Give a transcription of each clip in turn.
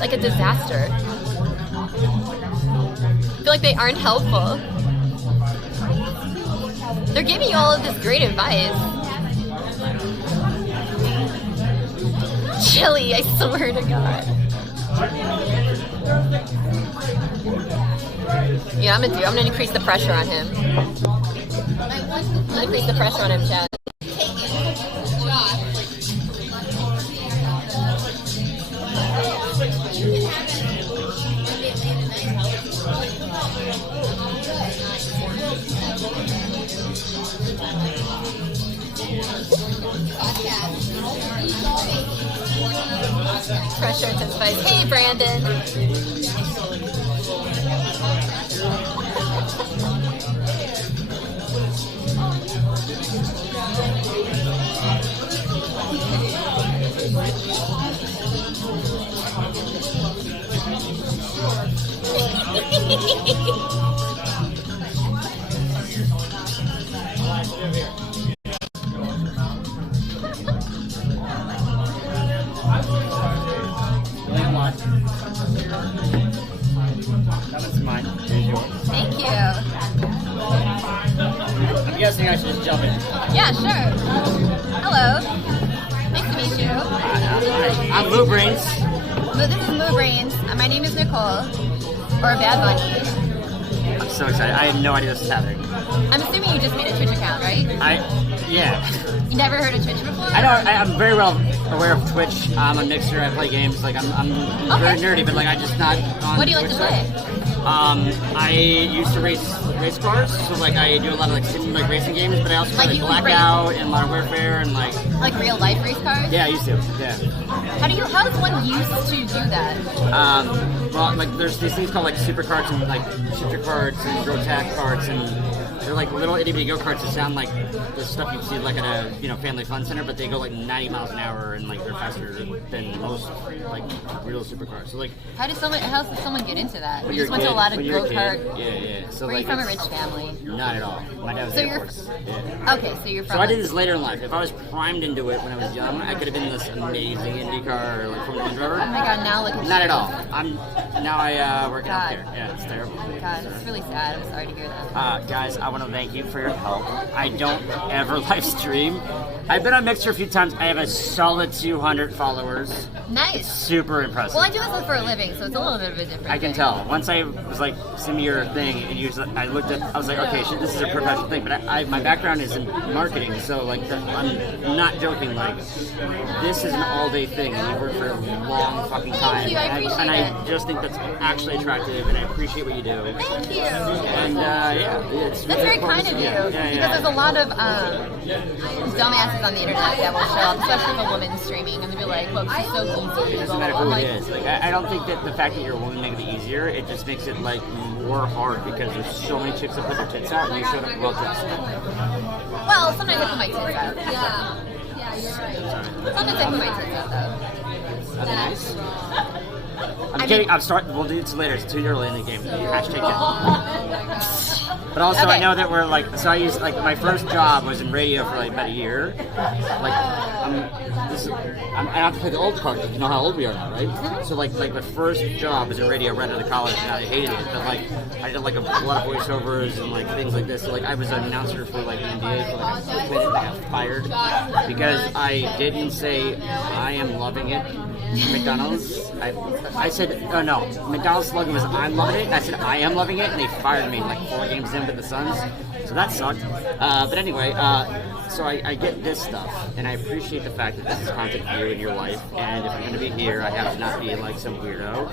like a disaster. I feel like they aren't helpful. They're giving you all of this great advice. Chili, I swear to God. Yeah, I'm gonna increase the pressure on him. I'm gonna increase the pressure on him, Chad. Pressure intensifies. Hey, Brandon. That one's mine. Here's yours. Thank you. I'm guessing I should just jump in. Yeah, sure. Hello. Nice to meet you. I'm Moo Brains. This is Moo Brains. My name is Nicole, or Badbunny. I'm so excited. I had no idea this was happening. I'm assuming you just made a Twitch account, right? Yeah. You never heard of Twitch before? I know. I'm very well aware of Twitch. I'm a mixer. I play games. Like I'm very nerdy, but like I just not on. What do you like to play? I used to race cars, so like I do a lot of like racing games, but I also play like Blackout and Modern Warfare and like real life race cars. Yeah, I used to. Yeah. How does one used to do that? Well, like there's these things called like super carts and like shifter carts and rotac carts, and they're like little itty bitty go karts that sound like the stuff you'd see like at a family fun center, but they go like 90 miles an hour and like they're faster than most like real supercars. So like, how does someone get into that? You just went to a lot of go kart. Yeah. So were you from a rich family? Not at all. My dad was Air Force. Yeah. Okay, so you're from. So I did this later in life. If I was primed into it when I was young, I could have been this amazing IndyCar or like Formula 1 driver. Oh my God! Now look at you. Not at all. I work in healthcare. Yeah, it's terrible. God, it's really sad. I'm sorry to hear that. Guys, I want to thank you for your help. I don't ever live stream. I've been on Mixer a few times. I have a solid 200 followers. Nice. It's super impressive. Well, I do this for a living, so it's a little bit of a different I can tell. Once I was like, send me your thing, and I looked at, I was like, okay, shit, this is a professional thing. But my background is in marketing, so like, I'm not joking. Like, this is an all-day thing, and you work for a long fucking time. Thank you. I appreciate it. I just think that's actually attractive, and I appreciate what you do. Thank you. And it's that's very kind of you. Because there's a lot of dumbasses on the internet that will show up, especially if a woman's streaming, and they'll be like, look, she's so easy. It doesn't matter who it is. Like, I don't think that the fact that you're a woman makes it easier. It just makes it like more hard because there's so many chicks that put their tits out, and you showed up well dressed. Well, sometimes I put my tits out. Yeah, you're right. Sometimes I put my tits out though. That's nice. I'm kidding. We'll do this later. It's too early in the game. Hashtag it. But also, okay. I know that we're like. So I used like my first job was in radio for like about a year. Like, I have to play the old card because you know how old we are now, right? Mm-hmm. So like the first job was in radio right out of college, and I hated it. But like I did like a lot of voiceovers and like things like this. So like I was an announcer for like the NBA for like a minute, and I got fired because I didn't say I am loving it. McDonald's. I said, oh no, McDonald's slogan was I'm loving it. I said I am loving it, and they fired me like 4 games in with the Suns. So that sucked. But anyway, so I get this stuff, and I appreciate the fact that this is content for you in your life. And if I'm going to be here, I have to not be like some weirdo.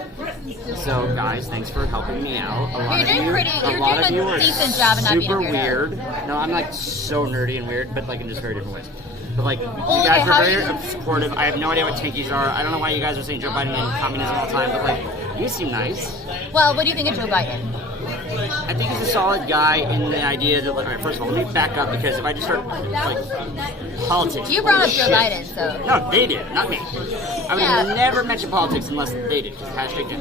So guys, thanks for helping me out. You're doing a decent job of not being a weirdo. Weird. No, I'm like so nerdy and weird, but like in just very different ways. But like, you guys are very supportive. I have no idea what tankies are. I don't know why you guys are saying Joe Biden and communism all the time, but like, you seem nice. Well, what do you think of Joe Biden? I think he's a solid guy in the idea that, like, all right, first of all, let me back up because if I just start like politics. You brought up Bullshit. Joe Biden, so. No, they did, not me. I would Yeah. never mention politics unless they did. Just hashtag did.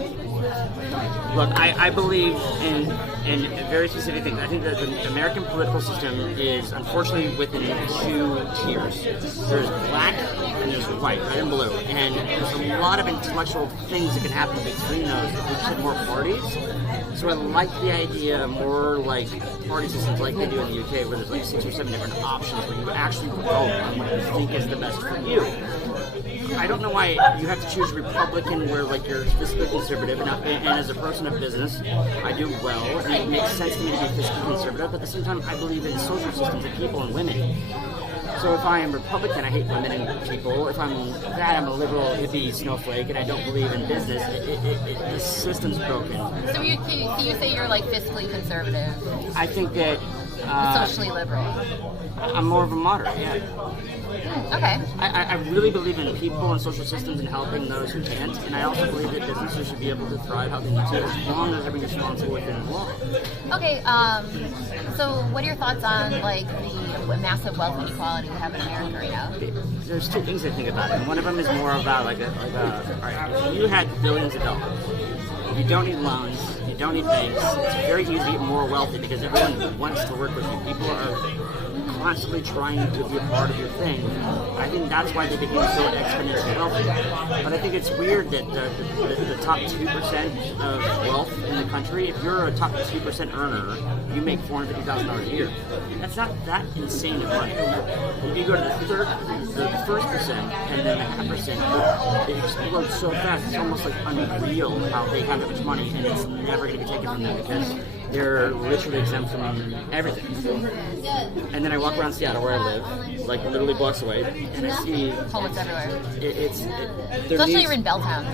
Look, I believe in very specific things. I think that the American political system is unfortunately within two tiers. There's black and there's white, red and blue. And there's a lot of intellectual things that can happen between those if we just had more parties. So I like the idea of more like party systems like they do in the UK, where there's like 6 or 7 different options where you actually vote on what you think is the best for you. I don't know why you have to choose Republican where like you're fiscally conservative, and as a person of business, I do well, and it makes sense to me to be fiscally conservative, but at the same time, I believe in social systems of people and women. So if I am Republican, I hate women and people. If I'm that, I'm a liberal hippie snowflake, and I don't believe in business. The system's broken. So you say you're like fiscally conservative, I think that socially liberal. I'm more of a moderate, yeah. Okay. I really believe in people and social systems and helping those who can't, and I also believe that businesses should be able to thrive how they need to, as long as they're being responsible within the law. Okay. So what are your thoughts on like the massive wealth inequality we have in America right now? There's two things I think about it, and one of them is more about all right, if you had billions of dollars, you don't need loans, you don't need banks, it's very easy to get more wealthy because everyone wants to work with you. People are constantly trying to be a part of your thing. I think that's why they became so exponentially wealthy. But I think it's weird that the top 2% of wealth in the country, if you're a top 2% earner, you make $450,000 a year. That's not that insane of money. If you go to the first percent and then the half percent, it explodes so fast. It's almost like unreal how they have that much money, and it's never going to be taken from them because they're literally exempt from everything. And then I walk around Seattle where I live, like literally blocks away, and I see Homeless everywhere. Especially you're in Belltown.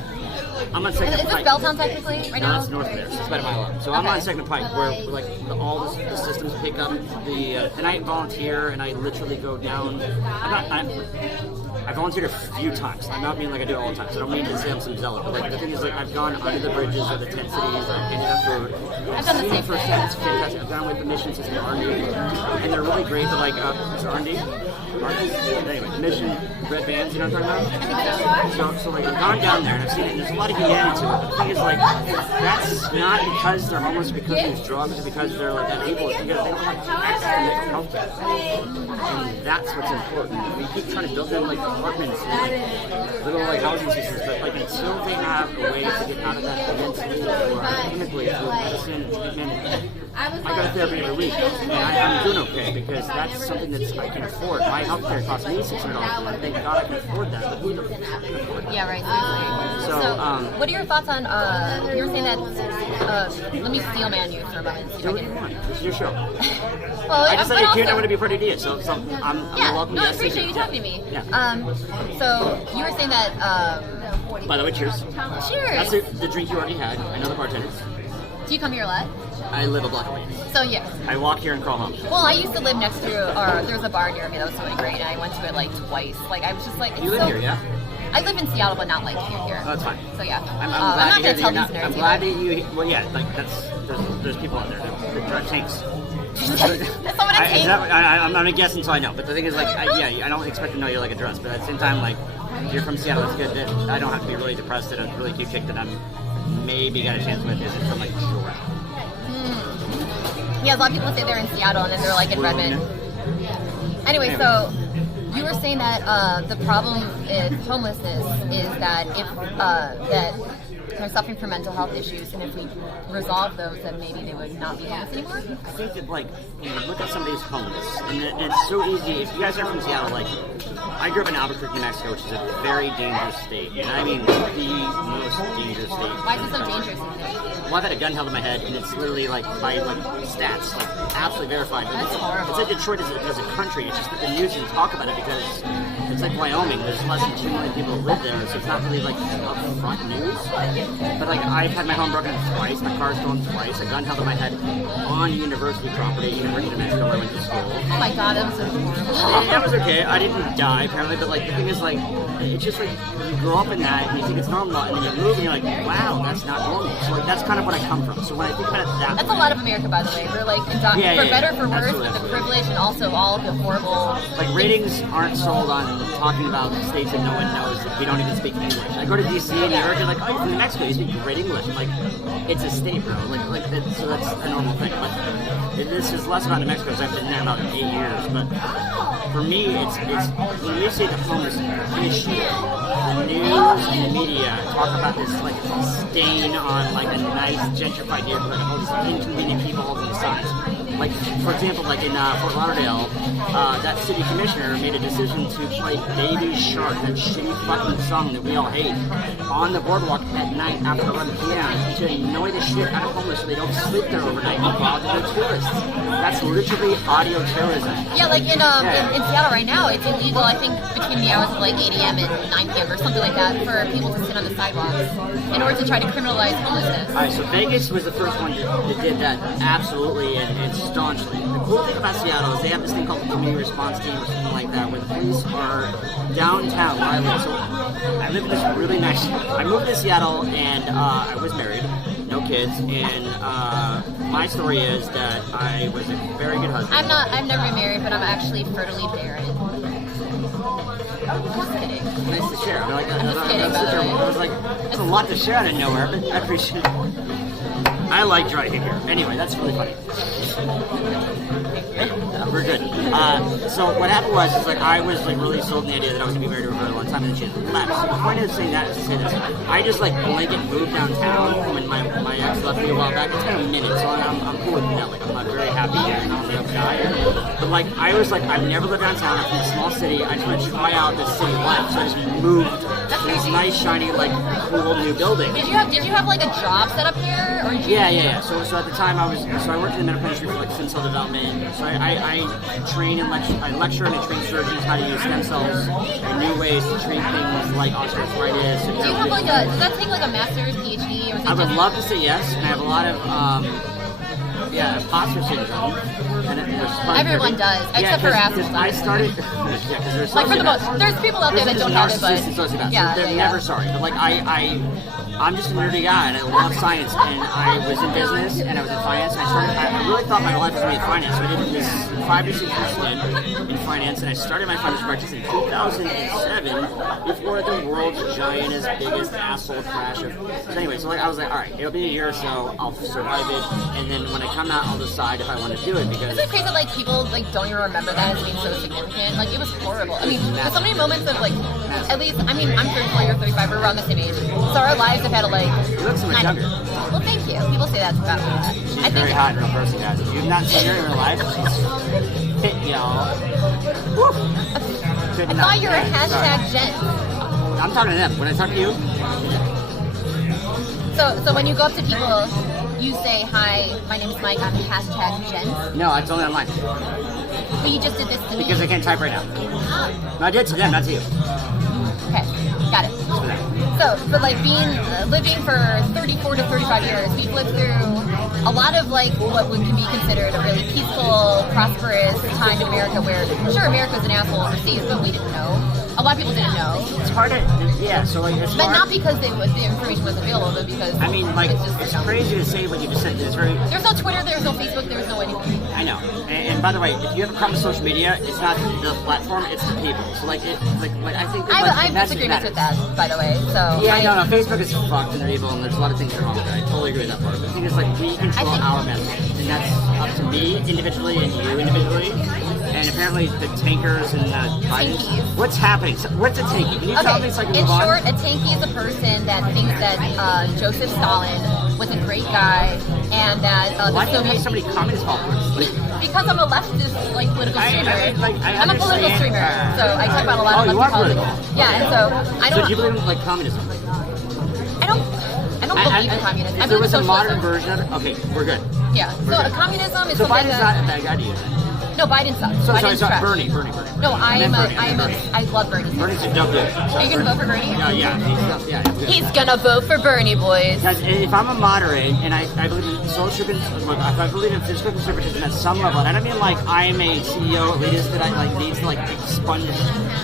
I'm on Second Is this Pike. Belltown technically right No, now? it's north there. So it's about a mile up. So I'm Okay. on Second Pike, where like all the systems pick up the. And I volunteer, and I literally go down. I volunteered a few times. I'm not being like I do it all the time. So I don't mean to say I'm some zealot, but like the thing is, like I've gone under the bridges of the tent cities. I've handed out food. I've done the same thing. It's fantastic. I've gone with the mission system R&D, and they're really great. But like it's R&D. Anyway, mission, red bands. You know what I'm talking about? So like I've gone down there and I've seen it, and there's a lot of humanity to it. But the thing is, like, that's not because they're homeless, because there's drugs, or because they're like unable. It's because they don't have access to health care. And that's what's important. We keep trying to build them like apartments and like little like housing systems, but like until they have a way to get out of that immensely or chemically through medicine and treatment. I go to therapy every week, and I'm doing okay because that's something that I can afford. My health care costs me $600 a month. Thank God I can afford that, but who the fuck can afford that? Yeah, right. Seriously. So, what are your thoughts on? You were saying that. Let me steel man you for a moment. See if Do I what you can. want. This is your show. Well, I just said but you're cute. also- I want to be a part of it, so I'm Yeah, welcome. no, I guest appreciate here. you talking to me. Yeah. So you were saying that. By the way, cheers. Cheers. That's the drink you already had. I know the bartender. Do you come here a lot? I live a block away. So yes. I walk here and crawl home. Well, I used to live next to, or there was a bar near me that was really great, and I went to it like twice. Like I was just like, it's You live so, here, yeah? I live in Seattle, but not like here. Oh, that's fine. So yeah, I'm I'm glad not to gonna hear that tell you're these not. nerds. I'm glad that you. Well, yeah, like there's people out there that drive tanks. That's someone a tank. I'm not gonna guess until I know. But the thing is, like, I don't expect to know you're like a dress. But at the same time, like, if you're from Seattle, it's good that I don't have to be really depressed that a really cute chick that I'm maybe got a chance with isn't from like Georgia. Yeah, a lot of people say they're in Seattle, and then they're like in Redmond. Anyway, so you were saying that the problem with homelessness is that if that they're suffering from mental health issues, and if we resolve those, then maybe they would not be homeless anymore. I think that, like, when you look at somebody who's homeless, and it's so easy. If you guys are from Seattle, like, I grew up in Albuquerque, New Mexico, which is a very dangerous state, and I mean the most dangerous state. Why is it so dangerous? Well, I've had a gun held in my head, and it's literally like by like stats, like absolutely verified. But That's horrible. It's like Detroit as a country. It's just that the news doesn't talk about it because it's like Wyoming. There's less than 2 million people who live there, so it's not really like upfront news. But like I've had my home broken twice, my car stolen twice, a gun held in my head on university property, University of Mexico, where I went to school. Oh my god, that was so horrible. That was okay. I didn't die. guy apparently, but like the thing is like it's just like you grow up in that and you think it's normal, and then you move and you're like, wow, that's not normal. So like that's kind of what I come from. So when I think about it that's a lot of America, by the way. We're like for better, for worse, with the privilege and also all the horrible. Like ratings aren't sold on talking about states that no one knows. That we don't even speak English. I go to DC and New York, you're like, oh, you're from New Mexico, you speak great English. I'm like, it's a state, bro. Like that, so that's a normal thing. But this is less about New Mexico because I've been there about 8 years. But for me, it's when we say the homeless issue, the news and the media talk about this like stain on like a nice gentrified neighborhood of all these inconvenient people holding the signs. Like, for example, like in Fort Lauderdale, that city commissioner made a decision to play Baby Shark, that shitty fucking song that we all hate, on the boardwalk at night after 11 p.m. to annoy the shit out of homeless so they don't sleep there overnight and bother the tourists. That's literally audio terrorism. Yeah, like in Seattle right now, it's illegal, I think, between the hours of like 8 a.m. and 9 p.m. or something like that for people to sit on the sidewalks in order to try to criminalize homelessness. Alright, so Vegas was the first one that did that absolutely and staunchly. The cool thing about Seattle is they have this thing called the community response team or something like that, where the police are downtown where I live. So I live in this really nice. I moved to Seattle and I was married, no kids, and my story is that I was a very good husband. I've never been married, but I'm actually fertily barren. I'm just kidding. Nice to share. I'm just kidding, by the way. I was like, it's a lot to share out of nowhere, but I appreciate it. I like driving here. Anyway, that's really funny. We're good. So what happened was, is like I was like really sold in the idea that I was gonna be married for a very long time, and then she left. So the point of saying that is to say this: I just like blanket moved downtown when my ex left me a while back. It's been a minute, so I'm cool with that. Like I'm not very happy here and on the upside. But like I was like I've never lived downtown. I'm from a small city. I just want to try out this city life, so I just moved to this nice, shiny, like cool new building. Did you have like a job set up here, or Yeah. So at the time I worked in the medical industry for like stem cell development. So I train and lecture and I train surgeons how to use stem cells in new ways to treat things like osteoarthritis. Do you have like does that take like a master's, PhD, or is it I would love to say yes, and I have a lot of imposter syndrome. And everyone does, except for assholes. I started there's like for the most, there's people out there that don't have it, but they're never sorry. But like I'm just a nerdy guy and I love science, and I was in business and I was in finance, and I really thought my life was going to be finance. So I did this 5 to 6 year stint in finance, and I started my finance practice in 2007 before the world's giantest, biggest asshole crash of. So anyway, so like I was like, all right, it'll be a year or so, I'll survive it, and then when I come out, I'll decide if I want to do it. Because isn't it crazy that like people like don't even remember that as being so significant? Like it was horrible. I mean, there's so many moments of like, at least I mean, I'm 34, you're 35, we're around the same age, so our lives have had a like. You look so much younger. Well, thank you. People say that about me. She's very hot in real person, guys. If you've not seen her in real life, she's fit, y'all. Woo. I thought you were a hashtag Jen. I'm talking to them. When I talk to you. So when you go up to people, you say, hi, my name is Mike, I'm hashtag Jen. No, it's only online. But you just did this to me. Because I can't type right now. No, I did to them, not to you. Okay, got it. So, for like living for 34 to 35 years, we've lived through a lot of like what would be considered a really peaceful, prosperous time in America where, sure, America's an asshole overseas, but we didn't know. A lot of people didn't know. It's hard to, so like it's but hard. not because the information wasn't available, but because I mean, like, it's crazy to say what you just said. It's very. There's no Twitter, there's no Facebook, there's no anything. I know. And by the way, if you have a problem with social media, it's not the platform, it's the people. So like I think that, I have disagreements with that, by the way. So yeah, no, Facebook is fucked and evil, and there's a lot of things that are wrong with it. I totally agree with that part. But the thing is, like, we control our message, and that's up to me individually and you individually. And apparently the tankers and the Bidens. What's happening? What's a tanky? Can you tell me so I can move on? In short, a tanky is a person that thinks that Joseph Stalin was a great guy and that why do you have so many communist followers? Because I'm a leftist, like, political streamer. I'm a political streamer, so I talk about a lot of left politics. Yeah, and so I don't. So do you believe in like communism? I don't believe in communism. If there was a modern version of it, okay, we're good. Yeah. So communism is so something Biden's not a bad guy to you. No, Biden sucks. So, Biden's trash. Bernie. No, I love Bernie. Bernie's a dope dude. Are you gonna vote for Bernie? Yeah. He's gonna vote for Bernie, boys. Because if I'm a moderate, and I believe in social I believe in fiscal conservatism at some level, and I don't mean like I'm a CEO elitist that I like needs to like expunge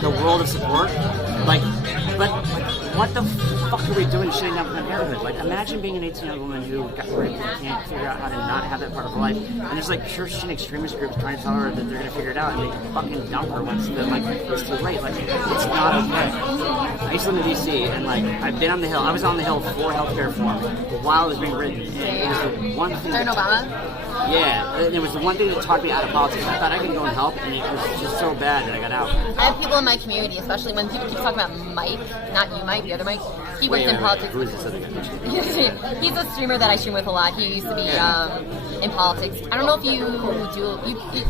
the world of support. Like, but what the fuck are we doing shutting down Planned Parenthood? Like, imagine being an 18-year-old woman who got raped and can't figure out how to not have that part of her life. And there's like Christian extremist groups trying to tell her that they're gonna figure it out, and they fucking dump her once it's too late. Like, it's not okay. I used to live in DC, and like I've been on the Hill. I was on the Hill for healthcare reform while it was being written. And it was the one thing. During Obama? Yeah, and it was the one thing that talked me out of politics. I thought I could go and help, and it was just so bad that I got out. I have people in my community, especially when people keep talking about Mike, not you, Mike, the other Mike. He worked in politics. Who is this other guy? He's a streamer that I stream with a lot. He used to be in politics. I don't know if you do.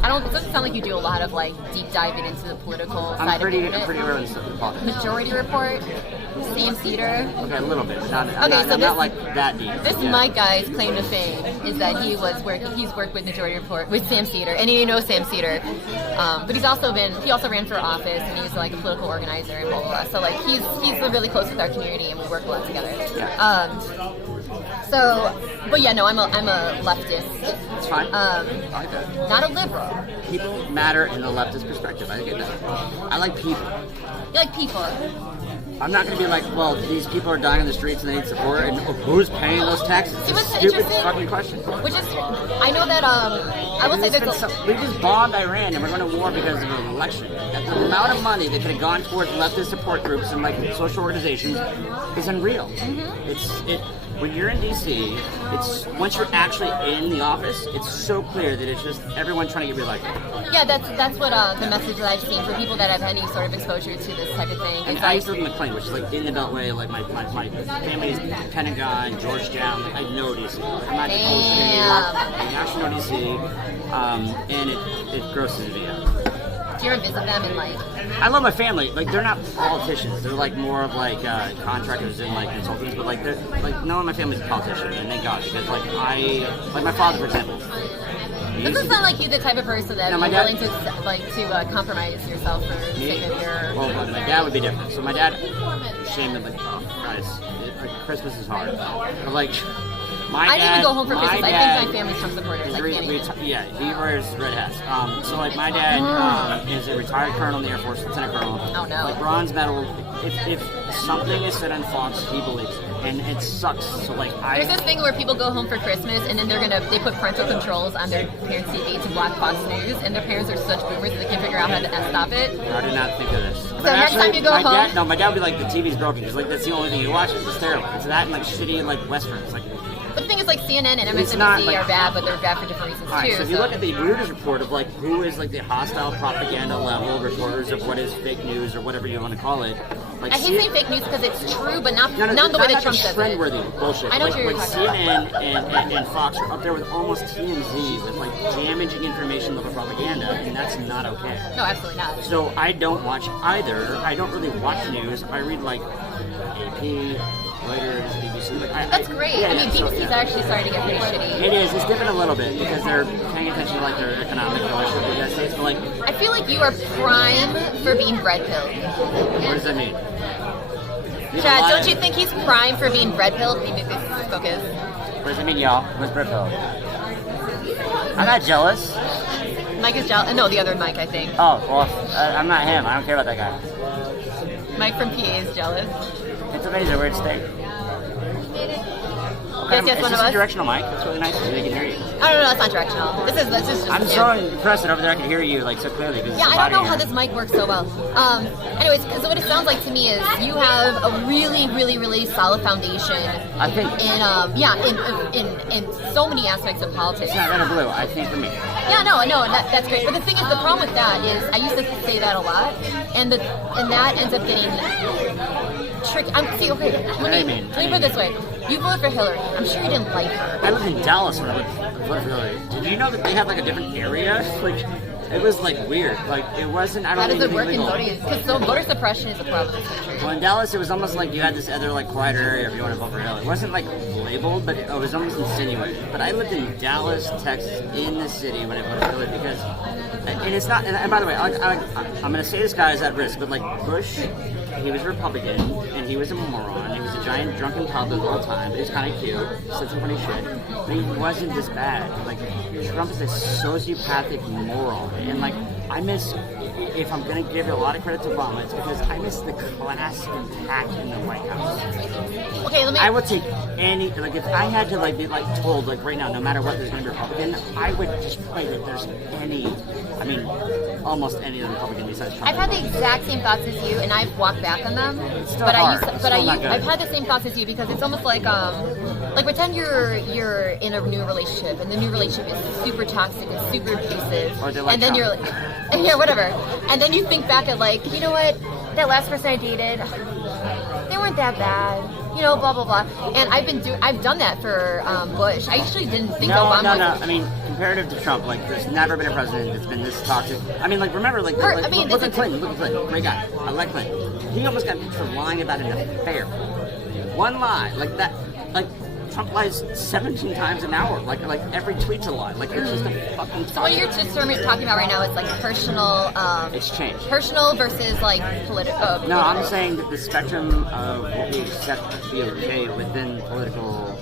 I don't. It doesn't sound like you do a lot of like deep diving into the political side of it. I'm pretty early in politics. Majority Report. Sam Cedar. Okay, a little bit, but not, I'm not like that deep. This Mike guy's claim to fame is that he's worked with Majority Report with Sam Cedar, and he knows Sam Cedar. But he also ran for office, and he's like a political organizer and blah blah blah. So like he's really close with our community, and we work a lot together. Yeah. But yeah, no, I'm a leftist. It's fine. I like that. Not a liberal. People matter in the leftist perspective. I get that. I like people. You like people. I'm not going to be like, well, these people are dying on the streets and they need support, and who's paying those taxes? See, it's a stupid fucking question. Which is, I know that, I will say that we just bombed Iran and we're going to war because of an election. The amount of money that could have gone towards leftist support groups and like social organizations is unreal. Mm-hmm. When you're in DC, it's once you're actually in the office, it's so clear that it's just everyone trying to get reelected. Yeah, that's what the message that I've seen for people that have any sort of exposure to this type of thing. And I used to live in McLean, which is like in the Beltway. Like my family's Pentagon, Georgetown. Like I know DC. I'm not opposed to New York. I actually know DC, and it grosses me out. Do you ever visit them and like? I love my family. Like they're not politicians. They're like more of like contractors and like consultants. But like they're like no one in my family's a politician, and thank God because like my father, for example. Doesn't sound like you the type of person that you're willing to compromise yourself for the sake of your. Well, my dad would be different. So my dad, shame them like, oh, guys, Christmas is hard. But like. I didn't even go home for Christmas. I think my family's Trump supporters. Yeah, he wears red hats. So like my dad is a retired colonel in the Air Force, lieutenant colonel. Oh no. Like bronze medal. If something is said on Fox, he believes it. And it sucks. So like there's this thing where people go home for Christmas and then they put parental controls on their parents' TV to block Fox News, and their parents are such boomers that they can't figure out how to stop it. I did not think of this. So next time you go home, my dad would be like, the TV's broken because like that's the only thing he watches. It's terrible. It's that and like shitty like westerns. Like. But the thing is, like CNN and MSNBC are bad, but they're bad for different reasons too. So if you look at the Reuters report of like who is like the hostile propaganda level reporters of what is fake news or whatever you want to call it. Like I hate saying fake news because it's true, but not the way that Trump says it. Trendworthy bullshit. I know what you're talking about. CNN and Fox are up there with almost TMZ with like damaging information level propaganda, and that's not okay. No, absolutely not. So I don't watch either. I don't really watch news. I read like AP. Reuters, BBC. That's great. Yeah, I mean, BBC's actually starting to get pretty shitty. It is. It's different a little bit because they're paying attention to like their economic relationship with the United States. But like, I feel like you are prime for being bread pilled. What does that mean? Chad, don't you think he's prime for being bread pilled? Maybe this is focus. What does it mean, y'all? What's bread pilled? I'm not jealous. Mike is jealous. No, the other Mike, I think. Oh, well, I'm not him. I don't care about that guy. Mike from PA is jealous. Pennsylvania's a weird state. Yes, one of us. Directional mic. That's really nice. They can hear you. Oh, no, that's not directional. This is just. I'm so impressed that over there I can hear you like so clearly. Yeah, I don't know how this mic works so well. Anyways, so what it sounds like to me is you have a really, really, really solid foundation. I think. In so many aspects of politics. It's not red or blue. I think for me. Yeah, no, that's great. But the thing is, the problem with that is I used to say that a lot, and that ends up getting tricky. Let me put it this way. You voted for Hillary. I'm sure you didn't like her. I lived in Dallas when I voted for Hillary. Did you know that they have like a different area? Like It was like weird. Like it wasn't. I don't How does think it work in legal. voting? Because voter suppression is a problem in this country. Well, in Dallas, it was almost like you had this other like quieter area if you want to vote for Hillary. It wasn't like labeled, but it was almost insinuated. But I lived in Dallas, Texas, in the city when I voted for Hillary because, and it's not. And by the way, I'm going to say this guy is at risk, but like Bush, he was Republican and he was a moron. He was a giant drunken toddler the whole time. But he was kind of cute, said some funny shit. But he wasn't this bad. Like Trump is a sociopathic moron, and like I miss. If I'm going to give a lot of credit to Obama, it's because I miss the class and tact in the White House. Okay, let me. I would take any, like, if I had to, like, be, like, told, like, right now, no matter what, there's going to be a Republican, I would just pray that there's any, I mean, almost any other Republican besides Trump. I've had the exact same thoughts as you, and I've walked back on them. It's still but hard. I've had the same thoughts as you because it's almost like pretend you're in a new relationship, and the new relationship is super toxic and super abusive, Or they like and then Trump. you're like, yeah, whatever, and then you think back at like, you know what, that last person I dated, they weren't that bad. You know, blah blah blah. And I've done that for Bush. I actually didn't think Obama. No. I mean, comparative to Trump, like, there's never been a president that's been this toxic. I mean, like, remember, like, look at Clinton. Look at Clinton. Great guy. I like Clinton. He almost got impeached for lying about an affair. One lie, like that, like. Trump lies 17 times an hour. Like every tweet's a lie. Like it's just a fucking. So what you're just talking about right now is like personal. It's changed. Personal versus like political. No, I'm saying that the spectrum of what we accept to be okay within political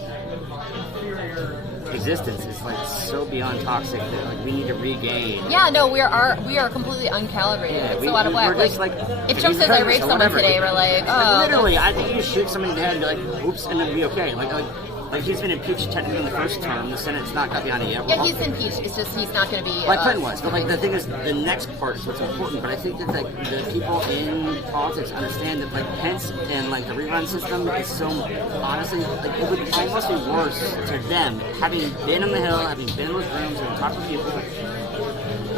existence is like so beyond toxic that like we need to regain. Yeah, no, we are completely uncalibrated. Yeah, it's a lot of whack. We're just like if Trump says I raped someone today, we're like, oh. Literally, I think you shoot somebody in the head and be like, oops, and then be okay. Like he's been impeached technically in the first term. The Senate's not got behind it yet. Yeah, he's impeached. It's just he's not going to be. Like Clinton was. But like the thing is, the next part is what's important. But I think that like the people in politics understand that like Pence and like the rerun system is so honestly like it would almost be worse to them having been on the Hill, having been in those rooms and talked to people.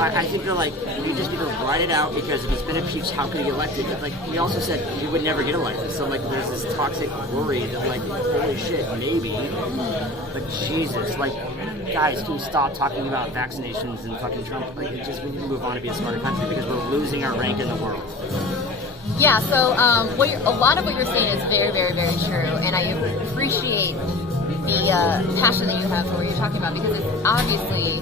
I think they're like, you just need to write it out because if he's been impeached, how can he get elected? But like, he also said he would never get elected. So like, there's this toxic worry that like, holy shit, maybe. Like, Jesus. Like, guys, can you stop talking about vaccinations and fucking Trump? Like, it just, we need to move on to be a smarter country because we're losing our rank in the world. Yeah, so a lot of what you're saying is very, very, very true. And I appreciate the passion that you have for what you're talking about because it's obviously...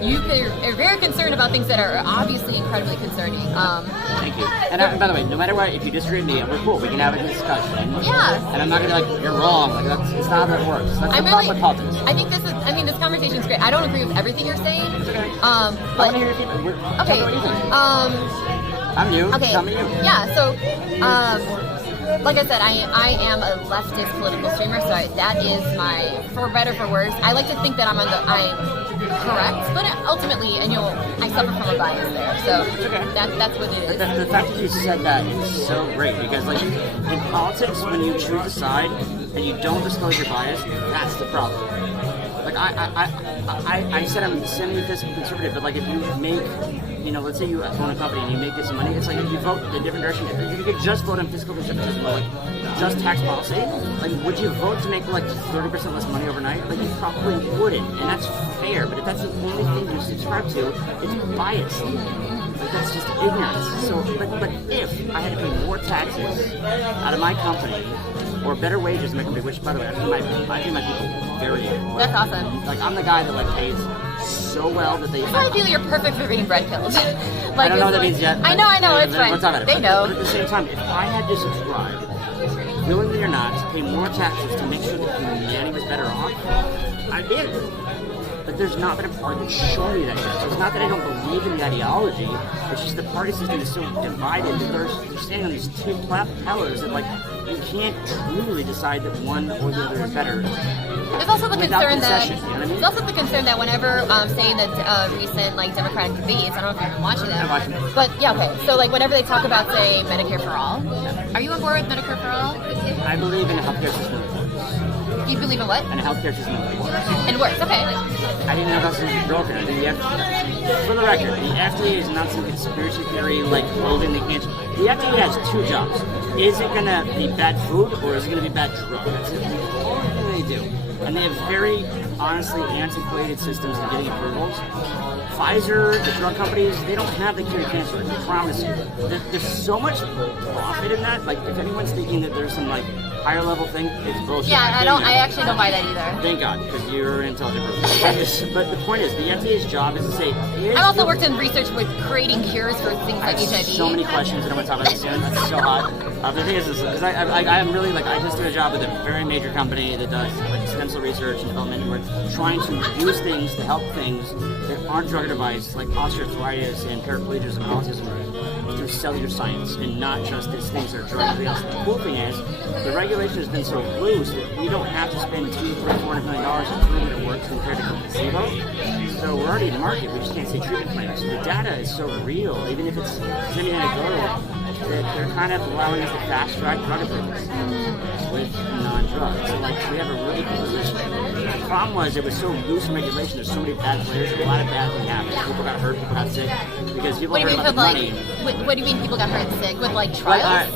You are very concerned about things that are obviously incredibly concerning. Thank you. And by the way, no matter what, if you disagree with me, we're cool. We can have a discussion. Yeah. And I'm not gonna be like, you're wrong. Like it's not how that works. That's the problem with politics. I think this conversation's great. I don't agree with everything you're saying. Okay. But I want to hear your feedback. Okay. What do you think? I'm new. Okay. Tell me you. Yeah. So. Like I said, I am a leftist political streamer, so that is my, for better for worse. I like to think that I'm correct, but ultimately, and I suffer from a bias there, so that's what it is. The fact that you said that is so great because, like, in politics, when you choose a side and you don't disclose your bias, that's the problem. Like, I said I'm semi-fiscal conservative, but like, if you make, let's say you own a company and you make this money, it's like if you vote in a different direction, if you could just vote on fiscal conservatism or like just tax policy, like would you vote to make like 30% less money overnight? Like you probably wouldn't, and that's fair. But if that's the only thing you subscribe to, it's bias. Like that's just ignorance. So, but if I had to pay more taxes out of my company or better wages in my company, which by the way, I pay my people very well. That's awesome. Like I'm the guy that like pays so well that they. I feel you're perfect for being bread pilled. Like, I don't know what that means yet. I know, it's fine. We'll talk about it. They know. But at the same time, if I had to subscribe, willingly or not, to pay more taxes to make sure that humanity was better off, I did. But there's not been a party that's shown me that yet. So it's not that I don't believe in the ideology. It's just the party system is so divided that they're standing on these two pillars that like you can't truly decide that one or the other is better. There's also the concern that whenever, say in the recent like Democratic debates, I don't know if you've been watching them. I'm watching them. But yeah, okay. So like whenever they talk about say Medicare for all, are you on board with Medicare for all? I believe in a healthcare system. You believe in what? And a healthcare system that works. It works, okay. I didn't know that was broken. I think for the record, the FDA is not some conspiracy theory like holding the cancer. The FDA has two jobs. Is it gonna be bad food or is it gonna be bad drug? That's the only thing they do. And they have very honestly antiquated systems in getting approvals. Pfizer, the drug companies, they don't have the cure to cancer. I promise you. There's so much profit in that. Like, if anyone's thinking that there's some like higher level thing, it's bullshit. Yeah, I actually don't buy that either. Thank God, because you're an intelligent person. But the point is, the FDA's job is to say. I've also worked in research with creating cures for things like HIV. So many questions, and I'm going to talk about this soon. It's so hot. The thing is, because I'm really like, I just did a job with a very major company that does like stem cell research and development, and we're trying to use things to help things that aren't drug or device, like osteoarthritis and paraplegism and autism, through cellular science, and not just these things that are drug or device. The cool thing is, the regulation has been so loose that we don't have to spend $200, $300, $400 million to prove that it works compared to placebo. So we're already in the market. We just can't see treatment claims. The data is so real, even if it's semi-anecdotal, that they're kind of allowing us to fast-track drug approvals with non-drugs. So, like, we have a really cool position. The problem was it was so loose in regulation. There's so many bad players. A lot of bad things happened. People got hurt. People got sick because people heard about the money. What do you mean people got hurt and sick with like trials?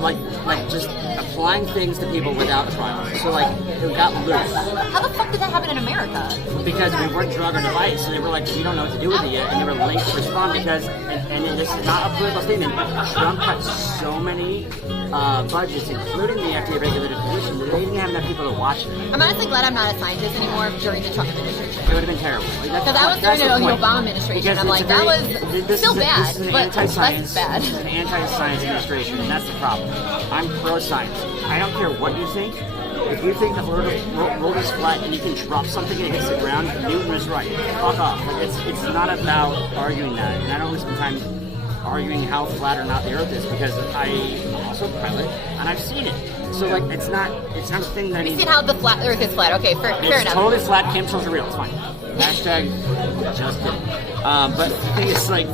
Like just applying things to people without trials. So like it got loose. How the fuck did that happen in America? Because we weren't drug or device, so they were like, we don't know what to do with it yet, and they were late to respond because, and this is not a political statement, Trump cut so many budgets, including the FDA regulated position, that they didn't have enough people to watch it. I'm honestly glad I'm not a scientist anymore during the Trump administration. It would have been terrible. Because I was during the Obama administration, because I'm like, that was still bad, but less bad. This is an anti-science administration, and that's the problem. I'm pro-science. I don't care what you think. If you think the world is flat and you can drop something and it hits the ground, Newton was right. Fuck off. Like, it's not about arguing that. And I don't spend time arguing how flat or not the Earth is because I'm also a pilot and I've seen it. So like it's not a thing that. You've seen how the flat Earth is flat. Okay, fair enough. It's totally flat. Chemtrails are real. It's fine. Hashtag just kidding. But the thing is like.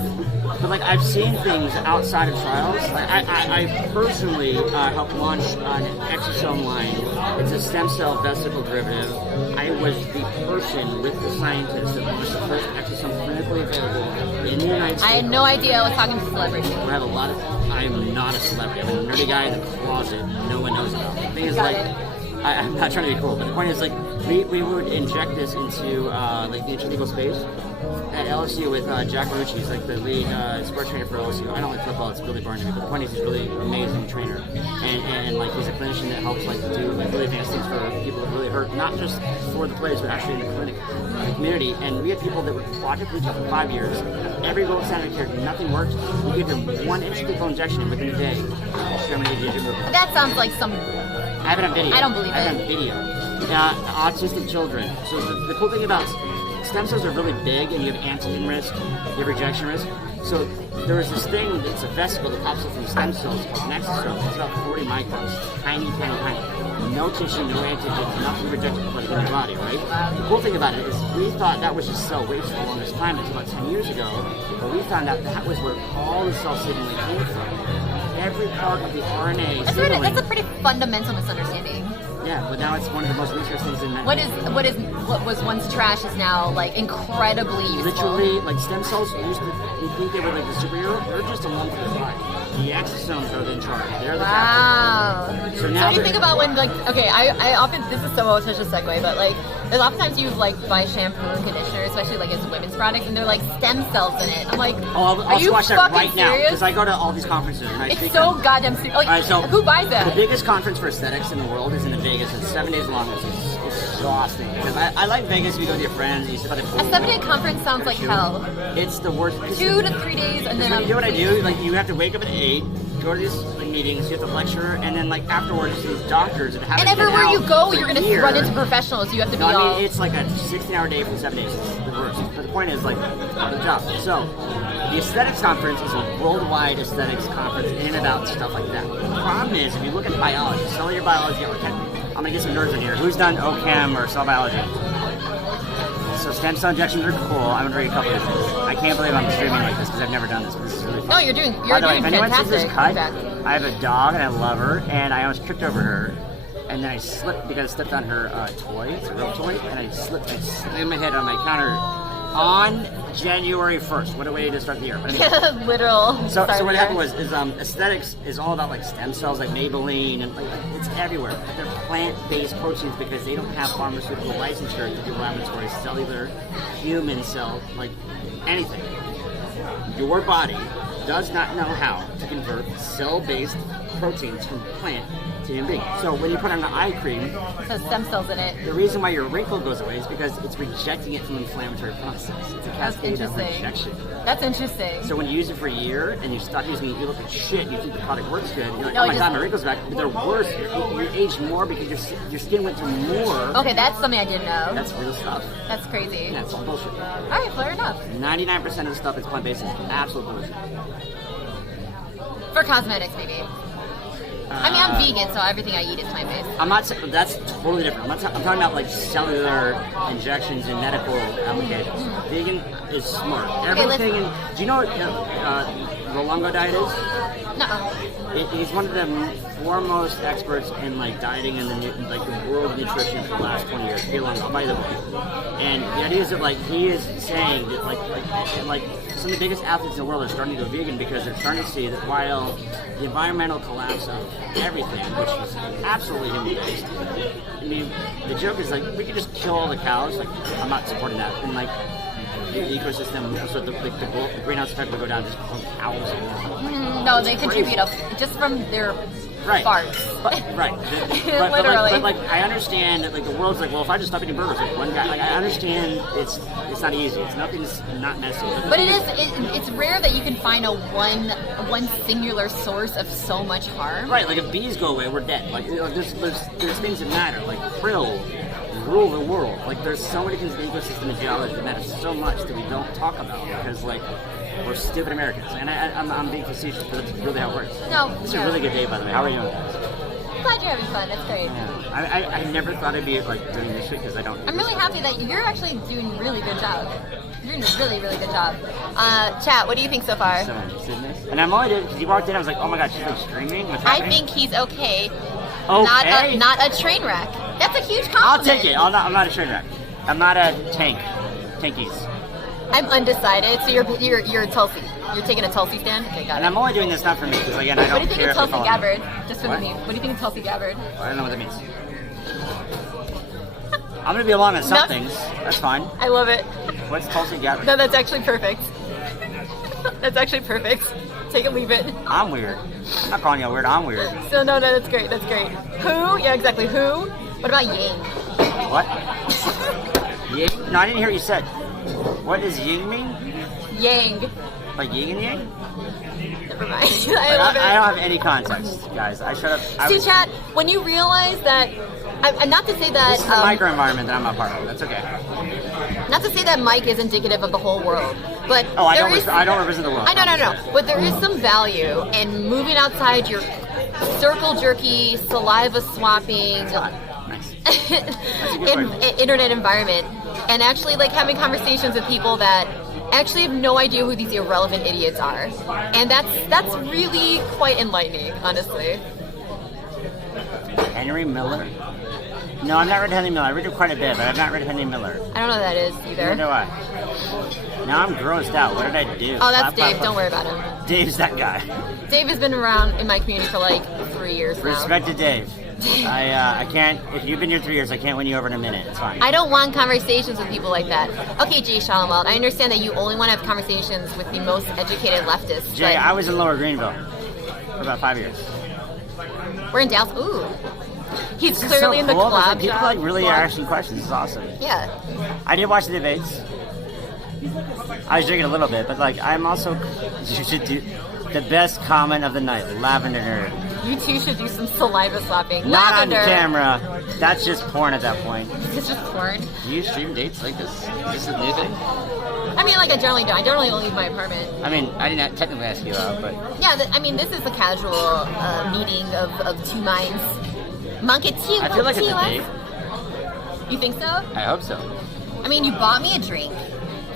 But like I've seen things outside of trials. Like I personally helped launch an exosome line. It's a stem cell vesicle derivative. I was the person with the scientists that launched the first exosome clinically available in the United States. I had no idea I was talking to celebrities. We have a lot of. I'm not a celebrity. I'm a nerdy guy in the closet. No one knows about. The thing is like. I'm not trying to be cool, but the point is like we would inject this into like the intrathecal space at LSU with Jack Rucci. He's like the lead sports trainer for LSU. I don't like football; it's really boring to me. But the point is, he's a really amazing trainer, and like he's a clinician that helps like do like really advanced things for people that really hurt, not just for the players, but actually in the clinic, the community. And we had people that were quadriplegic for 5 years. Every gold standard of care, nothing worked. We gave them one intrathecal injection, and within a day, That sounds like some. I have it on video. I don't believe I have it on video. Autistic children. So the cool thing about stem cells are really big, and you have antigen risk, you have rejection risk. So there is this thing that's a vesicle that pops up from stem cells called an exosome. It's about 40 microns, tiny. No tissue, no antigen, nothing rejected in your body, right? The cool thing about it is we thought that was just cell waste for the longest time until about 10 years ago, but we found out that was where all the cell signaling came from. Every part of the RNA that's a pretty fundamental misunderstanding. Yeah, but now it's one of the most researched things in medicine. What was once trash is now like incredibly useful. Literally, like stem cells used to, you think they were like the superhero? They're just a lump of the body. The exosomes are in charge. They're the captain. So now, what do you think about when like I often, this is so such a segue, but like there's oftentimes you like buy shampoo and conditioner, especially like as women's products, and they're like stem cells in it. I'm like, I'll you watch that right now serious? because I go to all these conferences and I it's so goddamn serious. Like, right, so who buys that? The biggest conference for aesthetics in the world is in Vegas. It's 7 days long. It's exhausting because I like Vegas. You go with your friends. You sit by the pool. A 7-day conference sounds like hell. It's the worst. 2 to 3 days, and then you know what I do? Like you have to wake up at 8. Go to these meetings, you have to lecture, and then like afterwards, these doctors that have. And everywhere you go, you're gonna run into professionals. You have to be all. I mean, it's like a 16-hour day for 7 days. It's the worst. But the point is, like, the job. So, the aesthetics conference is a worldwide aesthetics conference in and about stuff like that. The problem is, if you look at biology, cellular biology, I'm gonna get some nerds in here. Who's done OChem or cell biology? So stem cell injections are cool. I'm gonna read a couple of these. I can't believe I'm streaming like this because I've never done this. But this is really fun. No, you're doing By the way, if anyone sees fantastic. this cut, I have a dog and I love her, and I almost tripped over her, and then I slipped because I stepped on her toy. It's a real toy, and I slammed my head on my counter on January 1st. What a way to start the year. But anyway. Literal. So what happened was aesthetics is all about like stem cells, like Maybelline, and like it's everywhere. They're plant-based proteins because they don't have pharmaceutical licensure to do laboratory cellular, human cell, like anything. Your body does not know how to convert cell-based proteins from plant to human being. So when you put on an eye cream, so stem cells in it. the reason why your wrinkle goes away is because it's rejecting it from inflammatory process. It's a cascade of rejection. That's interesting. So when you use it for a year and you stop using it, you look like shit, and you think the product works good, you're like, No, oh my god, my wrinkles back. But they're worse. You age more because your skin went through more. Okay, that's something I didn't know. That's real stuff. That's crazy. Yeah, it's all bullshit. Alright, fair enough. 99% of the stuff that's plant-based is absolute bullshit. For cosmetics, maybe. I mean, I'm vegan, so everything I eat is plant-based. I'm not. That's totally different. I'm talking about like cellular injections and medical applications. Vegan is smart. Everything. Do you know what the Longo diet is? No. He's one of the foremost experts in like dieting and the world of nutrition for the last 20 years. Longo, by the way. And the idea is that like he is saying that like some of the biggest athletes in the world are starting to go vegan because they're starting to see that while the environmental collapse of everything, which is absolutely human-based, I mean, the joke is like we could just kill all the cows. Like I'm not supporting that. And like the ecosystem, so the greenhouse effect will go down just from cows. No, they contribute just from their farts. But like I understand that like the world's like, well, if I just stop eating burgers, like one guy, like I understand it's not easy. Nothing's not messy. But it's rare that you can find a one singular source of so much harm. Right, like if bees go away, we're dead. Like there's things that matter, like krill rule the world. Like there's so many things in the ecosystem and geology that matter so much that we don't talk about because like we're stupid Americans. And I'm being facetious, but that's really how it works. No, it's a really good day, by the way. How are you? Glad you're having fun. That's great. Yeah. I never thought I'd be like doing this shit because I don't. I'm really happy that you're actually doing a really good job. You're doing a really, really good job. Chat, what do you think so far? So interested in this. And I'm only doing because you walked in. I was like, oh my god, she's like streaming. What's happening? I think he's okay. Okay. Not a train wreck. That's a huge compliment. I'll take it. I'm not a train wreck. I'm not a tank. Tankies. I'm undecided. So you're Tulsi. You're taking a Tulsi stand? Okay, got it. And I'm only doing this not for me, because again, I don't care. What do you think of Tulsi Gabbard? Just for what? me. What do you think of Tulsi Gabbard? Well, I don't know what that means. I'm going to be along on some things. That's fine. I love it. What's Tulsi Gabbard? No, that's actually perfect. That's actually perfect. Take it, leave it. I'm weird. I'm not calling you weird. I'm weird. So no, that's great. That's great. Who? Yeah, exactly. Who? What about Yang? What? Yang? No, I didn't hear what you said. What does Ying mean? Yang. Like yin and yang? Never mind. I love it. I don't have any context, guys. I shut up. See, Chad, when you realize that, I'm not to say that... This is the microenvironment that I'm not part of. That's okay. Not to say that Mike is indicative of the whole world, but... Oh, I don't represent the world. No. But there is some value in moving outside your circle jerky, saliva swapping... Nice. internet environment, and actually like having conversations with people that actually have no idea who these irrelevant idiots are, and that's really quite enlightening, honestly. Henry Miller? No, I've not read Henry Miller. I read it quite a bit, but I've not read Henry Miller. I don't know who that is either. Neither do I. Now I'm grossed out. What did I do? Oh, that's Dave. Don't worry about him. Dave's that guy. Dave has been around in my community for like 3 years now. Respect to Dave. I can't. If you've been here 3 years, I can't win you over in a minute. It's fine. I don't want conversations with people like that. Okay, Jay Shalomwald, I understand that you only want to have conversations with the most educated leftists. Jay, I was in Lower Greenville for about 5 years. We're in Dallas. Ooh. He's clearly in the cool. club. People like really are asking questions. It's awesome. Yeah. I did watch the debates. I was drinking a little bit, but like I'm also. You should do the best comment of the night, Lavender Nerd. You two should do some saliva swapping. Not Lavender. on camera. That's just porn at that point. It's just porn. Do you stream dates like this? Is this a new thing? I mean, like I generally don't. I generally don't leave my apartment. I mean, I didn't technically ask you out, but yeah. I mean, this is the casual meeting of two minds. Monkey tea. I feel like it's a date. You think so? I hope so. I mean, you bought me a drink.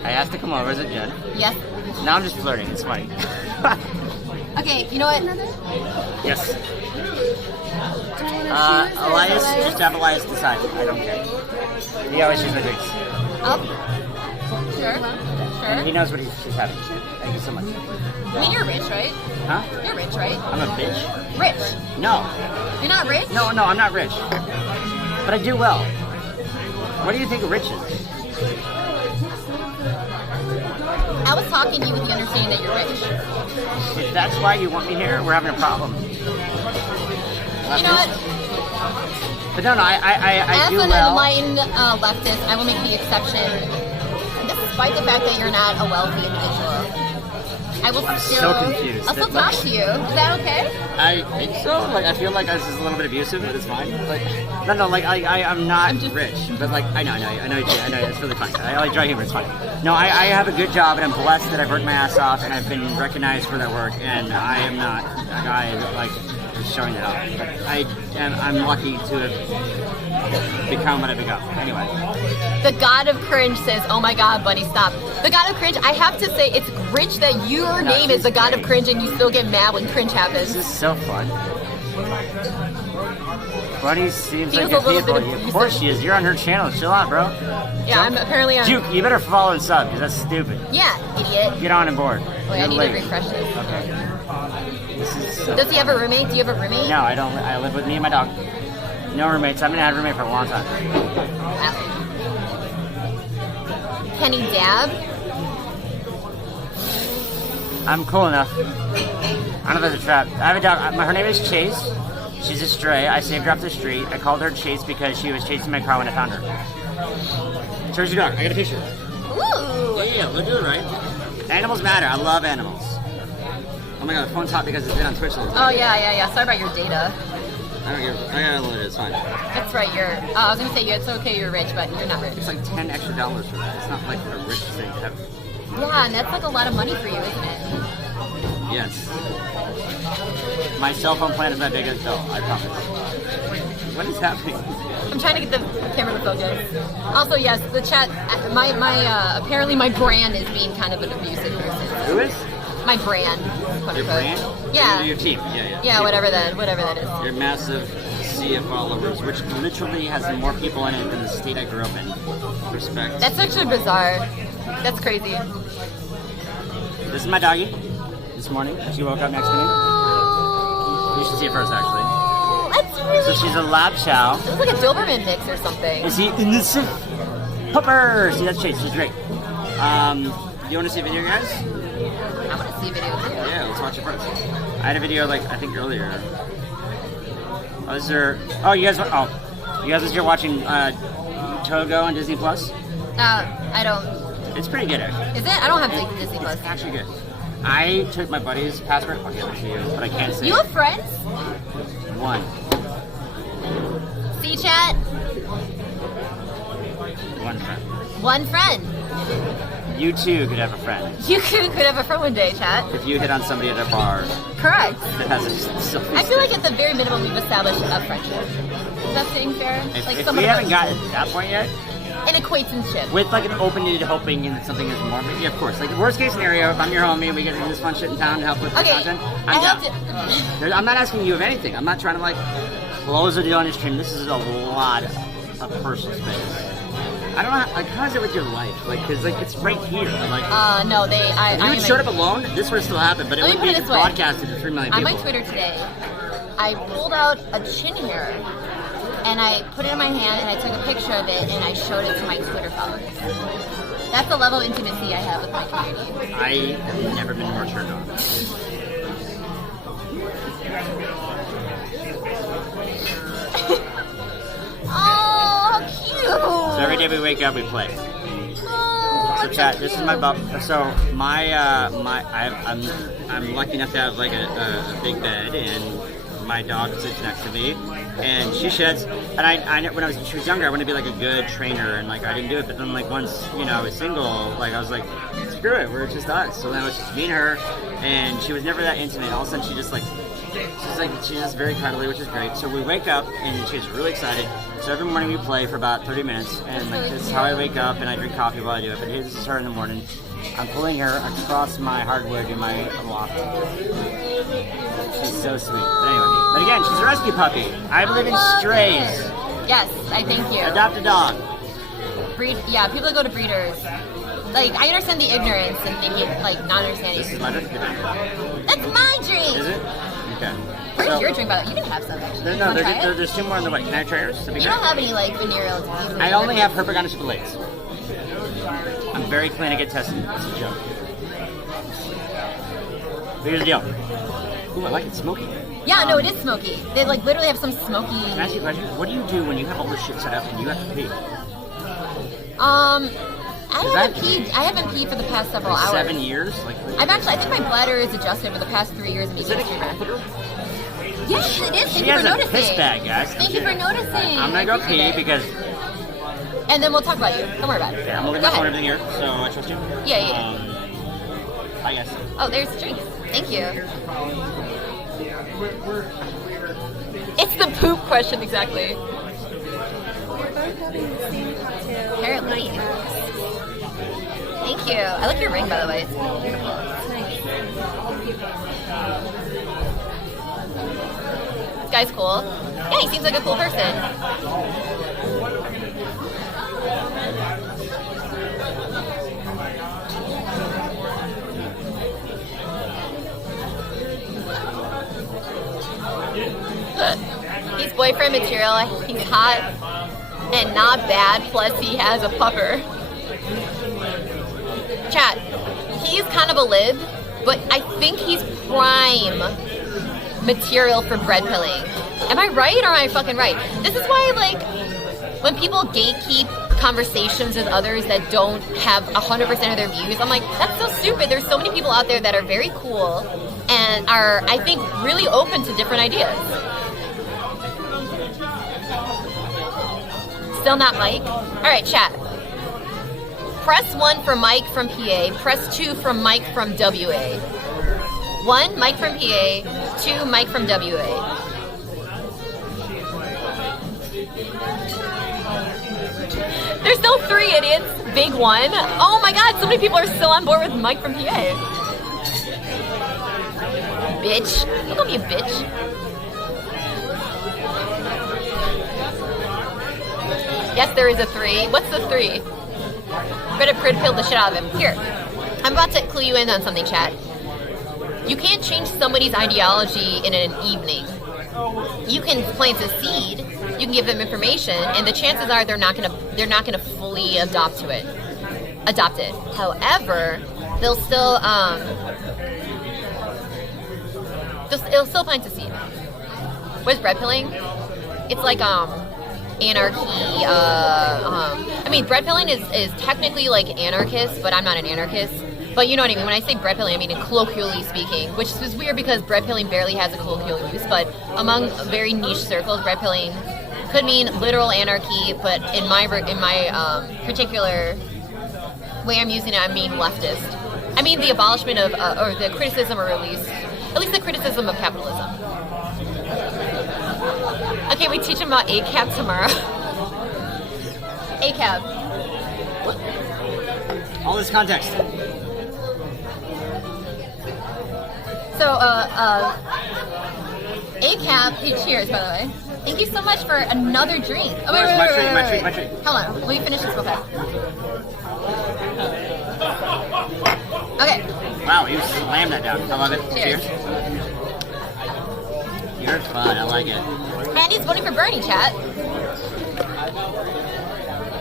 I asked to come over as a Jen. Yes. Now I'm just flirting. It's funny. Okay, you know what? Yes. Elias, just have Elias decide. I don't care. He always chooses my drinks. Oh. Sure. And he knows what she's having. Thank you so much. I mean, you're rich, right? Huh? You're rich, right? I'm a bitch? Rich. No. You're not rich? No, I'm not rich. But I do well. What do you think rich is? I was talking to you with the understanding that you're rich. If that's why you want me here, we're having a problem. You know what? But no, I do as an well. enlightened leftist, I will make the exception, despite the fact that you're not a wealthy individual. I will I'm still, so confused. I'll still talk to you. Is that okay? I think so. Like, I feel like this is a little bit abusive, but it's fine. Like, no, like, I'm not rich, but like, I know, it's really fine. I like dry humor, it's fine. No, I have a good job, and I'm blessed that I've worked my ass off, and I've been recognized for that work, and I am not a guy that, like, is showing it off. But I'm lucky to have become what I become. Anyway. The God of Cringe says, oh my God, Bunny, stop. The God of Cringe, I have to say, it's rich that your name is the God of Cringe and you still get mad when cringe happens. This is so fun. Bunny seems Feels like a little people. bit abusive. Of course she is. You're on her channel. Chill out, bro. Yeah, I'm apparently on... Juke, you better follow and sub, because that's stupid. Yeah, idiot. Get on and board. Wait, I need to refresh this. Okay. This is so Does he have a roommate? Do you have a roommate? No, I don't. I live with me and my dog. No roommates. I've been had a roommate for a long time. Wow. Can he dab? I'm cool enough. I don't know if it's a trap. I have a dog. Her name is Chase. She's a stray. I saved her off the street. I called her Chase because she was chasing my car when I found her. Where's your dog? I got a picture. Ooh. Yeah, we'll do it right. Animals matter. I love animals. Oh my god, the phone's hot because it's been on Twitch a little bit. Oh, yeah. Sorry about your data. I don't care. I got a little bit. It's fine. That's right, I was going to say, it's okay, you're rich, but you're not rich. It's like $10 extra for that. It's not like a rich thing to have. Yeah, and that's like a lot of money for you, isn't it? Yes. My cell phone plan is my biggest bill, I promise. What is happening? I'm trying to get the camera to focus. Also, yes, the chat, apparently my brand is being kind of an abusive person. Who is? My brand. Your brand? Yeah. Your team. Yeah. Yeah, whatever that is. Your massive sea of followers, which literally has more people in it than the state I grew up in. Respect. That's actually bizarre. That's crazy. This is my doggy. This morning, she woke up next to me. You should see it first, actually. That's really So she's a lab chow. It looks like a Doberman mix or something. Is he innocent? Pupper! See, that's Chase. She's great. You want to see a video, guys? I want to see a video too. Yeah, let's watch it first. I had a video, like, I think earlier. Oh, this is her... Oh, you guys are watching Togo on Disney Plus? I don't... It's pretty good, actually. Is it? I don't have Disney Plus. It's actually good. I took my buddy's password. I'll give it to you, but I can't say You have friends? one. See, chat? One friend. One friend. You too could have a friend. You could have a friend one day, chat. If you hit on somebody at a bar Correct. that has a selfie I feel like stick. at the very minimum we've established a friendship. Is that being fair? If we haven't gotten to that point yet, an acquaintanceship. with like an open-ended hoping and something is more, yeah, of course. Like worst case scenario, if I'm your homie and we get into this fun shit in town to help with the Okay, content, I I'm have down. to. I'm not asking you of anything. I'm not trying to like close the deal on your stream. This is a lot of personal space. I don't know. How is it with your life? Like, cause like it's right here. Like, No, if you had showed up alone, this would have still happened, but it Let me would put be it this way. broadcasted to 3 million On people. my Twitter today, I pulled out a chin hair and I put it in my hand and I took a picture of it and I showed it to my Twitter followers. That's the level of intimacy I have with my community. I have never been more turned on. Oh, how cute! So every day we wake up, we play. Oh, So that's chat, so this is cute. my I'm lucky enough to have like a big bed, and my dog sits next to me, and she sheds. And I when she was younger, I wanted to be like a good trainer, and like I didn't do it. But then like once I was single, like I was like, screw it, we're just us. So then it was just me and her, and she was never that intimate. All of a sudden, she's just very cuddly, which is great. So we wake up, and she's really excited. So every morning we play for about 30 minutes, and like this is how I wake up, and I drink coffee while I do it. But this is her in the morning. I'm pulling her across my hardwood in my walk. She's so sweet. But anyway, but again, she's a rescue puppy. I believe in strays. Yes, I thank you. Adopt a dog. People that go to breeders like, I understand the ignorance and thinking, like, not understanding. This is my drink? That's my drink! Is it? Okay. Where's your drink, by the way? You can have some, actually. There's 2 more in the way. Can I have try yours? You don't have any, like, venereal disease. I only have Herpagonitis fillets. I'm very clean to get tested. It's a joke. But here's the deal. Ooh, I like it smoky. Yeah, no, it is smoky. They, like, literally have some smoky... Can I ask you a question? What do you do when you have all this shit set up and you have to pee? I haven't peed for the past several hours. 7 years? I think my bladder is adjusted for the past 3 years. Is it a catheter? Yes, it is. She Thank you has for a noticing. piss bag, guys. Thank you for noticing. I'm gonna go pee because... And then we'll talk about you. Don't worry about it. Yeah, I'm looking at everything here, so I trust you. Yeah. I guess. Oh, there's drinks. Thank you. It's the poop question, exactly. Apparently. Thank you. I like your ring, by the way. It's beautiful. This guy's cool. Yeah, he seems like a cool person. He's boyfriend material. He's hot and not bad. Plus, he has a pupper. Chat. He's kind of a lib, but I think he's prime material for bread pilling. Am I right or am I fucking right? This is why, like, when people gatekeep conversations with others that don't have 100% of their views, I'm like, that's so stupid. There's so many people out there that are very cool and are, I think, really open to different ideas. Still not Mike? Alright, chat. Press 1 for Mike from PA. Press 2 from Mike from WA. 1, Mike from PA. 2, Mike from WA. There's no 3 idiots. Big 1. Oh my god, so many people are still on board with Mike from PA. Bitch. Don't call me a bitch. Yes, there is a 3. What's the 3? Better pill the shit out of him. Here. I'm about to clue you in on something, chat. You can't change somebody's ideology in an evening. You can plant a seed, you can give them information, and the chances are they're not gonna fully adopt it. However, they'll still it'll still plant a seed. What is bread pilling? It's like anarchy. I mean, bread pilling is technically like anarchist, but I'm not an anarchist. But you know what I mean. When I say bread pilling, I mean colloquially speaking, which is weird because bread pilling barely has a colloquial use. But among very niche circles, bread pilling could mean literal anarchy. But in my particular way I'm using it, I mean leftist. I mean the abolishment of or the criticism, or at least the criticism of capitalism. Okay, we teach them about ACAB tomorrow. ACAB. What? All this context. So, ACAB, hey, cheers, by the way. Thank you so much for another drink. Oh, wait. My treat. Hold on, let me finish this real fast. Okay. Wow, you slammed that down. I love it. Cheers. You're fun, I like it. Andy's voting for Bernie, chat.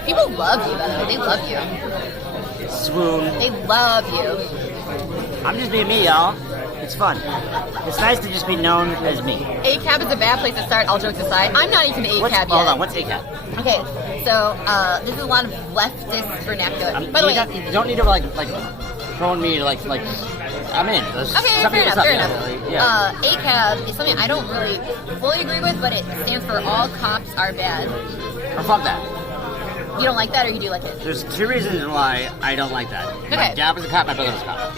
People love you, by the way. They love you. Swoon. They love you. I'm just being me, y'all. It's fun. It's nice to just be known as me. ACAB is a bad place to start, all jokes aside. I'm not even ACAB yet. Hold on, what's ACAB? Okay, so this is a lot of leftist vernacular. By the way, you don't need to like throwing me like I'm in. Okay, fair enough. Yeah. ACAB is something I don't really fully agree with, but it stands for All Cops Are Bad. Or fuck that. You don't like that, or you do like it? There's 2 reasons why I don't like that. Okay. My dad was a cop, my brother was a cop.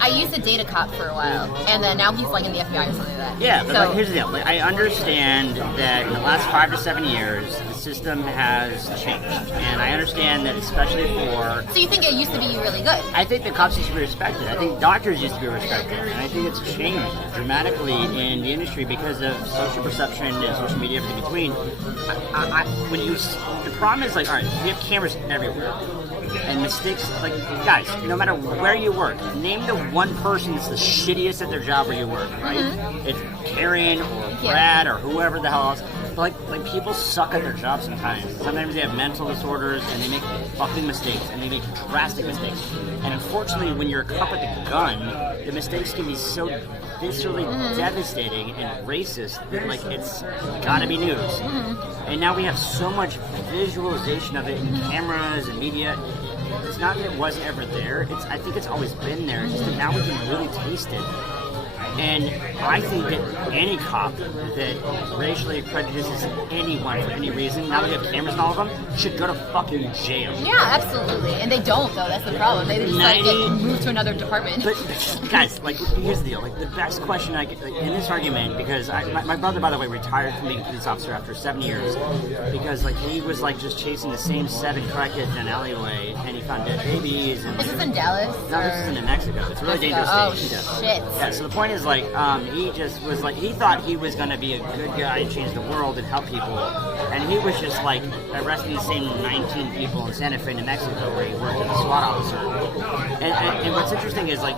I used to date a cop for a while, and then now he's like in the FBI or something like that. Yeah, but here's the deal. Like, I understand that in the last 5 to 7 years, the system has changed, and I understand that, especially for. So you think it used to be really good? I think the cops used to be respected. I think doctors used to be respected, and I think it's changed dramatically in the industry because of social perception and social media, everything between. The problem is like, all right, we have cameras everywhere. And mistakes, like, guys, no matter where you work, name the one person that's the shittiest at their job where you work, right? Mm-hmm. It's Karen or Brad or whoever the hell else. But like people suck at their job sometimes. Sometimes they have mental disorders and they make fucking mistakes and they make drastic mistakes. And unfortunately, when you're a cop with a gun, the mistakes can be so viscerally devastating and racist that like it's gotta be news. And now we have so much visualization of it in cameras and media. It's not that it wasn't ever there. I think it's always been there. It's just that now we can really taste it. And I think that any cop that racially prejudices anyone for any reason, now that we have cameras and all of them, should go to fucking jail. Yeah, absolutely. And they don't, though. That's the problem. They just like get moved to another department. But guys, like, here's the deal. Like, the best question I get in this argument, because my brother, by the way, retired from being a police officer after 7 years, because like he was like just chasing the same 7 crackheads in an alleyway, and he found dead babies. And Is this in Dallas? No, this is in New Mexico. It's a really dangerous state. Oh shit. Yeah. So the point is like he just was like he thought he was gonna be a good guy and change the world and help people, and he was just like arresting the same 19 people in Santa Fe, New Mexico, where he worked as a SWAT officer. And what's interesting is like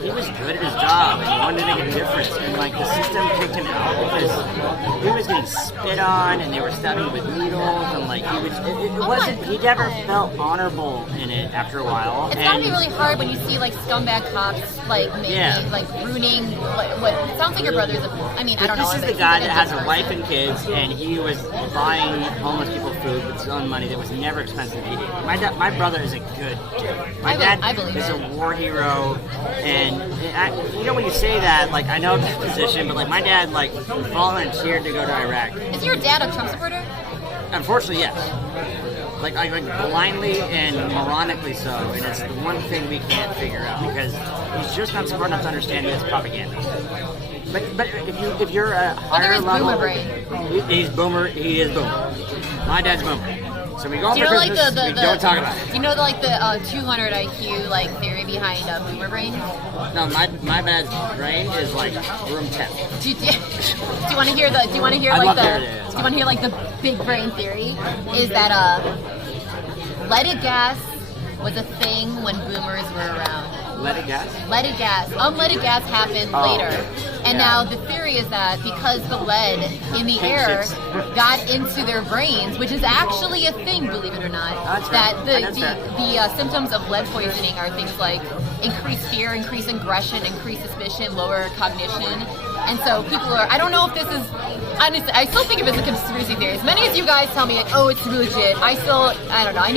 he was good at his job and he wanted to make a difference, and like the system kicked him out because he was getting spit on and they were stabbing him with needles, and like he was it wasn't he never felt honorable in it after a while. It's gotta be really hard when you see like scumbag cops like maybe like ruining what it sounds like your brother's I mean, I don't know. This is the guy that has a wife and kids, and he was buying homeless people food with his own money that was never expensive eating. My brother is a good dude. My dad is a war hero, and you know when you say that, like I know that position, but like my dad like volunteered to go to Iraq. Is your dad a Trump supporter? Unfortunately, yes. Like blindly and moronically so, and it's the one thing we can't figure out because he's just not smart enough to understand that it's propaganda. But if you're a higher level, boomer brain. He's boomer. He is boomer. My dad's boomer. So we go on for Christmas. We don't talk about it. Do you know the 200 IQ like theory behind boomer brains? No, my dad's brain is like room 10. Do you want to hear the? Do you want to hear like the big brain theory? Is that leaded gas was a thing when boomers were around. Leaded gas? Leaded gas. Unleaded gas happened later. And now the theory is that because the lead in the air got into their brains, which is actually a thing, believe it or not, that the symptoms of lead poisoning are things like increased fear, increased aggression, increased suspicion, lower cognition. And so people are, I don't know if this is, honestly, I still think of it as a conspiracy theory. As many as you guys tell me, like, oh, it's legit, I don't know, I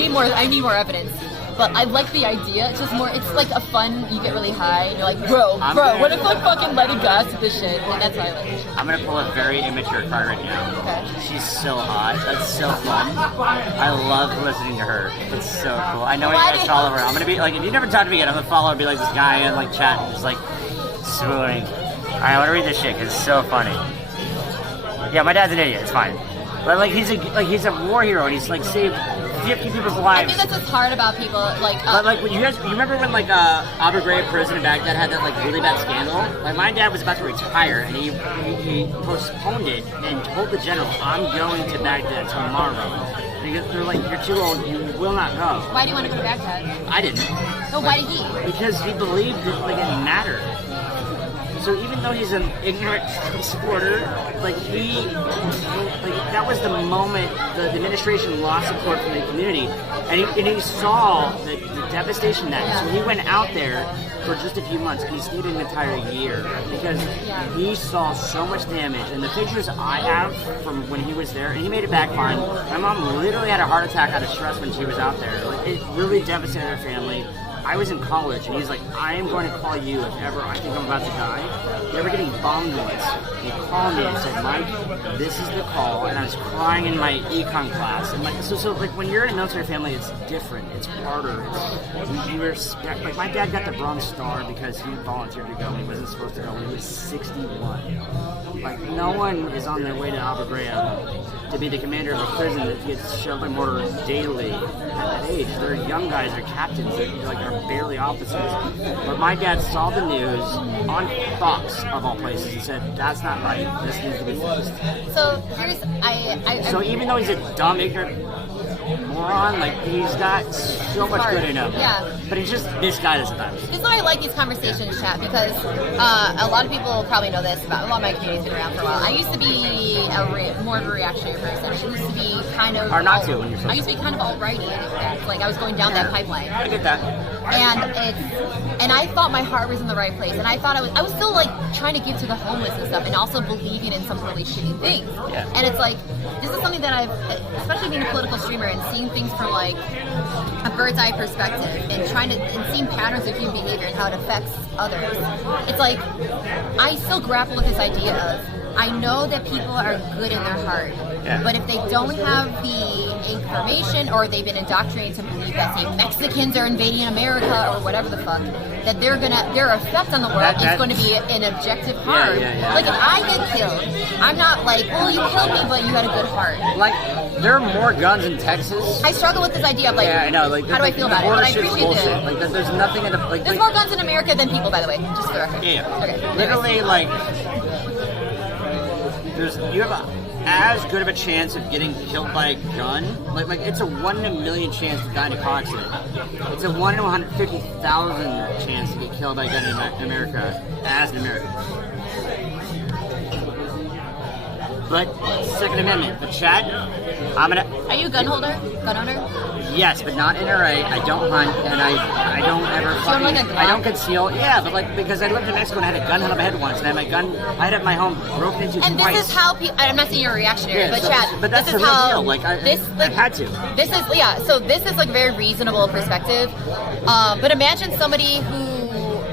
need more evidence. But I like the idea. It's just more. It's like a fun. You get really high. And you're like, bro. What if I fucking let it gas this shit? And that's why I like it. I'm gonna pull a very immature card right now. Okay. She's so hot. That's so fun. I love listening to her. It's so cool. I know you guys follow her. I'm gonna be like, if you never talked to me yet, I'm gonna follow her. Be like this guy and like chat and just like swooning. All right, I want to read this shit because it's so funny. Yeah, my dad's an idiot. It's fine. But like he's a war hero and he's like saved 50 people's lives. I think that's what's hard about people. Like, but like, you remember when like Abu Ghraib prison in Baghdad had that like really bad scandal? Like my dad was about to retire and he postponed it and told the general, "I'm going to Baghdad tomorrow." Because they're like, "You're too old. You will not go." Why do you want to go to Baghdad? I didn't. No, why did he? Because he believed that like it mattered. So even though he's an ignorant supporter, like that was the moment the administration lost support from the community, and he saw the devastation that. So he went out there for just a few months, and he stayed an entire year because he saw so much damage. And the pictures I have from when he was there, and he made it back fine. My mom literally had a heart attack out of stress when she was out there. Like it really devastated her family. I was in college, and he's like, "I am going to call you if ever I think I'm about to die." They were getting bombed once. He called me and said, "Mike, this is the call," and I was crying in my econ class. And like, so like when you're in a military family, it's different. It's harder. You respect. Like my dad got the Bronze Star because he volunteered to go and he wasn't supposed to go when he was 61. Like no one is on their way to Abu Ghraib to be the commander of a prison that gets shelled by mortar daily at that age. They're young guys, they're captains, they're like are barely officers. But my dad saw the news on Fox of all places and said, "That's not right. This needs to be fixed." So here's So even though he's a dumb, ignorant moron, like he's got so much good in him. Yeah. But he's just misguided sometimes. This is why I like these conversations, chat, because a lot of people probably know this about a lot of my community's been around for a while. I used to be more of a reactionary person. I used to be kind of Hard not to when you're I used to be kind of alt-righty. Like I was going down that pipeline. I get that. And I thought my heart was in the right place, and I thought I was still like trying to give to the homeless and stuff, and also believing in some really shitty things. Yeah. And it's like this is something that I've, especially being a political streamer and seeing things from like a bird's eye perspective, and seeing patterns of human behavior and how it affects others. It's like I still grapple with this idea of I know that people are good in their heart, but if they don't have the information or they've been indoctrinated to believe that say Mexicans are invading America or whatever the fuck, that their effect on the world is going to be an objective harm. Like if I get killed, I'm not like, well, you killed me, but you had a good heart. Like there are more guns in Texas. I struggle with this idea of like, I know, like, how do I feel about it? But I appreciate bullshit. it. Like there's nothing in the like. There's more guns in America than people, by the way. Just for the record. Yeah. Okay. Literally, like, you have as good of a chance of getting killed by a gun. Like it's a 1 in a million chance to die in a car accident. It's a 1 in 150,000 chance to get killed by a gun in America as an American. But Second Amendment, the chat. Are you a gun owner? Yes, but not NRA. I don't hunt, and I don't ever. I don't conceal. Yeah, but like because I lived in Mexico and I had a gun hunt on my head once, and I had my home broken into and twice. This is how people. I'm not saying you're reactionary, but Chad. But that's this is the real how. deal. Like I had to. This is So this is like a very reasonable perspective. But imagine somebody who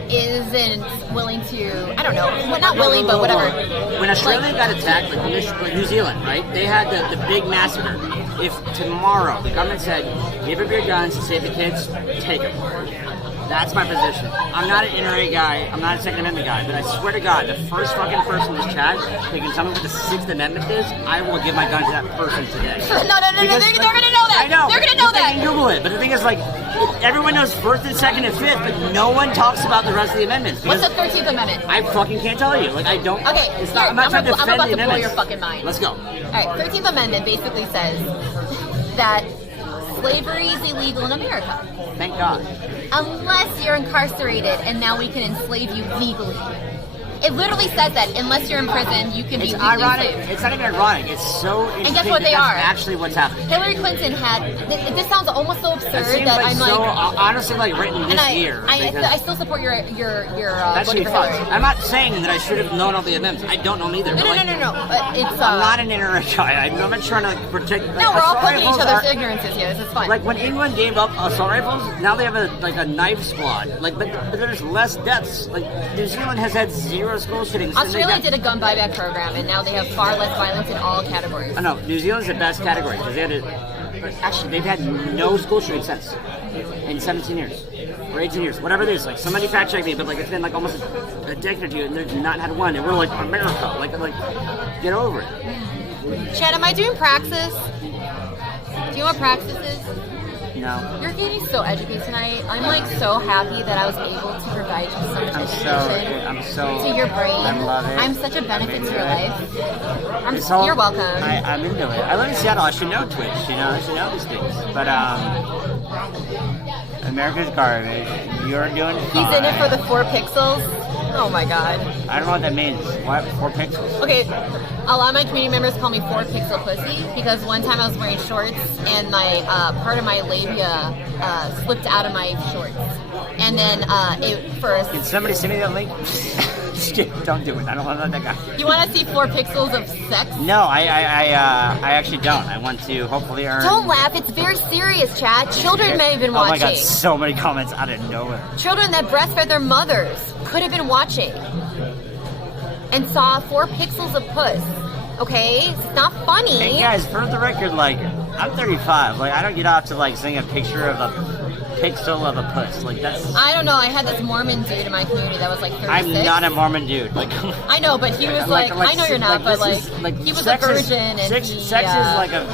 isn't willing to. I don't know. Not willing, but whatever. When Australia got attacked, like New Zealand, right? They had the big massacre. If tomorrow the government said, give up your guns to save the kids, take them. That's my position. I'm not an NRA guy. I'm not a Second Amendment guy. But I swear to God, the first fucking person in this chat who can tell me what the Sixth Amendment is, I will give my gun to that person today. No. They're going to know that. I know. They're going to know that. They can Google it. But the thing is, like, everyone knows First and Second and Fifth, but no one talks about the rest of the amendments. What's the 13th Amendment? I fucking can't tell you. Like, I don't. Okay, I'm not trying to defend I'm about the to blow your fucking mind. Let's go. All right, 13th Amendment basically says that slavery is illegal in America. Thank God. Unless you're incarcerated, and now we can enslave you legally. It literally says that unless you're in prison, you can be legally ironic. enslaved. It's not even ironic. It's so interesting. And guess what they are? Actually, what's happening. Hillary Clinton had. This sounds almost so absurd that I'm so, like. honestly, like written this year. I still support your that should voting be for fun. Hillary. I'm not saying that I should have known all the amendments. I don't know them either. No. It's. I'm not an NRA guy. I'm not trying to like, protect. Like, no, we're all poking each other's are, ignorances here. This is fun. Like when England gave up assault rifles, now they have a knife squad. Like, but there's less deaths. Like New Zealand has had 0 school shootings. Australia did a gun buyback program, and now they have far less violence in all categories. I know New Zealand's the best category because they had actually they've had no school shooting since in 17 years or 18 years, whatever it is. Like somebody fact check me, but like it's been like almost a decade or two, and they've not had one. And we're like America, like get over it. Chad, am I doing praxis? Do you know what praxis is? No. You're getting so educated tonight. I'm like so happy that I was able to provide you so much education to your brain. I love it. I'm such a benefit to your life. You're welcome. I'm into it. I live in Seattle. I should know Twitch. I should know these things. But America's garbage. You're doing fine. He's in it for the 4 pixels. Oh my god. I don't know what that means. What? 4 pixels? Okay. A lot of my community members call me 4 pixel pussy because one time I was wearing shorts and my part of my labia slipped out of my shorts, and then Can somebody send me that link? Don't do it. I don't want to know that guy. You want to see 4 pixels of sex? No, I actually don't. I want to hopefully earn. Don't laugh. It's very serious, Chad. Children may have been watching. Oh my god, so many comments out of nowhere. Children that breastfed their mothers could have been watching and saw 4 pixels of puss. Okay, it's not funny. Hey guys, for the record, like I'm 35. Like I don't get off to like seeing a picture of a pixel of a puss. Like that's. I don't know. I had this Mormon dude in my community that was like 36. I'm not a Mormon dude. Like. I know, but he was like I know you're not, but he was a virgin, and sex is like a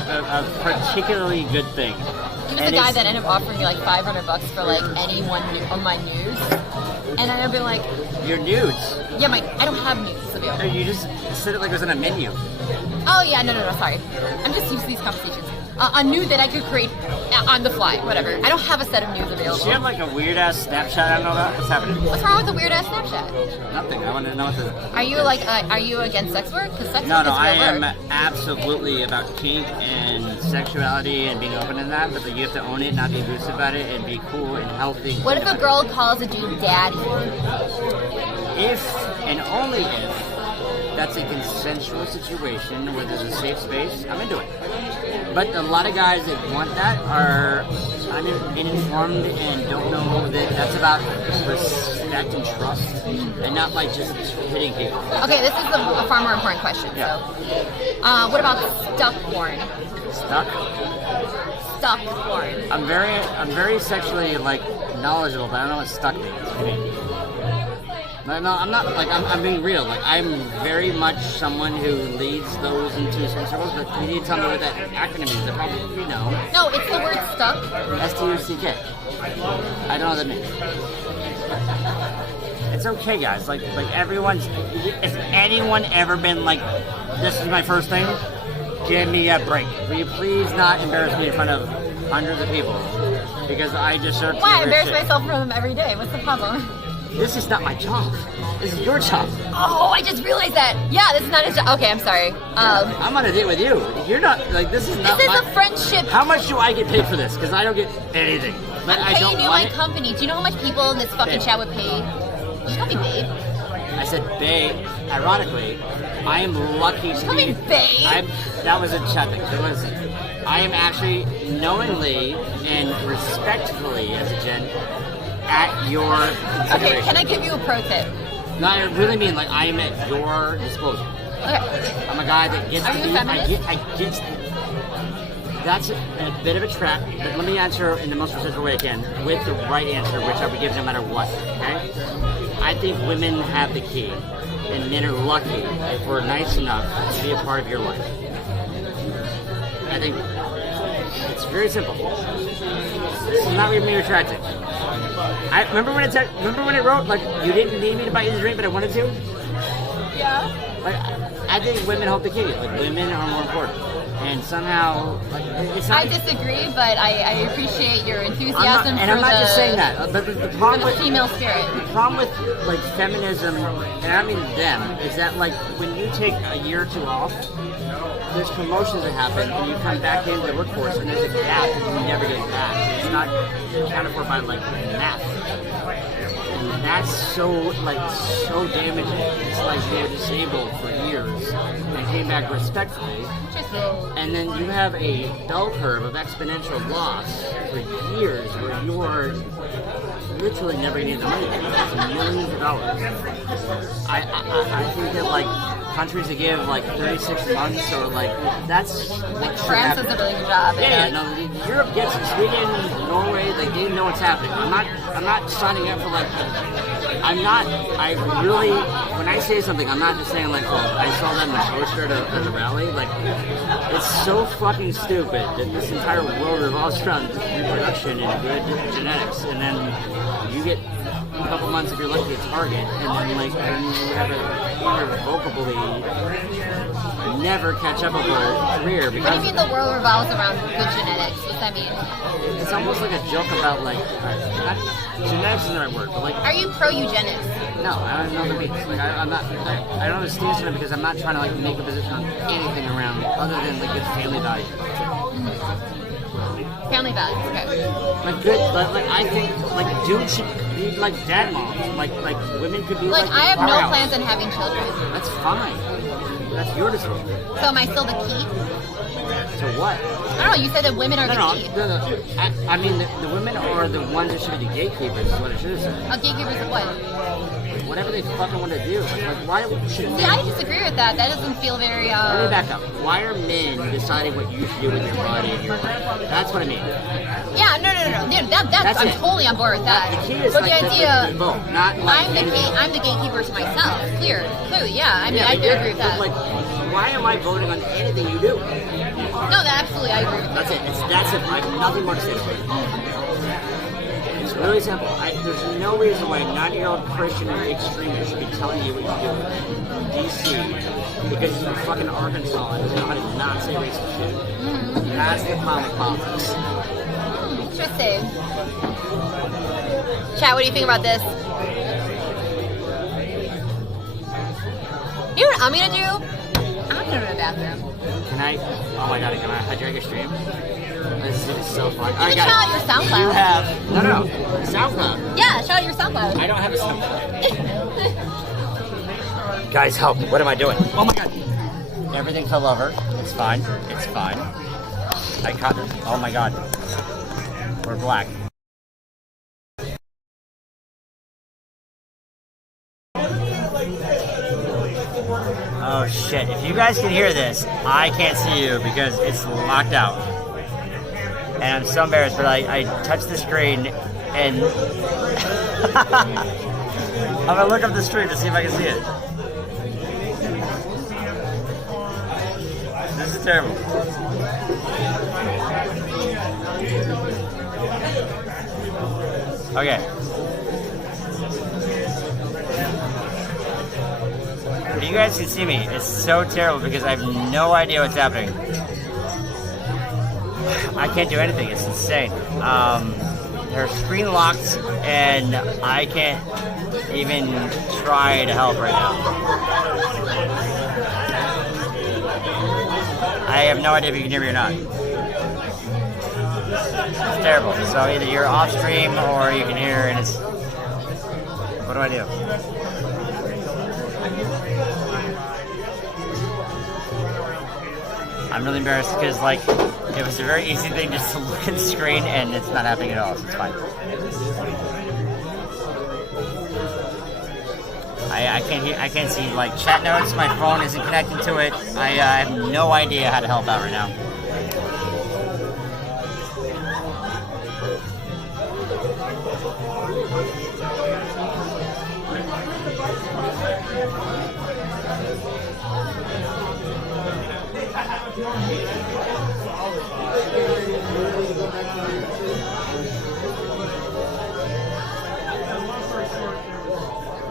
particularly good thing. He was the guy that ended up offering me like $500 for like any one of my nudes, and I'd be like, your nudes? Yeah, I don't have nudes available. You just said it like it was on a menu. Oh yeah, no, sorry. I'm just used to these conversations. A nude that I could create on the fly, whatever. I don't have a set of nudes available. Does she have like a weird ass Snapchat? I don't know about. What's happening? What's wrong with the weird ass Snapchat? Nothing. I want to know what the. Are you against sex work? Because sex No, work is I real am work. absolutely about kink and sexuality and being open in that, but you have to own it, not be abusive about it, and be cool and healthy. What if a girl calls a dude daddy? If and only if that's a consensual situation where there's a safe space, I'm into it. But a lot of guys that want that are uninformed and don't know that that's about respect and trust and not like just hitting people. Okay, this is a far more important question. Yeah. So, what about stuck porn? Stuck? Stuck porn. I'm very sexually like knowledgeable, but I don't know what stuck means. No, I'm not, like, I'm being real. Like, I'm very much someone who leads those into some circles, but you need to tell me what that acronym is. They probably know. No, it's the word stuck. S-T-U-C-K. I don't know what that means. It's okay, guys. Like everyone's, has anyone ever been like, this is my first thing? Give me a break. Will you please not embarrass me in front of hundreds of people? Because I deserve to. Why? I embarrass myself in front of them every day. What's the problem? This is not my job. This is your job. Oh, I just realized that. Yeah, this is not his job. Okay, I'm sorry. I'm on a date with you. You're not, like, this is not This is a friendship. How much do I get paid for this? Because I don't get anything. But I'm paying you my company. Do you know how much people in this fucking chat would pay? Just call me babe. I said babe. Ironically, I am lucky to Call me babe. That was a chat thing. It was, I am actually knowingly and respectfully, as a gent, at your consideration. Okay, can I give you a pro tip? No, I really mean, like, I am at your disposal. Okay. I'm a guy that gets Are to you be. a feminist? I get. That's a bit of a trap, but let me answer in the most respectful way I can with the right answer, which I would give no matter what. Okay? I think women have the key, and men are lucky if we're nice enough to be a part of your life. I think it's very simple. This is not really attractive. I remember when it wrote like you didn't need me to buy you the drink, but I wanted to. Yeah. Like I think women hold the key. Like women are more important, and somehow like it's not. I disagree, but I appreciate your enthusiasm I'm not just saying that. But the problem for the with female spirit. the problem with like feminism, and I mean them, is that like when you take a year or two off, there's promotions that happen, and you come back into the workforce, and there's a gap that you never get back. It's not accounted for by like math. And that's so damaging. It's like they were disabled for years and came back respectfully. And then you have a bell curve of exponential loss for years where you're literally never going to get the money back. It's millions of dollars. I think that like countries that give like 36 months or like that's what France does a really good job. Yeah, no, Europe gets it. Sweden, Norway, like they know what's happening. I'm not signing up for like. I really, when I say something, I'm not just saying like, oh, I saw that in the poster at a rally. Like, it's so fucking stupid that this entire world revolves around reproduction and good genetics, and then you get a couple months if you're lucky at Target, and then like you have an irrevocably never catch up with your career. Because What do you mean the world revolves around good genetics? What's that mean? it's almost like a joke about like not, genetics isn't the right word, but like Are you pro-eugenics? no, I don't know the means. Like I'm not. I don't understand it because I'm not trying to like make a position on anything around other than like good family values. Family values, okay. Like good, like I think like dudes should be like dad moms. Like women could be Like, I have no powerhouse. plans on having children. That's fine. That's your decision. So am I still the key? So what? I don't know, you said that women are the key. No. I mean, the women are the ones that should be the gatekeepers, is what it should have said. Oh, gatekeepers of what? Whatever they fucking want to do. Like, why should men... See, I disagree with that. That doesn't feel very, Let me back up. Why are men deciding what you should do with your body and your life? That's what I mean. Yeah, no. Dude, I'm totally on board with that. The key is but like the idea, people, not like I'm the gatekeeper to myself. Clearly, yeah. I mean, yeah, I do agree with that. Like, why am I voting on anything you do? No, absolutely, I agree with that. That's it. I have nothing more to say about it. It's really simple. There's no reason why a 90-year-old Christian extremist should be telling you what you do in D.C. because he's from fucking Arkansas and doesn't know how to not say racist shit. Mm-hmm. That's the problem with politics. Interesting. Chat, what do you think about this? You know what I'm gonna do? I'm gonna go to the bathroom. Can I? Oh my god, can I hijack your stream? This is so fun. You can shout out your SoundCloud. You have no SoundCloud. Yeah, shout out your SoundCloud. I don't have a SoundCloud. Guys, help! What am I doing? Oh my god! Everything fell over. It's fine. It's fine. I caught it. Oh my god. We're black. Oh shit, if you guys can hear this, I can't see you because it's locked out. And I'm so embarrassed, but I touched the screen and I'm gonna look up the stream to see if I can see it. This is terrible. Okay. You guys can see me. It's so terrible because I have no idea what's happening. I can't do anything. It's insane. They're screen locked and I can't even try to help right now. I have no idea if you can hear me or not. It's terrible. So either you're off stream or you can hear and it's... What do I do? I'm really embarrassed because, like, it was a very easy thing just to look at the screen and it's not happening at all, so it's fine. I can't see, like, chat notes, my phone isn't connecting to it. I have no idea how to help out right now.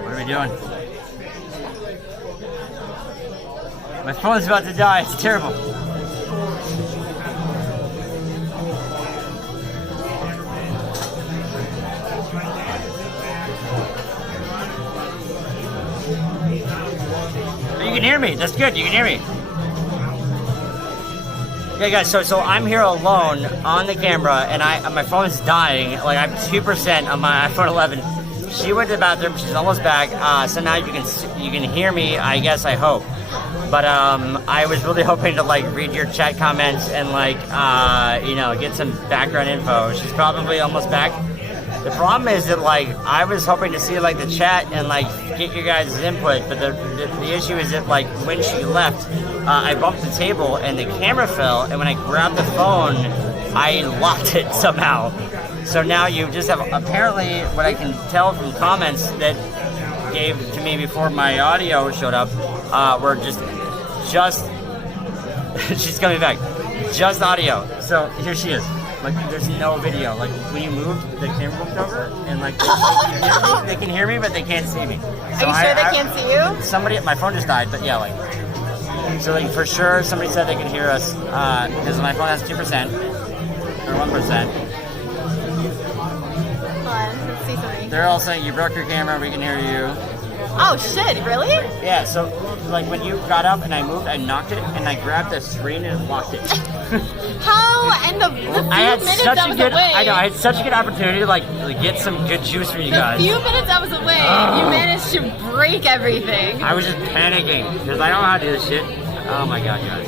What are we doing? My phone's about to die. It's terrible. You can hear me. That's good. You can hear me. Yeah, guys. So I'm here alone on the camera, and my phone is dying. Like I'm 2% on my iPhone 11. She went to the bathroom. She's almost back. So now you can hear me. I guess. I hope. But I was really hoping to like read your chat comments and like get some background info. She's probably almost back. The problem is that like I was hoping to see like the chat and like get your guys' input, but the issue is that like when she left, I bumped the table and the camera fell, and when I grabbed the phone, I locked it somehow. So now you just have apparently what I can tell from comments that gave to me before my audio showed up were just she's coming back, just audio. So here she is. Like, there's no video. Like, when you moved, the camera moved over, and like, they can hear me, but they can't see me. So are you sure they can't see you? Somebody, my phone just died, but yeah, like, so like for sure, somebody said they can hear us because my phone has 2% or 1%. Hold on, let's see something. They're all saying you broke your camera. We can hear you. Oh shit! Really? Yeah. So like when you got up and I moved, I knocked it and I grabbed the screen and locked it. How? And the few minutes I was away. I know. I had such a good opportunity to like get some good juice from you guys. The few minutes I was away, you managed to break everything. I was just panicking because I don't know how to do this shit. Oh my god, guys.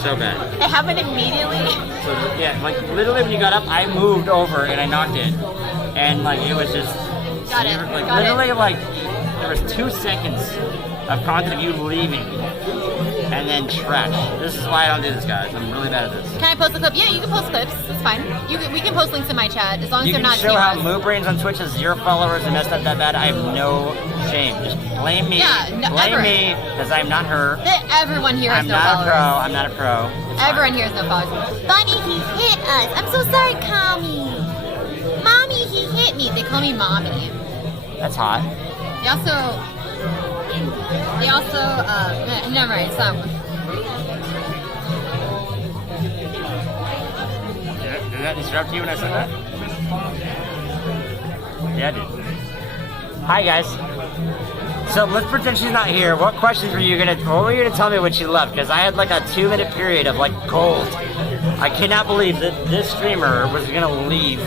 So bad. It happened immediately. So yeah, like literally when you got up, I moved over and I knocked it, and like it was just. Got it. Like Got literally, it. like there was 2 seconds of content of you leaving, and and then trash. This is why I don't do this, guys. I'm really bad at this. Can I post a clip? Yeah, you can post clips. It's fine. We can post links in my chat as long as You they're can not show how cameras. Moo Brains on Twitch has 0 followers and messed up that bad. I have no shame. Just blame me. Yeah, no, blame me, because I'm not her. Everyone here has I'm no not followers. a pro. I'm not a pro. It's Everyone fine. here has no followers. Bunny, he hit us. I'm so sorry, Kami. Mommy, he hit me. They call me Mommy. That's hot. They also, never mind, it's not. Did that disrupt you when I said that? Yeah, it did. Hi, guys. So let's pretend she's not here. What were you gonna tell me when she left? Because I had like a 2-minute period of like gold. I cannot believe that this streamer was gonna leave.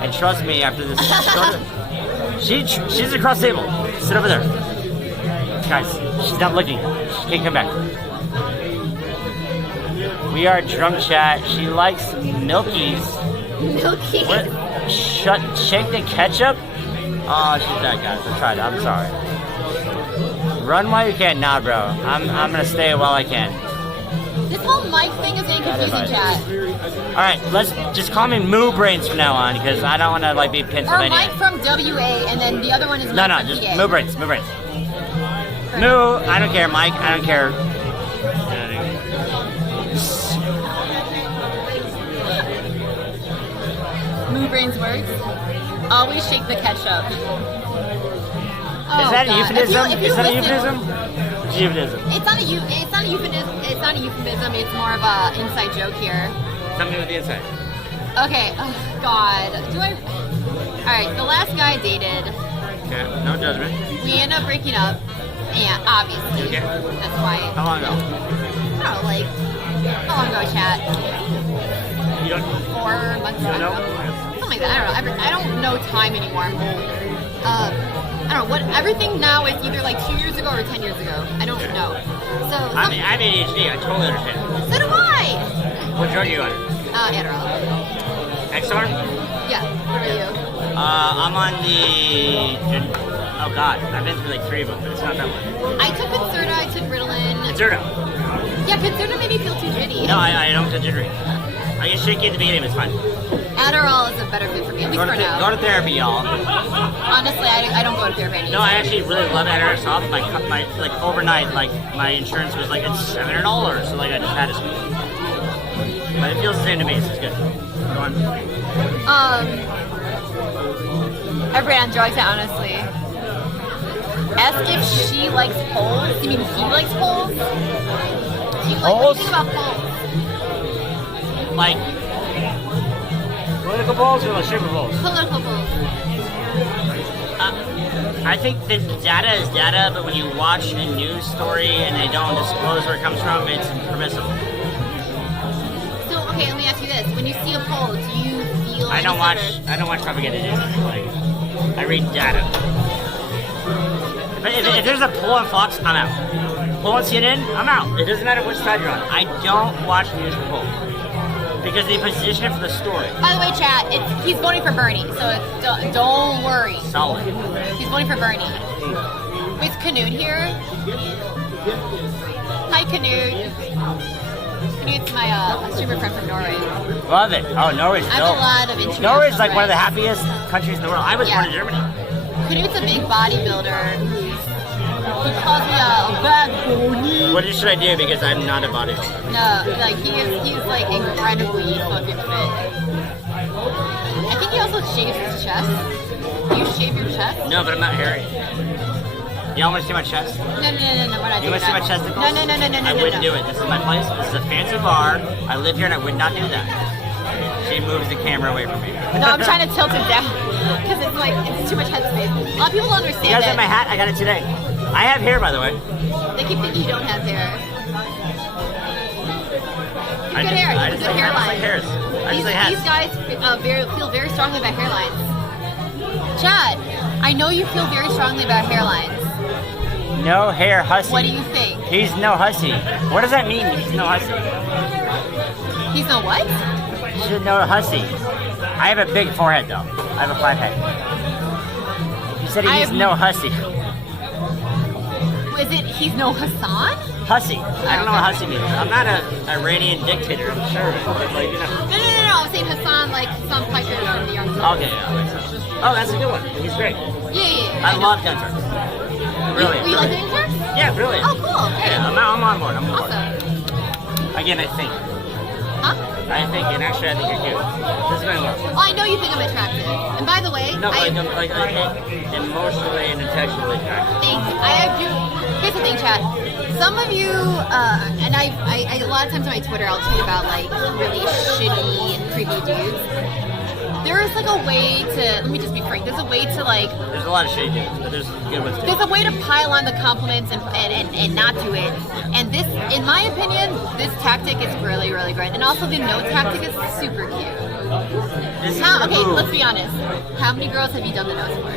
And trust me, after this, she's across the table. Sit over there. Guys, she's not looking. She can't come back. We are drunk chat. She likes Milkies. Milky. What? Shake the ketchup? Oh, she's bad, guys. I tried. I'm sorry. Run while you can. Nah, bro. I'm gonna stay while I can. This whole mic thing is getting confusing, chat. Alright, let's just call me Moo Brains from now on, because I don't want to like be Or Pennsylvania. Mike from WA, and then the other one is Mike No, from just PA. Moo Brains. Moo, I don't care, Mike. I don't care. Moo Brains works. Always shake the ketchup. Is that a euphemism? If you Is that a listen- euphemism? It's a euphemism. It's not a euphemism. It's not a euphemism. It's more of a inside joke here. Something with the inside. Okay. Oh God. All right. The last guy I dated. Okay, no judgment. We ended up breaking up, and obviously Okay. that's why. How long ago? I don't know, like how long ago, chat? You don't 4 months you ago. don't know? Something like that. I don't know. I don't know time anymore. I'm old. I don't know what. Everything now is either like 2 years ago or 10 years ago. I don't know. So I mean, I'm ADHD. I totally understand. so do I. What drug are you on? Adderall. XR? Yeah. What are you? I'm on the... Oh god, I've been through like 3 of them, but it's not that one. I took Concerta. I took Ritalin. Concerta. Yeah, Concerta made me feel too jitty. No, I don't feel jittery. I get shaky at the beginning, but it's fine. Adderall is a better fit for me, at least for now. Go to therapy, y'all. Honestly, I don't go to therapy anymore. No, I actually really love Adderall. My like overnight, like my insurance was like it's $700, so like I just had to speak. But it feels the same to me, so it's good. Go on. Everybody on drugs, honestly. Ask if she likes poles. You mean he likes poles? Do you like, what do you think about poles? Like political balls or like stripper balls? Political poles. I think that data is data, but when you watch a news story and they don't disclose where it comes from, it's permissible. So, okay, let me ask you this. When you see a pole, do you feel I don't watch propaganda news. Like, I read data. But if there's a poll on Fox, I'm out. Poll on CNN, I'm out. It doesn't matter which side you're on. I don't watch news for polls. Because they position it for the story. By the way, chat, he's voting for Bernie, so don't worry. Solid. He's voting for Bernie. Is Canute here? Hi, Canute. Canute's my streamer friend from Norway. Love it. Oh, Norway's I have a lot of international Norway's like one of the friends. happiest countries in the world. I was born in Germany. Canute's a big bodybuilder. He calls me a badbunny. What should I do? Because I'm not a bodybuilder. No, like he's like incredibly fucking fit. I think he also shaves his chest. Do you shave your chest? No, but I'm not hairy. Y'all want to see my chest? No, we're not You doing want to see my that. chesticles? No. I wouldn't do it. This is my place. This is a fancy bar. I live here and I would not do that. She moves the camera away from me. No, I'm trying to tilt it down because it's like it's too much headspace. A lot of people don't understand You guys that. have my hat? I got it today. I have hair, by the way. They keep thinking you don't have hair. You have good hair. You have good I hairline. like hairs. I just like hats. These guys feel very strongly about hairlines. Chad, I know you feel very strongly about hairlines. No hair hussy. What do you think? He's no hussy. What does that mean? He's no hussy. He's no what? He's no hussy. I have a big forehead though. I have a flat head. You said he's no hussy. Is it he's no Hassan? Hussy. I don't know what hussy means. I'm not a Iranian dictator. I'm sure. But like, you know. No. I'm saying Hassan, like Hassan Piker from the Young. Okay, yeah. Oh, that's a good one. He's great. Yeah. I love Young Turks. Really. You like the Young Turks? Yeah, brilliant. Oh, cool. Okay. Yeah, I'm on board. I'm on board. Awesome. Again, I think. Huh? I think, and actually, I think you're cute. This is my love. Oh, I know you think I'm attractive. And by the way, No, like emotionally and intellectually attractive. Thanks. I do. Here's the thing, Chad. Some of you, and I a lot of times on my Twitter, I'll tweet about like really shitty and creepy dudes. There is like a way to. Let me just be frank. There's a way to like. There's a lot of shady dudes, but there's good ones too. There's a way to pile on the compliments and not do it. And this, in my opinion, this tactic is really, really great. And also the no tactic is super cute. Okay, let's be honest. How many girls have you done the nose for?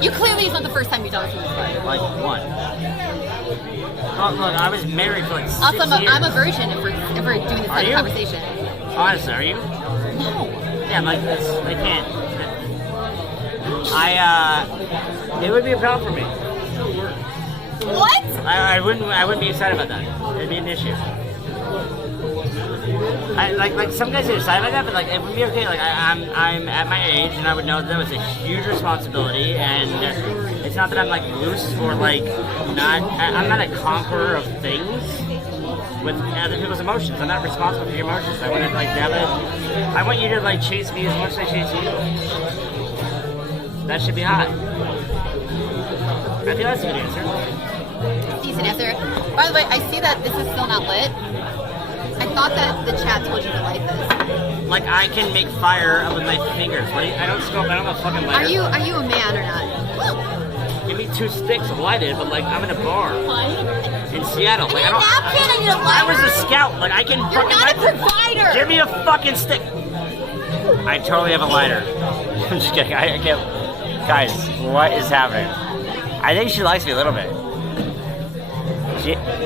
You clearly, it's not the first time you've done this for. Like one. Oh, look, I was married for like 6 Also, years. I'm a virgin if we're doing this kind of conversation. Honestly, are you? No. Yeah, I'm like this. I can't. It would be a problem for me. What? I wouldn't be excited about that. It'd be an issue. Like some guys are excited about that, but like it would be okay. Like I'm at my age, and I would know that was a huge responsibility, and it's not that I'm like loose or like I'm not a conqueror of things with other people's emotions. I'm not responsible for your emotions. I want to like I want you to like chase me as much as I chase you. That should be hot. I think that's a good answer. Decent answer. By the way, I see that this is still not lit. I thought that the chat told you to light this. Like I can make fire with my fingers. I don't scope. I don't have a fucking lighter. Are you a man or not? Give me 2 sticks of lighted, but like I'm in a bar in Seattle. Like, I need a napkin. I need a lighter. I was a scout. Like I can. You're fucking not a provider. Give me a fucking stick. I totally have a lighter. I'm just kidding. I can't. Guys, what is happening? I think she likes me a little bit.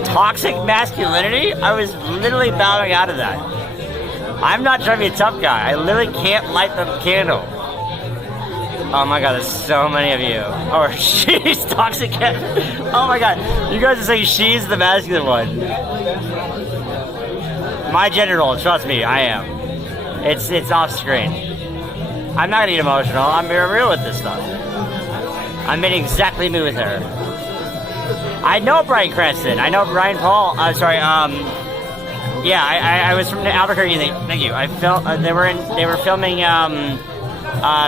Toxic masculinity? I was literally bowing out of that. I'm not trying to be a tough guy. I literally can't light the candle. Oh my god, there's so many of you. Oh, she's toxic. Oh my god, you guys are saying she's the masculine one. My gender role, trust me, I am. It's off screen. I'm not gonna get emotional. I'm real with this stuff. I'm being exactly me with her. I know Bryan Cranston. I know Ryan Paul. Yeah, I was from Albuquerque. Thank you. I felt they were filming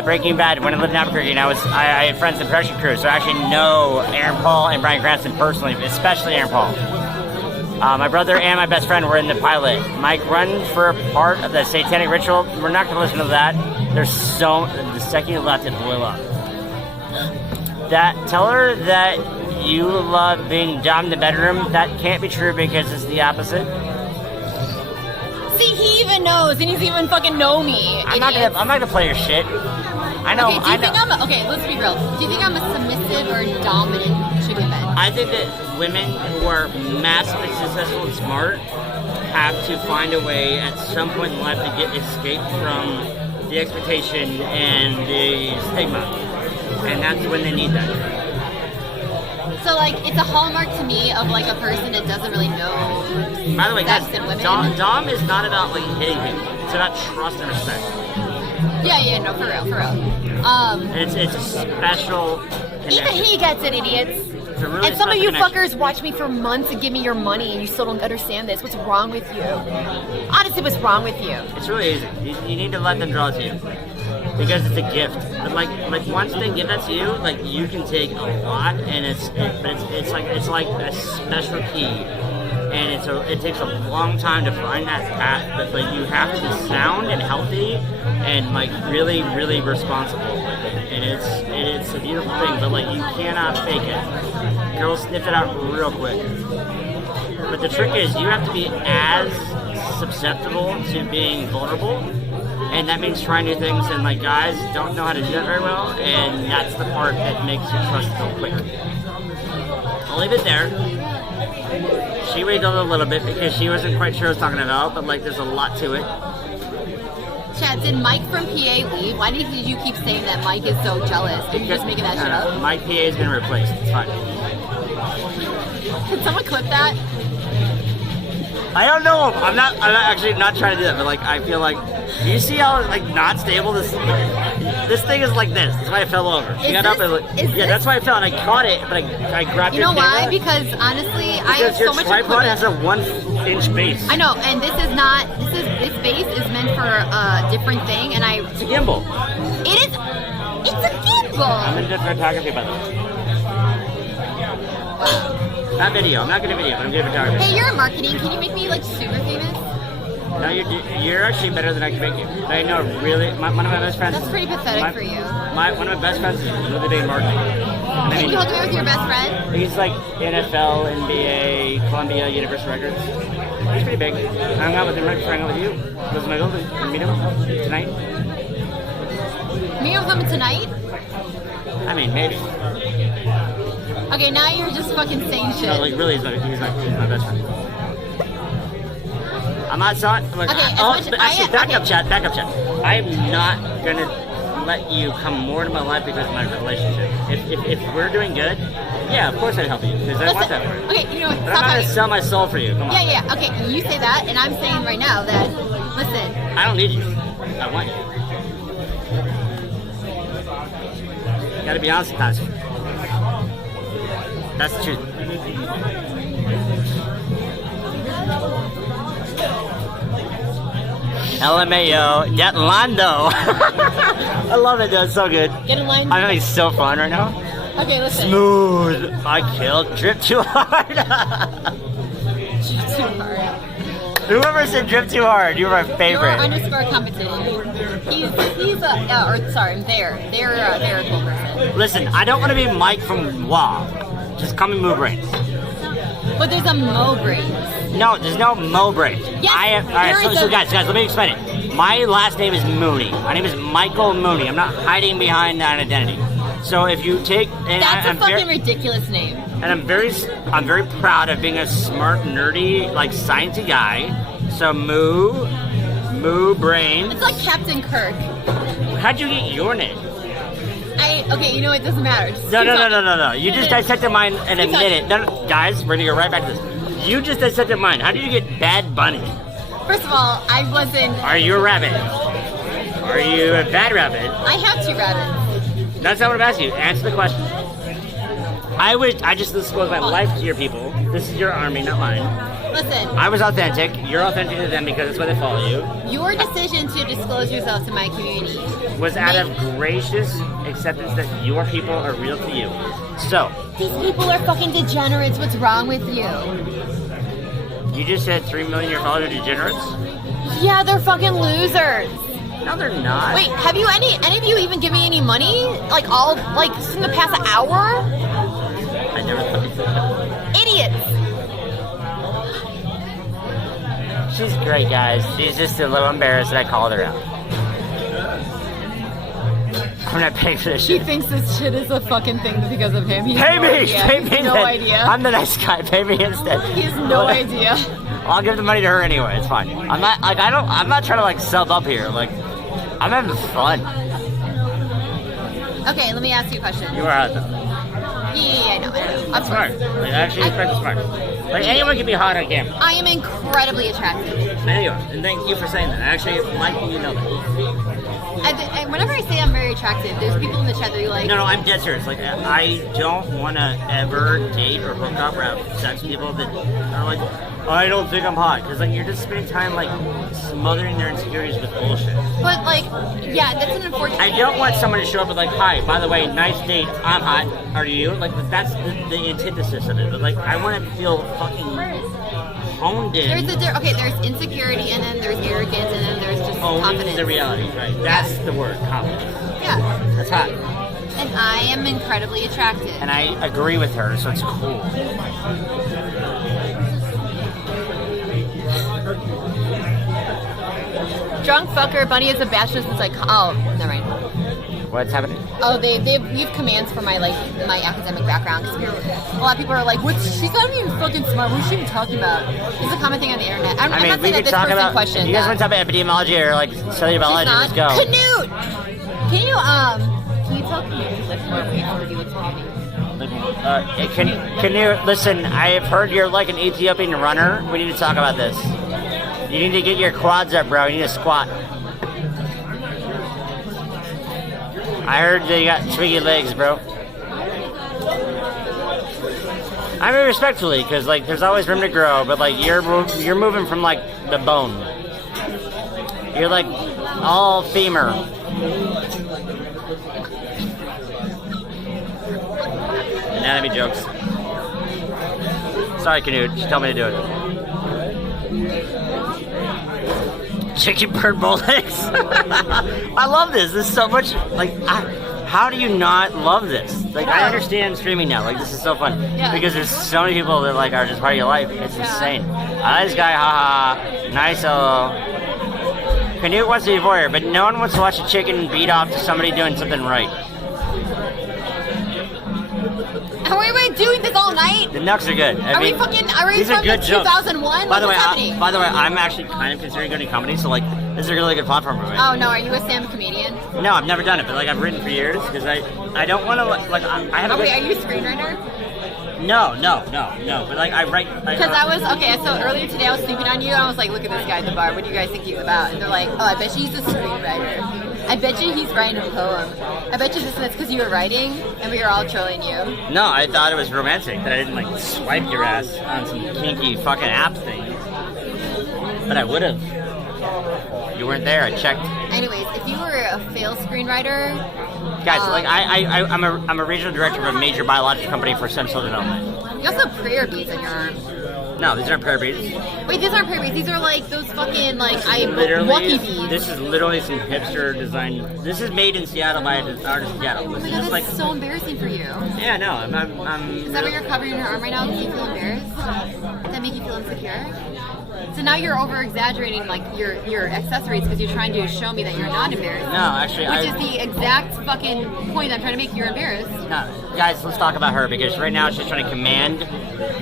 Breaking Bad when I lived in Albuquerque, and I had friends in the production crew, so I actually know Aaron Paul and Bryan Cranston personally, especially Aaron Paul. My brother and my best friend were in the pilot. Mike, run for a part of the satanic ritual. We're not going to listen to that. The second you left, it blew up. Tell her that you love being dumb in the bedroom. That can't be true because it's the opposite. See, he even knows, and he's even fucking know me. I'm not gonna play your shit. I know. Okay, let's be real. Do you think I'm a submissive or dominant chicken man? I think that women who are massively successful and smart have to find a way at some point in life to escape from the expectation and the stigma, and that's when they need that. So, like, it's a hallmark to me of, like, a person that doesn't really know. By the way, guys, women. Dom is not about, like, hitting people. It's about trust and respect. Yeah, no, for real. It's a special connection. Even he gets it, idiots. Really and some of you connection. fuckers watch me for months and give me your money and you still don't understand this. What's wrong with you? Honestly, what's wrong with you? It's really easy. You need to let them draw to you. Because it's a gift. But like once they give that to you, like you can take a lot, and it's like a special key, and it takes a long time to find that path. But like you have to be sound and healthy, and like really really responsible with it. And it's a beautiful thing. But like you cannot fake it. Girls sniff it out real quick. But the trick is you have to be as susceptible to being vulnerable. And that means trying new things, and like guys don't know how to do that very well, and that's the part that makes you trust go quick. I'll leave it there. She wiggled a little bit because she wasn't quite sure what I was talking about, but like there's a lot to it. Chad, did Mike from PA leave? Why did you keep saying that Mike is so jealous? Are you just making that shit up? Mike PA has been replaced. It's fine. Can someone clip that? I don't know. I'm not actually not trying to do that, but like I feel like. Do you see how like not stable this thing is like this? That's why I fell over. She got up and like, that's why I fell and I caught it, but I grabbed it. You know why? Because honestly, I have so much equipment. Your tripod has a 1-inch base. I know, and this base is meant for a different thing, and It's a gimbal. It's a gimbal. I'm into photography, by the way. Not video. I'm not good at video, but I'm good at photography. Hey, you're in marketing. Can you make me like super famous? No, you're actually better than I can make you. I know, really. One of my best friends. That's pretty pathetic for you. One of my best friends is really big in marketing. Can you hold me with your best friend? He's like NFL, NBA, Columbia, Universal Records. He's pretty big. I hung out with him right before I hung out with you. Goes to my building. Meet him tonight. Meet with him tonight? I mean, maybe. Okay, now you're just fucking saying shit. No, like really, he's my best friend. I'm not sorry. Like, okay, back up, chat. I'm not gonna let you come more into my life because of my relationship. If we're doing good, yeah, of course I'd help you because I want that for you. Okay, you know what? But I'm not gonna sell my soul for you. Come on. Yeah. Okay, you say that, and I'm saying right now that listen. I don't need you. I want you. You gotta be honest sometimes. That's the truth. LMAO, get Lando. I love it, though. It's so good. Get in line. I know he's so fun right now. Okay, listen. Smooth. I killed. Drip too hard. Drip too hard. Whoever said drip too hard, you were my favorite. You're underscore competition. They're a cool person. Listen, I don't want to be Mike from WoW. Just call me Moo Brains. But there's a Mo Brains. No, there's no Mo Brains. Yes, Alright, so guys, let me explain it. My last name is Mooney. My name is Michael Mooney. I'm not hiding behind that identity. So if you take, and that's a fucking ridiculous name. And I'm very proud of being a smart, nerdy, like sciencey guy. So Moo Brains. It's like Captain Kirk. How'd you get your name? Okay, you know it doesn't matter. No. You just dissected mine and admit it. No, guys, we're gonna go right back to this. You just dissected mine. How did you get Bad Bunny? First of all, I wasn't. Are you a rabbit? Are you a bad rabbit? I have 2 rabbits. That's not what I'm asking you. Answer the question. I just disclosed my life to your people. This is your army, not mine. Listen. I was authentic. You're authentic to them because that's why they follow you. Your decision to disclose yourself to my community was out of gracious acceptance that your people are real to you. So. These people are fucking degenerates. What's wrong with you? You just said 3 million of your followers are degenerates? Yeah, they're fucking losers. No, they're not. Wait, have you any of you even given me any money? Like in the past hour? I never thought you said that. Idiots. She's great, guys. She's just a little embarrassed that I called her out. I'm not paying for this shit. He thinks this shit is a fucking thing because of him. Pay me! Pay me! No idea. I'm the nice guy. Pay me instead. He has no idea. I'll give the money to her anyway. It's fine. I'm not trying to sub up here. Like, I'm having fun. Okay, let me ask you a question. You are hot though. Yeah, I know. I'm smart. Like, actually, you're pretty smart. Like, anyone can be hot on camera. I am incredibly attractive. I know you are, and thank you for saying that. Actually, like, you know that. Whenever I say I'm very attractive, there's people in the chat that are like... No, I'm dead serious. Like, I don't want to ever date or hook up or have sex with people that are like, I don't think I'm hot. Because, like, you're just spending time, like, smothering their insecurities with bullshit. But, like, yeah, that's an unfortunate... I don't want someone to show up with, like, hi, by the way, nice date, I'm hot, are you? Like, that's the antithesis of it. But, like, I want to feel fucking honed in. There's insecurity, and then there's arrogance, and then there's just confidence. The reality, right? That's the word, confidence. Yeah. That's hot. And I am incredibly attractive. And I agree with her, so it's cool. Drunk fucker, Bunny is a bachelor since oh, never mind. What's happening? Oh, they have commands for my academic background. Cause a lot of people are like, she's not even fucking smart. What is she even talking about? It's a common thing on the internet. I'm not saying that this person questioned. You guys want to talk about epidemiology or like cellular biology? Let's go. Canute! Can you tell Canute like more ways to do what's happening? Can you listen? I have heard you're like an Ethiopian runner. We need to talk about this. You need to get your quads up, bro. You need to squat. I heard that you got twiggy legs, bro. I mean, respectfully, because like there's always room to grow, but like you're moving from like the bone. You're like all femur. Anatomy jokes. Sorry, Canute. She told me to do it. Chicken bird bowl eggs. I love this. This is so much like. How do you not love this? Like, I understand streaming now. Like, this is so fun. Yeah. Because there's so many people that, like, are just part of your life. It's insane. I like this guy, haha. Nice, Canute wants to be a voyeur, but no one wants to watch a chicken beat off to somebody doing something right. Are we doing this all night? The Nucks are good. Are we these from are good jokes. 2001? By the way, I'm actually kind of considering going to comedy, so, like, this is a really good platform for me. Oh, no, are you a stand-up comedian? No, I've never done it, but, like, I've written for years, because I don't want to, like, I have a wait, are you a screenwriter? No, but, like, I write... So earlier today I was sleeping on you, and I was like, look at this guy at the bar, what do you guys think he's about? And they're like, oh, I bet you he's a screenwriter. I bet you he's writing a poem. I bet you this and that's because you were writing, and we were all trolling you. No, I thought it was romantic, that I didn't, like, swipe your ass on some kinky fucking app thing. But I would have. You weren't there, I checked. Anyways, if you were a failed screenwriter... Guys, like, I'm a regional director of a major biological company for stem cell development. You also have prayer beads on your arm. No, these aren't prayer beads. Wait, these aren't prayer beads. These are like those fucking, like, Literally, Wookie beads. this is literally some hipster design. This is made in Seattle by an artist in Seattle. Oh This my is god, just that's like... so embarrassing for you. Yeah, no, I'm Is that why you're covering your arm right now? Do you feel embarrassed? Does that make you feel insecure? So now you're over-exaggerating, like, your accessories because you're trying to show me that you're not embarrassed. No, actually, Which is the exact fucking point I'm trying to make. You're embarrassed. No, guys, let's talk about her because right now she's trying to command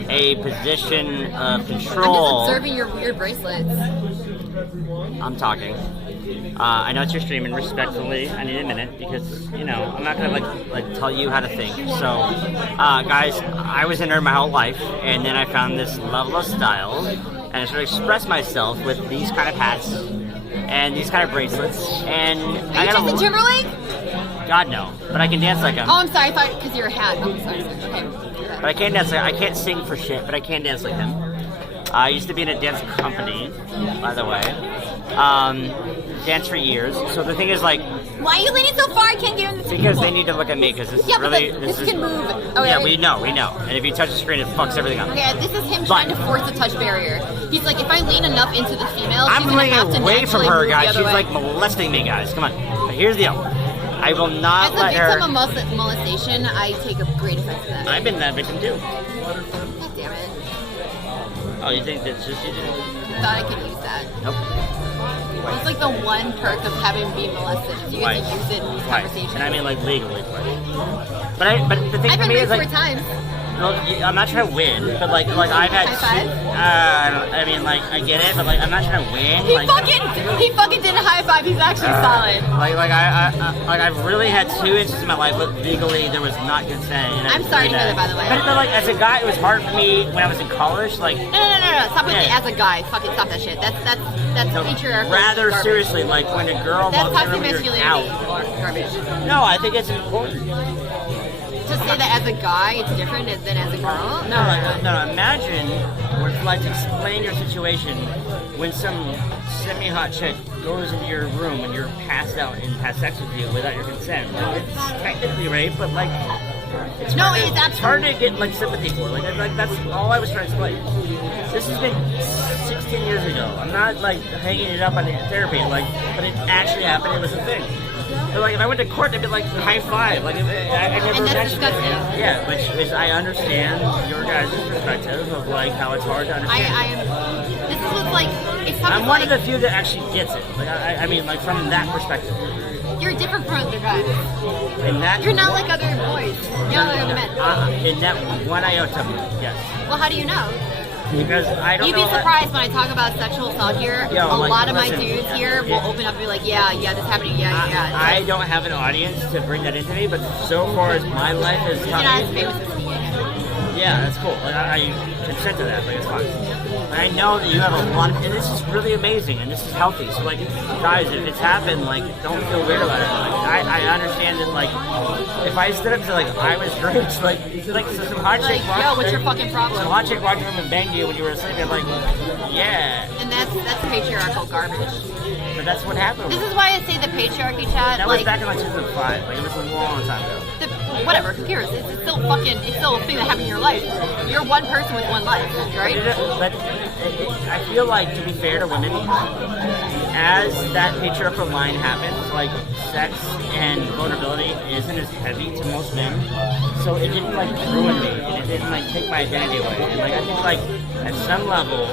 a position of control. I'm just observing your weird bracelets. I'm talking. I know it's your stream, and respectfully, I need a minute because I'm not gonna like tell you how to think. So, guys, I was in her my whole life, and then I found this level of style, and I sort of expressed myself with these kind of hats and these kind of bracelets. And Are you Justin Timberlake? God no, but I can dance like him. Oh, I'm sorry. I thought because you're a hat. Oh, sorry. Okay. But I can't dance. I can't sing for shit, but I can dance like him. I used to be in a dance company, by the way. Danced for years. So the thing is, like, why are you leaning so far? I can't get in the because they need to look at me because this is really this can move. Oh, yeah, we know. And if you touch the screen, it fucks everything up. Okay, this is him trying to force the touch barrier. He's like, if I lean enough into the female, I'm she's gonna have to away from her, move guys. the other She's way. like molesting me, guys. Come on. But here's the deal. I will not let her. As a victim of molestation, I take a great offense to that. I've been that victim too. God damn it. Oh, you think that's just you? I thought I could use that. Nope. It's like the one perk of having been molested. You get to use it in these conversations. And I mean like legally. But the thing I've for been me is raped like. 4 times. Well, I'm not trying to win, but like I've had. High five? I mean, like I get it, but like I'm not trying to win. He fucking did a high five. He's actually solid. I've really had 2 instances in my life, but legally there was not consent. And I'm sorry to hear that, by the way. But like as a guy, it was hard for me when I was in college. Like No. Stop with it as a guy. Fucking stop that shit. That's patriarchal. Rather garbage. seriously, like when a girl That's walks in toxic the room, you're out. masculinity garbage. No, I think it's important. To say that as a guy, it's different than as a girl. No. Imagine what it's like to explain your situation when some semi-hot chick goes into your room and you're passed out and has sex with you without your consent. Like, it's technically rape, but like it's hard to get like sympathy for. Like that's all I was trying to explain. This has been 16 years ago. I'm not like hanging it up on therapy. Like, but it actually happened. It was a thing. But like if I went to court, they'd be like high five. Like I never mentioned it. Yeah, which is I understand your guys' perspective of like how it's hard to understand. This is what's like. It's I'm one of the few that actually gets it. Like I mean, like from that perspective. You're different from other guys. In that. You're not like other boys. You're not like other men. In that one iota, yes. Well, how do you know? Because I don't You'd know. be surprised when I talk about sexual assault here. Yo, a like, lot of listen, my dudes here will open up and be like, yeah, this happening, yeah. I don't have an audience to bring that into me, but so far as my life has You're taught not me, as famous as me. yeah, that's cool. Like, I consent to that. Like, it's fine. And I know that you have a lot, and this is really amazing, and this is healthy. So, like, guys, if it's happened, like, don't feel weird about it. Like, I understand that, like, if I stood up to, like, I was raped, like so some hot chick walked, yo, what's your fucking problem? some hot chick walked in and banged you when you were asleep, and I'm like, yeah. And that's patriarchal garbage. But that's what happened. This is why I say the patriarchy chat. That was back in, like, 2005. Like, it was a long time ago. Whatever, who cares? It's still a thing that happened in your life. You're one person with one life, right? But I feel like, to be fair to women, as that patriarchal line happens, like, sex and vulnerability isn't as heavy to most men, so it didn't, like, ruin me, and it didn't, like, take my identity away. And, like, I think, like, at some level,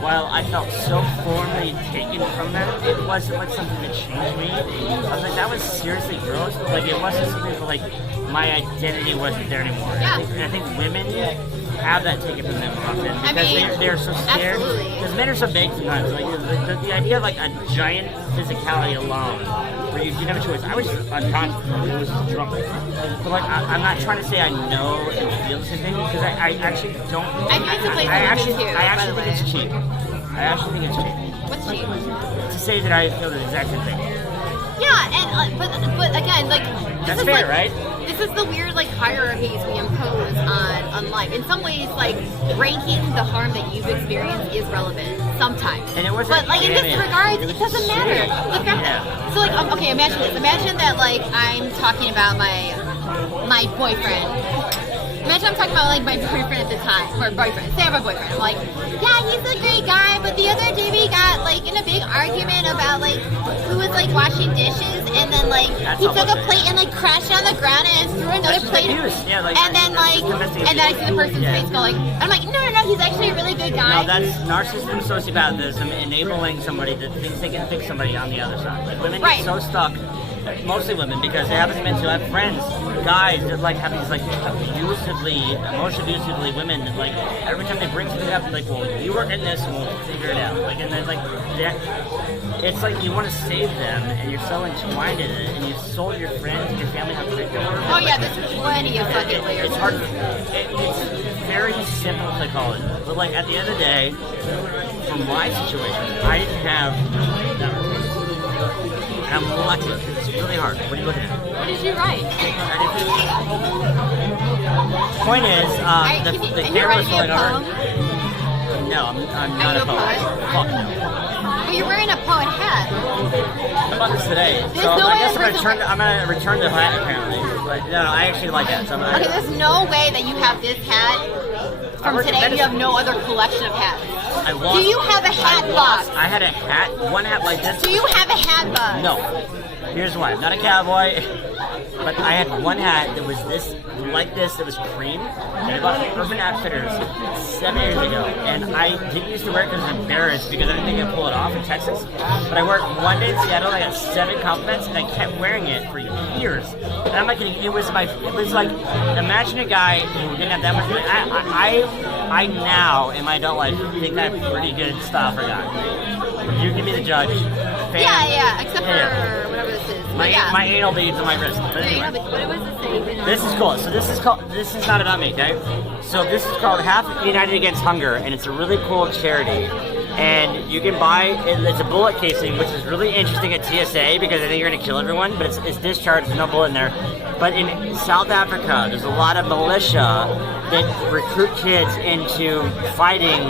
while I felt so formally taken from that, it wasn't, like, something that changed me. I was like, that was seriously gross, but, like, it wasn't something that, like, my identity wasn't there anymore. Yeah. I think women have that taken from them often because they're so scared. Because men are so big sometimes. Like the idea of like a giant physicality alone, where you didn't have a choice. I was just unconscious. I was just drunk. But like I'm not trying to say I know and feel the same thing because I actually don't. I think it's a place I actually think it's cheap. I actually think it's cheap. What's cheap? To say that I feel the exact same thing. Yeah, and but again, like That's is fair, like, right? This is the weird like hierarchies we impose on life. In some ways, like ranking the harm that you've experienced is relevant sometimes. And it wasn't. But like in this regard, it doesn't matter. The fact that so like okay, imagine this. Imagine that like I'm talking about my boyfriend. Imagine I'm talking about like my boyfriend at the time, or boyfriend. Say I have a boyfriend. I'm like, yeah, he's a great guy, but the other day we got like in a big argument about like who was like washing dishes, and then like he took a plate and like crashed on the ground and threw another plate. Yeah, like, and then like, and then I see the person's face go like, I'm like, no, he's actually a really good guy. No, that's narcissism, sociopathism, enabling somebody that thinks they can fix somebody on the other side. Like women get so stuck. Mostly women, because they haven't been to have friends, guys that like have these like emotionally abusively women that like every time they bring something up, like, well, you work in this and we'll figure it out. Like, and then like it's like you want to save them and you're so entwined in it and you've sold your friends and your family how great they were. Oh yeah, there's plenty of fucking layers. It's hard. It's very simple psychology, but like at the end of the day, from my situation, I didn't have that. I'm lucky. It's really hard. What are you looking at? What did you write? Point is, the camera's going over. No, I'm not a poet. Fuck no. But you're wearing a poet hat. I bought this today. So I guess I'm gonna return the hat apparently. But no, I actually like that. So okay, there's no way that you have this hat from today. You have no other collection of hats. Do you have a hat box? I had a hat, one hat like this. Do you have a hat box? No. Here's why. I'm not a cowboy, but I had one hat that was this, like this, that was cream. And I bought it from Urban Outfitters 7 years ago. And I didn't used to wear it because I was embarrassed because I didn't think I'd pull it off in Texas. But I wore it one day in Seattle, I got 7 compliments, and I kept wearing it for years. And I'm not kidding, it was like, imagine a guy who didn't have that much money. I now, in my adult life, think I have pretty good style for guys. You can be the judge. Yeah, except for whatever this is. My anal beads on my wrist. But anyway. What was it saying? This is cool. So this is not about me, okay? So this is called Half United Against Hunger, and it's a really cool charity. And you can buy it's a bullet casing, which is really interesting at TSA because I think you're gonna kill everyone, but it's discharged, there's no bullet in there. But in South Africa, there's a lot of militia that recruit kids into fighting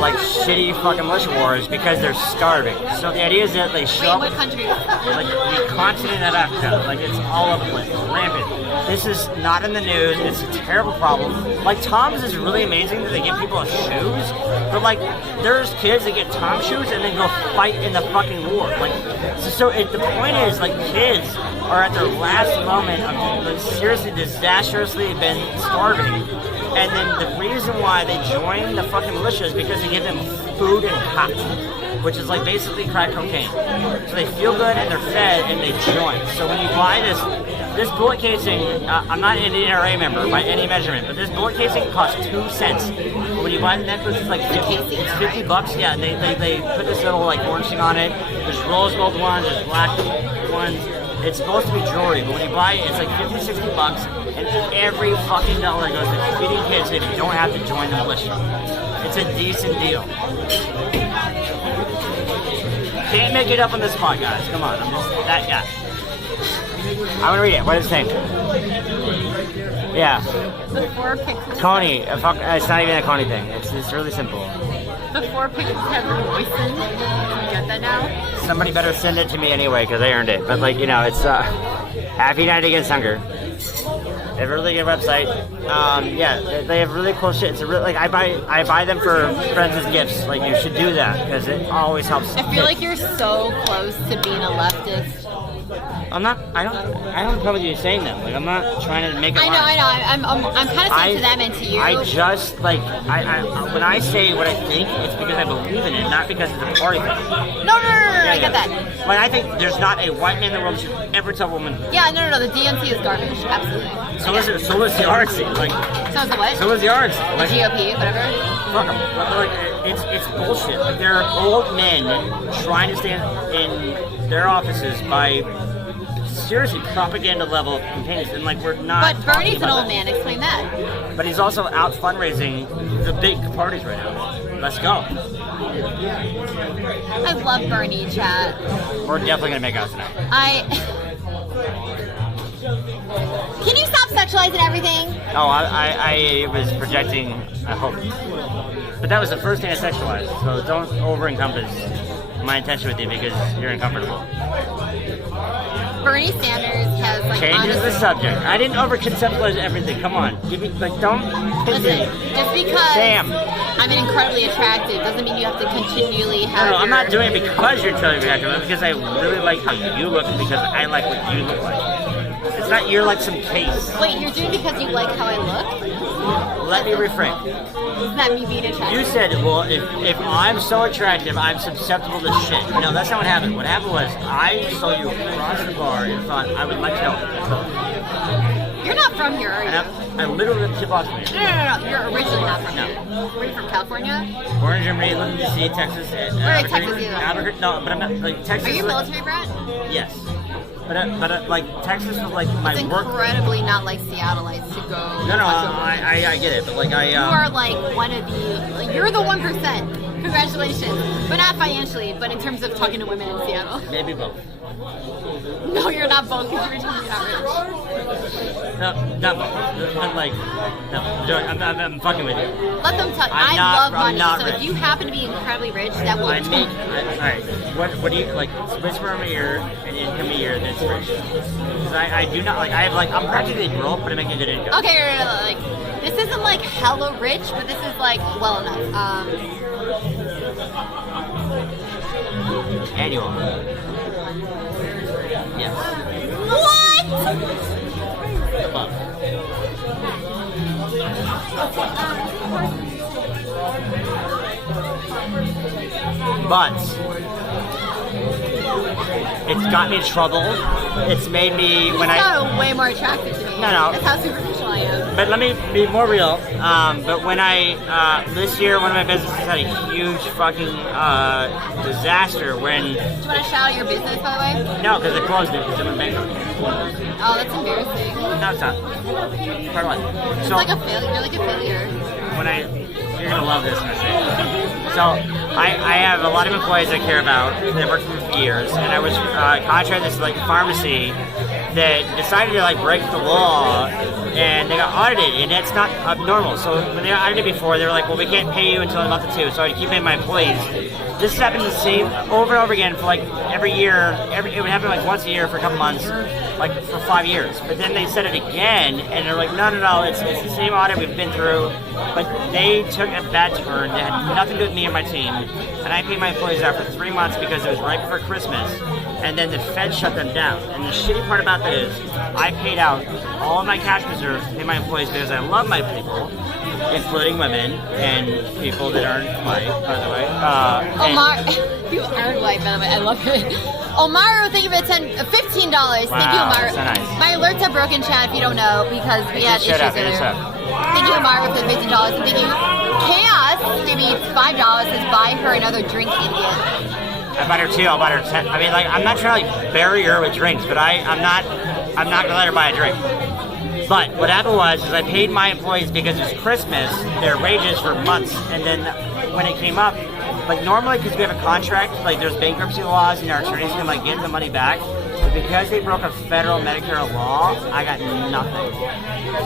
like shitty fucking militia wars because they're starving. So the idea is that they show up. What country? Like the continent of Africa, like it's all over the place, it's rampant. This is not in the news. It's a terrible problem. Like Tom's is really amazing that they give people shoes, but like there's kids that get Tom shoes and then go fight in the fucking war. Like the point is like kids are at their last moment of like seriously disastrously been starving. And then the reason why they join the fucking militia is because they give them food and cotton, which is like basically crack cocaine. So they feel good and they're fed and they join. So when you buy this bullet casing, I'm not an NRA member by any measurement, but this bullet casing costs 2 cents. But when when you buy the necklace, it's like 50. It's $50. Yeah, they put this little like orange thing on it. There's rose gold ones, there's black ones. It's supposed to be jewelry, but when you buy it, it's like $50-$60, and every fucking dollar goes to feeding kids, and you don't have to join the militia. It's a decent deal. Can't make it up on the spot, guys. Come on, I'm just that guy. I want to read it. What is it saying? Yeah. The 4 pixels. Coney. It's not even a Coney thing. It's really simple. The 4 pixels have voices. Can you get that now? Somebody better send it to me anyway, because I earned it. But like, you know, it's Happy Night Against Hunger. They have a really good website. Yeah, they have really cool shit. It's a really, like I buy them for friends as gifts. Like you should do that because it always helps. I feel like you're so close to being a leftist. I'm not. I don't know what you're saying though. Like I'm not trying to make it. I know. I'm kind of saying to them and to you. I just like when I say what I think, it's because I believe in it, not because it's a party thing. No, I get that. But I think there's not a white man in the world who should ever tell a woman. Yeah, no. The DNC is garbage. Absolutely. So was the RNC. Like. So is the what? So was the RNC. Like, the GOP, whatever. Fuck them. Like it's bullshit. Like there are old men trying to stand in their offices by seriously propaganda level campaigns, and like we're not. But Bernie's an old man. Explain that. But he's also out fundraising the big parties right now. Let's go. I love Bernie, chat. We're definitely gonna make out tonight. Can you stop sexualizing everything? Oh, I was projecting a hope. But that was the first thing I sexualized, so don't over-encompass my intention with you because you're uncomfortable. Bernie Sanders has like changes the subject. I didn't over-conceptualize everything. Come on, give me like don't. Listen, just because Sam. I'm incredibly attractive doesn't mean you have to continually have. No, I'm not doing it because you're telling me attractive. It's because I really like how you look because I like what you look like. It's not you're like some case. Wait, you're doing because you like how I look? Let me reframe. Isn't that me being attractive? You said, well, if I'm so attractive, I'm susceptible to shit. No, that's not what happened. What happened was I saw you across the bar and thought I would like to know. You're not from here, are you? I literally lived 2 blocks from here. No. You're originally not from here. Were you from California? Born in Germany, lived in DC, Texas. Where in Texas you live? Albuquerque. No, but I'm not like Texas. Are you a military brat? Yes. But like Texas was like my it's work. Incredibly not like Seattleites to go. No, I get it, but like I. You are like one of the. Like, you're the 1%. Congratulations, but not financially, but in terms of talking to women in Seattle. Maybe both. No, you're not both because you're telling me you're not rich. No, not both. But like, no, I'm fucking with you. Let them tell you. I love money, so rich. If you happen to be incredibly rich, that will. Alright, what do you like? Which from a year and income a year that's rich? Because I do not like. I have like I'm practically broke, but I'm making good income. Okay, like this isn't like hella rich, but this is like well enough. Annual. Yes. What? Above. But it's got me in trouble. It's made me when I way more attractive to me. No. That's how superficial I am. But let me be more real. But when I this year, one of my businesses had a huge fucking disaster. When do you want to shout out your business, by the way? No, because they closed it because they went bankrupt. Oh, that's embarrassing. No, it's not. Part of life. It's like a failure. You're like a failure. You're gonna love this when I say it. So I have a lot of employees I care about that worked for me for years, and I was contracted this like pharmacy that decided to like break the law, and they got audited, and that's not abnormal. So when they got audited before, they were like, well, we can't pay you until a month or two, so I had to keep paying my employees. This has happened the same over and over again for like every year. It would happen like once a year for a couple months, like for 5 years. But then they said it again, and they're like, no, it's the same audit we've been through. But they took a bad turn. They had nothing to do with me and my team, and I paid my employees out for 3 months because it was right before Christmas. And then the Fed shut them down. And the shitty part about that is, I paid out all of my cash reserves to pay my employees because I love my people, including women and people that aren't white, by the way. Omar, people aren't white, by the way. I love it. Omar, thank you for the $15. Wow, thank you, Omar. So nice. My alerts are broken, chat, if you don't know, because we had issues earlier. Thank you, Omar, for the $15. And thank you. Chaos give me $5 is buy her another drink, idiot. I bought her 2. I'll buy her 10. I mean, like, I'm not trying to like bury her with drinks, but I'm not gonna let her buy a drink. But what happened was I paid my employees because it's Christmas their wages for months, and then when it came up, like normally because we have a contract, like there's bankruptcy laws and our attorneys can like get the money back. But because they broke a federal Medicare law, I got nothing.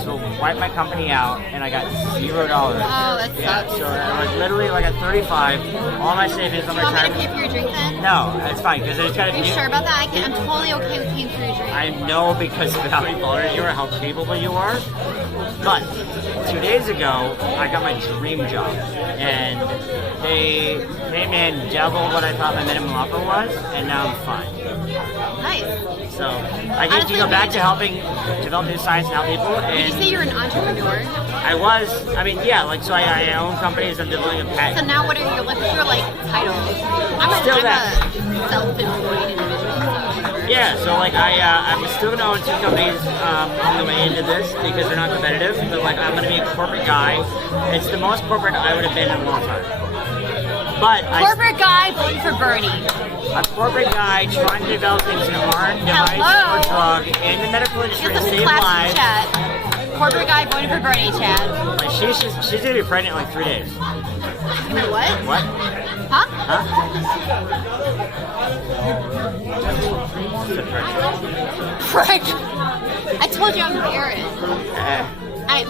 So wiped my company out, and I got $0. Oh, that sucks. So I was literally like at 35. All my savings on Do you want me to retirement. pay for your drink then? No, it's fine because I just got to. Are you sure about that? I'm totally okay with paying for your drink. I know because of how many followers you are, how capable you are. But 2 days ago, I got my dream job, and they came in double what I thought my minimum offer was, and now I'm fine. Nice. So I get to go back to helping develop new science and help people. Did And you say you're an entrepreneur? I was. I mean, yeah. Like, so I own companies. I'm developing a patent. So now what are your titles? I'm a self-employed individual. Yeah, so like I'm still gonna own 2 companies on the way into this because they're not competitive. But like I'm gonna be a corporate guy. It's the most corporate I would have been in a long time. But Corporate guy voting for Bernie. a corporate guy trying to develop things that aren't device or drug in the medical industry to save lives. Chat. Corporate guy voting for Bernie, Chad. Like she's gonna be pregnant in like 3 days. Wait, what? What? Huh? Huh? Frick! I told you I'm barren.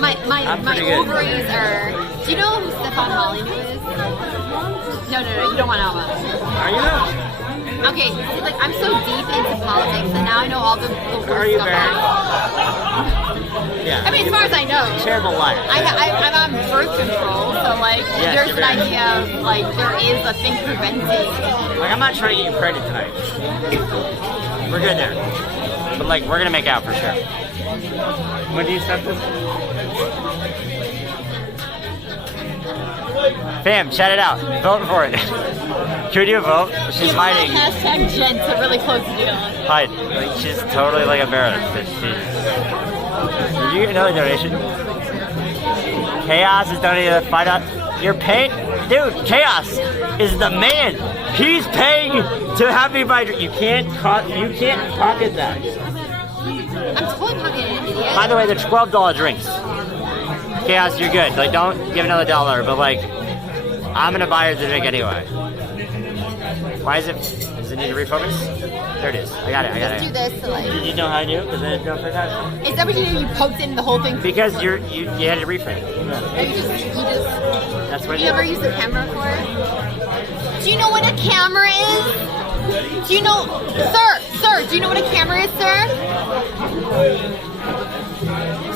My ovaries are. Do you know who Stefan Molyneux is? No, you don't want to know about him. Are you not? Okay, like I'm so deep into politics that now I know all the worst Are you stuff. married? Yeah. I mean, as far as I know. Terrible life. I'm on birth control, so like Yes, there's you're an married. idea of like there is a thing preventing. Like I'm not trying to get you pregnant tonight. We're good there. But like we're gonna make out for sure. When do you start this? Fam, shout it out. Vote for it. Can we do a vote? She's hiding. Hashtag Jen to really close the deal. Hide. Like she's totally like embarrassed that she's. Did you get another donation? Chaos is donating to find out. You're paying, dude. Chaos is the man. He's paying to have me buy. You can't pocket that. I'm totally pocketing it, idiot. By the way, they're $12 drinks. Chaos, you're good. Like, don't give another $1, but like, I'm gonna buy her the drink anyway. Why is it? Does it need to refocus? There it is. I got it. Just do this to like. Did you know how I do? Because I didn't know for that. Is that what you do? You poked in the whole thing? Because you had to reframe. Or you just. That's what You ever use a camera before? Do you know what a camera is? Do you know, sir? Do you know what a camera is, sir?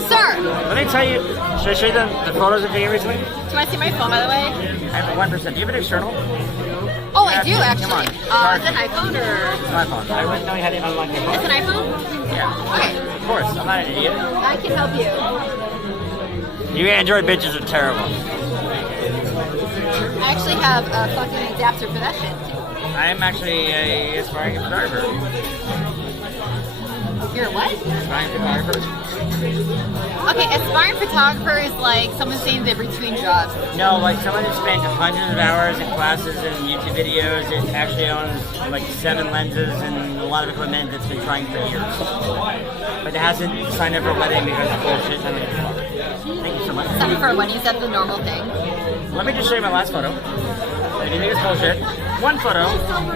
Sir. Let me tell you. Should I show you the photos I've taken recently? Do you want to see my phone, by the way? I have a 1%. Do you have an external? Oh, I do actually. Come on. Is it an iPhone or? It's my phone. I wouldn't know you had it unlocked your phone. It's an iPhone? Yeah. Okay. Of course. I'm not an idiot. I can help you. You Android bitches are terrible. I actually have a fucking adapter for that shit. I'm actually a aspiring photographer. You're a what? Aspiring photographer. Okay, aspiring photographer is like someone saying they're between jobs. No, like someone who spent hundreds of hours in classes and YouTube videos and actually owns like 7 lenses and a lot of equipment that's been trying for years. But it hasn't signed up for a wedding because of bullshit. I mean, thank you so much. Something for a wedding, is that the normal thing? Let me just show you my last photo. If you think it's bullshit, one photo.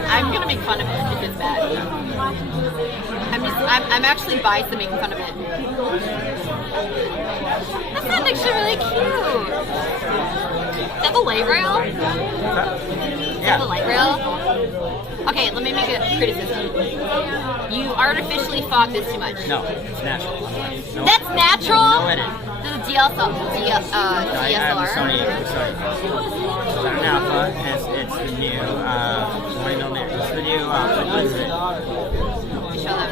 I'm gonna make fun of it if it's bad. I'm actually biased to making fun of it. That's not actually really cute. Is that the light rail? Is that the light rail? Okay, let me make a criticism. You artificially fog this too much. No, it's natural. No, That's natural? no edit. The DSLR. I have a Sony. It's an Alpha, and it's the new 20 millimeter. It's the new lens. Show them.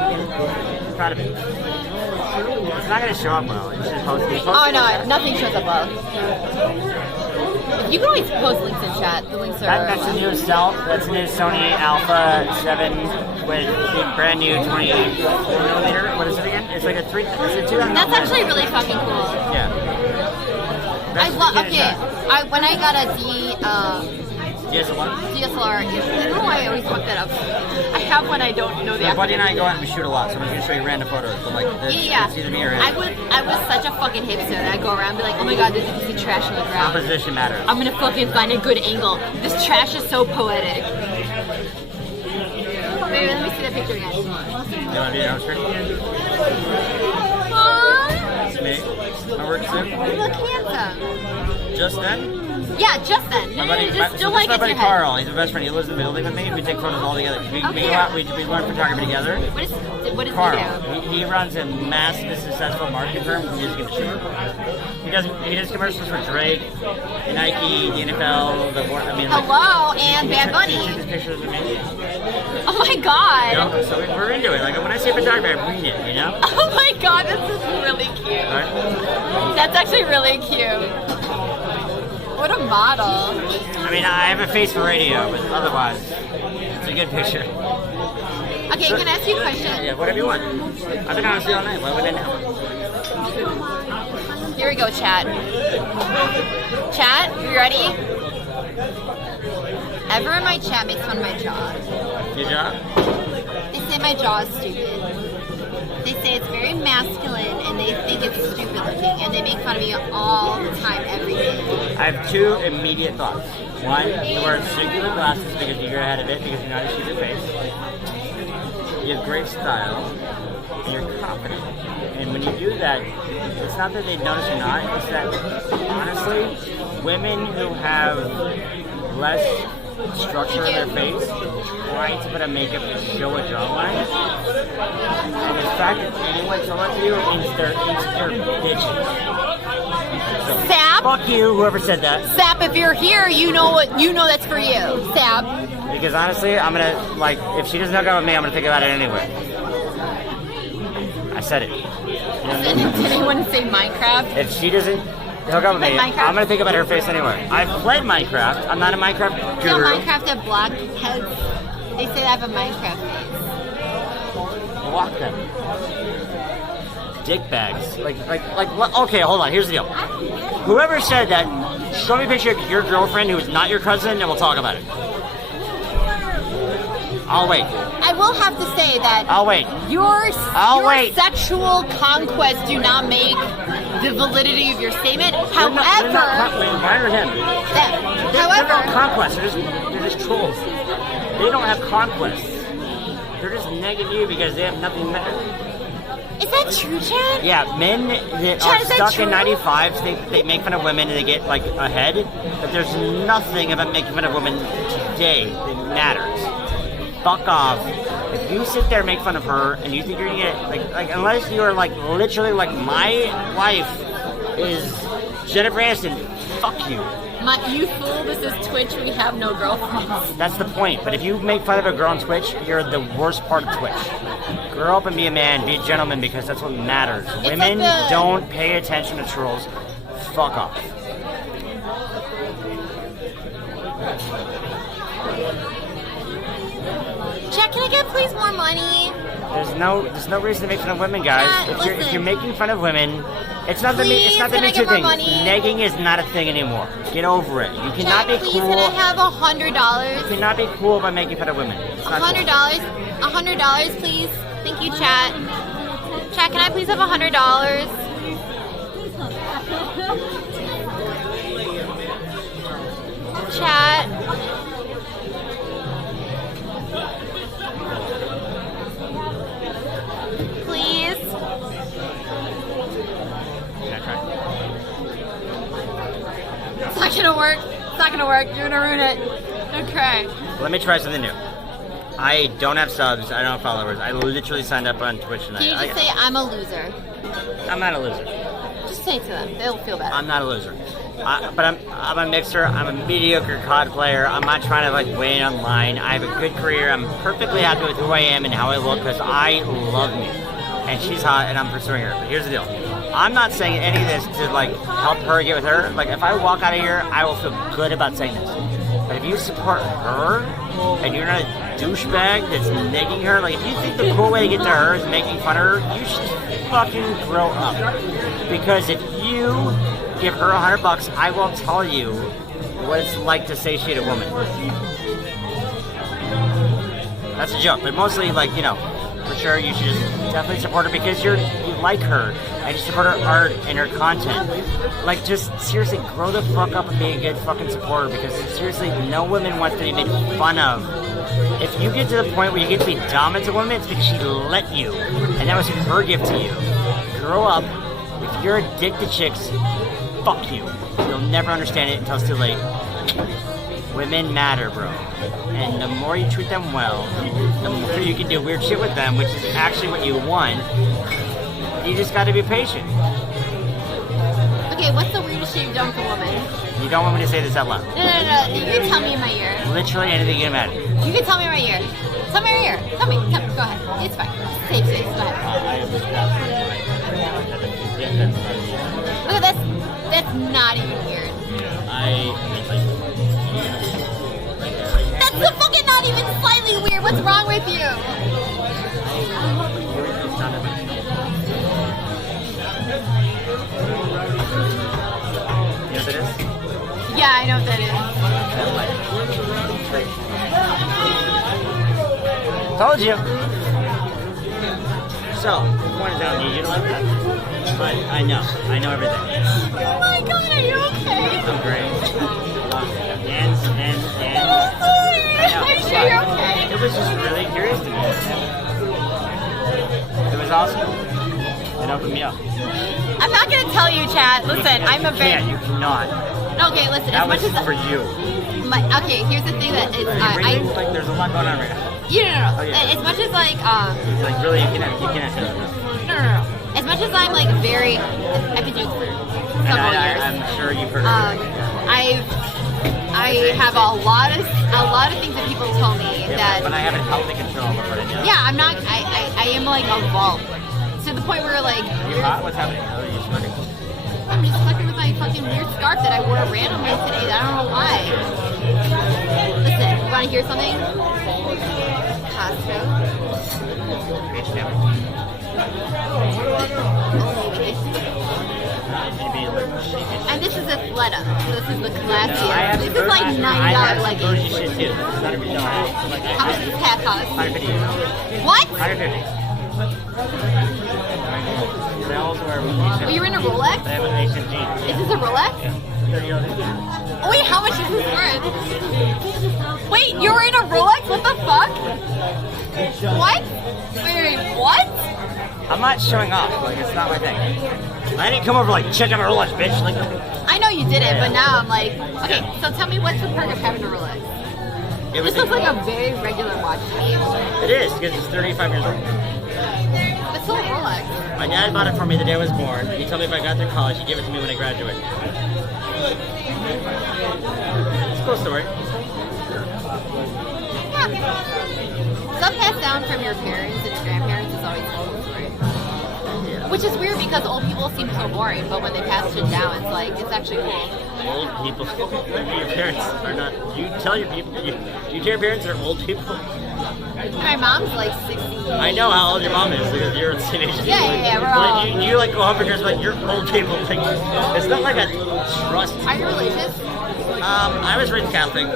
I'm proud of it. It's not going to show up well. It's just posted. Oh no, nothing shows up well. You can always post links in chat. The links are. That's a new cell. That's a new Sony Alpha 7 with the brand new 28 millimeter. What is it again? It's like a 3. It's a 2. That's actually really fucking cool. Yeah. When I got a DSLR? DSLR, I don't know why I always fuck that up. I have one, I don't know the My buddy and I go out and we shoot a lot, so I'm going to show you random photos. But like, it's either me or him. I was such a fucking hipster that I'd go around and be like, oh my god, there's a piece of trash on the ground. Composition matters. I'm gonna fucking find a good angle. This trash is so poetic. Wait, let me see that picture again. You want to be your own screen? Aww. It's me. I work soon. You look handsome. Just then? Yeah, just then. My buddy, Just my like buddy Carl, he's my best friend. He lives in the building with me. We take photos all together. We go out, we learn photography together. What is Carl, he do? he runs a massive, successful marketing firm. He just gives a shit. He does commercials for Drake, Nike, the NFL, Hello, and Bad Bunny. He takes pictures of me. Oh my god. You know, so we're into it. Like when I say photography, I mean it, you know? Oh my god, this is really cute. Right? That's actually really cute. What a model. I mean, I have a face for radio, but otherwise, it's a good picture. Okay, can I ask you a question? Yeah, whatever you want. I've been honestly all night. Why would I know? Here we go, chat. Chat, you ready? Everyone in my chat makes fun of my jaw. Your job? They say my jaw is stupid. They say it's very masculine and they think it's stupid looking and they make fun of me all the time, every day. I have two immediate thoughts. One, you wear circular glasses because you're ahead of it because you're not a stupid face. You have great style and you're confident. And when you do that, it's not that they notice you're not, it's that honestly, women who have less structure in their face trying to put on makeup to show a jawline. And the fact that anyone told that to you means they're bitches. So, Sap! Fuck you, whoever said that. Sap, if you're here, you know that's for you. Sap. Because honestly, I'm gonna, like, if she doesn't hook up with me, I'm gonna think about it anyway. I said it. You know what I mean? Did anyone say Minecraft? If she doesn't hook up with me, I'm gonna think about her face anyway. I've played Minecraft. I'm not a Minecraft guru. No, Minecraft have black heads. They say I have a Minecraft face. Block them. Dick bags. Like, okay, hold on. Here's the deal. Whoever said that, show me a picture of your girlfriend who is not your cousin, and we'll talk about it. I'll wait. I will have to say that I'll wait. Your wait. sexual conquests do not make the validity of your statement. However, mine or him. They're not conquests. They're just trolls. They don't have conquests. They're just negging you because they have nothing better. Is that true, Chad? Yeah, men that Chad, are stuck in 95s, they make fun of women and they get like ahead. But there's nothing about making fun of women today that matters. Fuck off. If you sit there and make fun of her and you think you're gonna get like unless you're like literally like my wife is Jennifer Aniston, fuck you. You fool, this is Twitch, we have no girlfriends. That's the point. But if you make fun of a girl on Twitch, you're the worst part of Twitch. Grow up and be a man, be a gentleman because that's what matters. Women don't pay attention to trolls. Fuck off. Chat, can I get please more money? There's no reason to make fun of women, guys. Chat, if you're making fun of women, it's not please, that means two things. Money? Negging is not a thing anymore. Get over it. You cannot be please, cool. Can I have $100? You cannot be cool by making fun of women. $100? $100, please. Thank you, chat. Chat, can I please have $100? Chat. Please. It's not gonna work. It's not gonna work. You're gonna ruin it. Okay. Let me try something new. I don't have subs. I don't have followers. I literally signed up on Twitch tonight. Can you just say I'm a loser? I'm not a loser. Just say it to them. They'll feel better. I'm not a loser. But I'm a mixer. I'm a mediocre COD player. I'm not trying to like win online. I have a good career. I'm perfectly happy with who I am and how I look because I love me. And she's hot and I'm pursuing her. But here's the deal. I'm not saying any of this to like help her get with her. Like if I walk out of here, I will feel good about saying this. But if you support her and you're not a douchebag that's negging her, like if you think the cool way to get to her is making fun of her, you should fucking grow up. Because if you give her $100, I will tell you what it's like to satiate a woman. That's a joke, but mostly, like, you know, for sure you should just definitely support her because you like her and you support her art and her content. Like, just seriously grow the fuck up and be a good fucking supporter because seriously, no woman wants to be made fun of. If you get to the point where you get to be dominant to a woman, it's because she let you, and that was her gift to you. Grow up. If you're a dick to chicks, fuck you. You'll never understand it until it's too late. Women matter, bro. And the more you treat them well, the more you can do weird shit with them, which is actually what you want. You just gotta be patient. Okay, what's the weirdest shit you've done with a woman? You don't want me to say this out loud. No. You can tell me in my ear. Literally anything you can imagine. You can tell me in my ear. Tell me in my ear. Tell me. Go ahead. It's fine. Safe space. Go ahead. Look, that's not even weird. That's the fucking not even slightly weird. What's wrong with you? You know what that is? Yeah, I know what that is. Told you. So, point it out, you like that. But I know everything. Oh my god, are you okay? I'm great. And I'm sorry. Are you sure you're okay? It was just really curious to me. It was awesome. It opened me up. I'm not gonna tell you, Chad. Listen, I'm a very. Yeah, you cannot. Okay, listen. That as much was as for you. Okay, here's the thing that is. Like, there's a lot going on right now. No. Oh, yeah. As much as like Like really, you cannot do that. No. As much as I'm like very, I've been doing it for several years. I'm sure you've heard. I have a lot of things that people tell me that. But I have a healthy control of what I do. Yeah, I'm not. I am like a vault to the point where like. You hot? What's happening? Oh, you sweating? I'm just fucking with my fucking weird scarf that I wore randomly today. I don't know why. Listen, you want to hear something? Costco. And this is a Athleta. So this is the classiest. This is like $9 leggings. Shit too. How much does this hat cost? $150. What? $150. They also wear Oh, you're in a Rolex? They have an HMG. Is this a Rolex? Oh, wait, how much is this worth? Wait, you're in a Rolex? What the fuck? What? Wait, what? I'm not showing off. Like, it's not my thing. I didn't come over like, check out my Rolex, bitch. Like, I know you didn't, but now I'm like, okay, so tell me what's the perk of having a Rolex? This looks like a very regular watch to me. It is, because it's 35 years old. It's still a Rolex. My dad bought it for me the day I was born. He told me if I got through college, he'd give it to me when I graduate. It's a cool story. Yeah. Stuff passed down from your parents and grandparents is always a cool story. Which is weird because old people seem so boring, but when they pass it down, it's like, it's actually cool. Old people. Your parents are not. You tell your people. You tell your parents are old people. My mom's like 60. I know how old your mom is because you're a teenager. Yeah, we're all. You like go home and just like you're old people. Like, it's not like a trust. Are you religious? I was raised Catholic.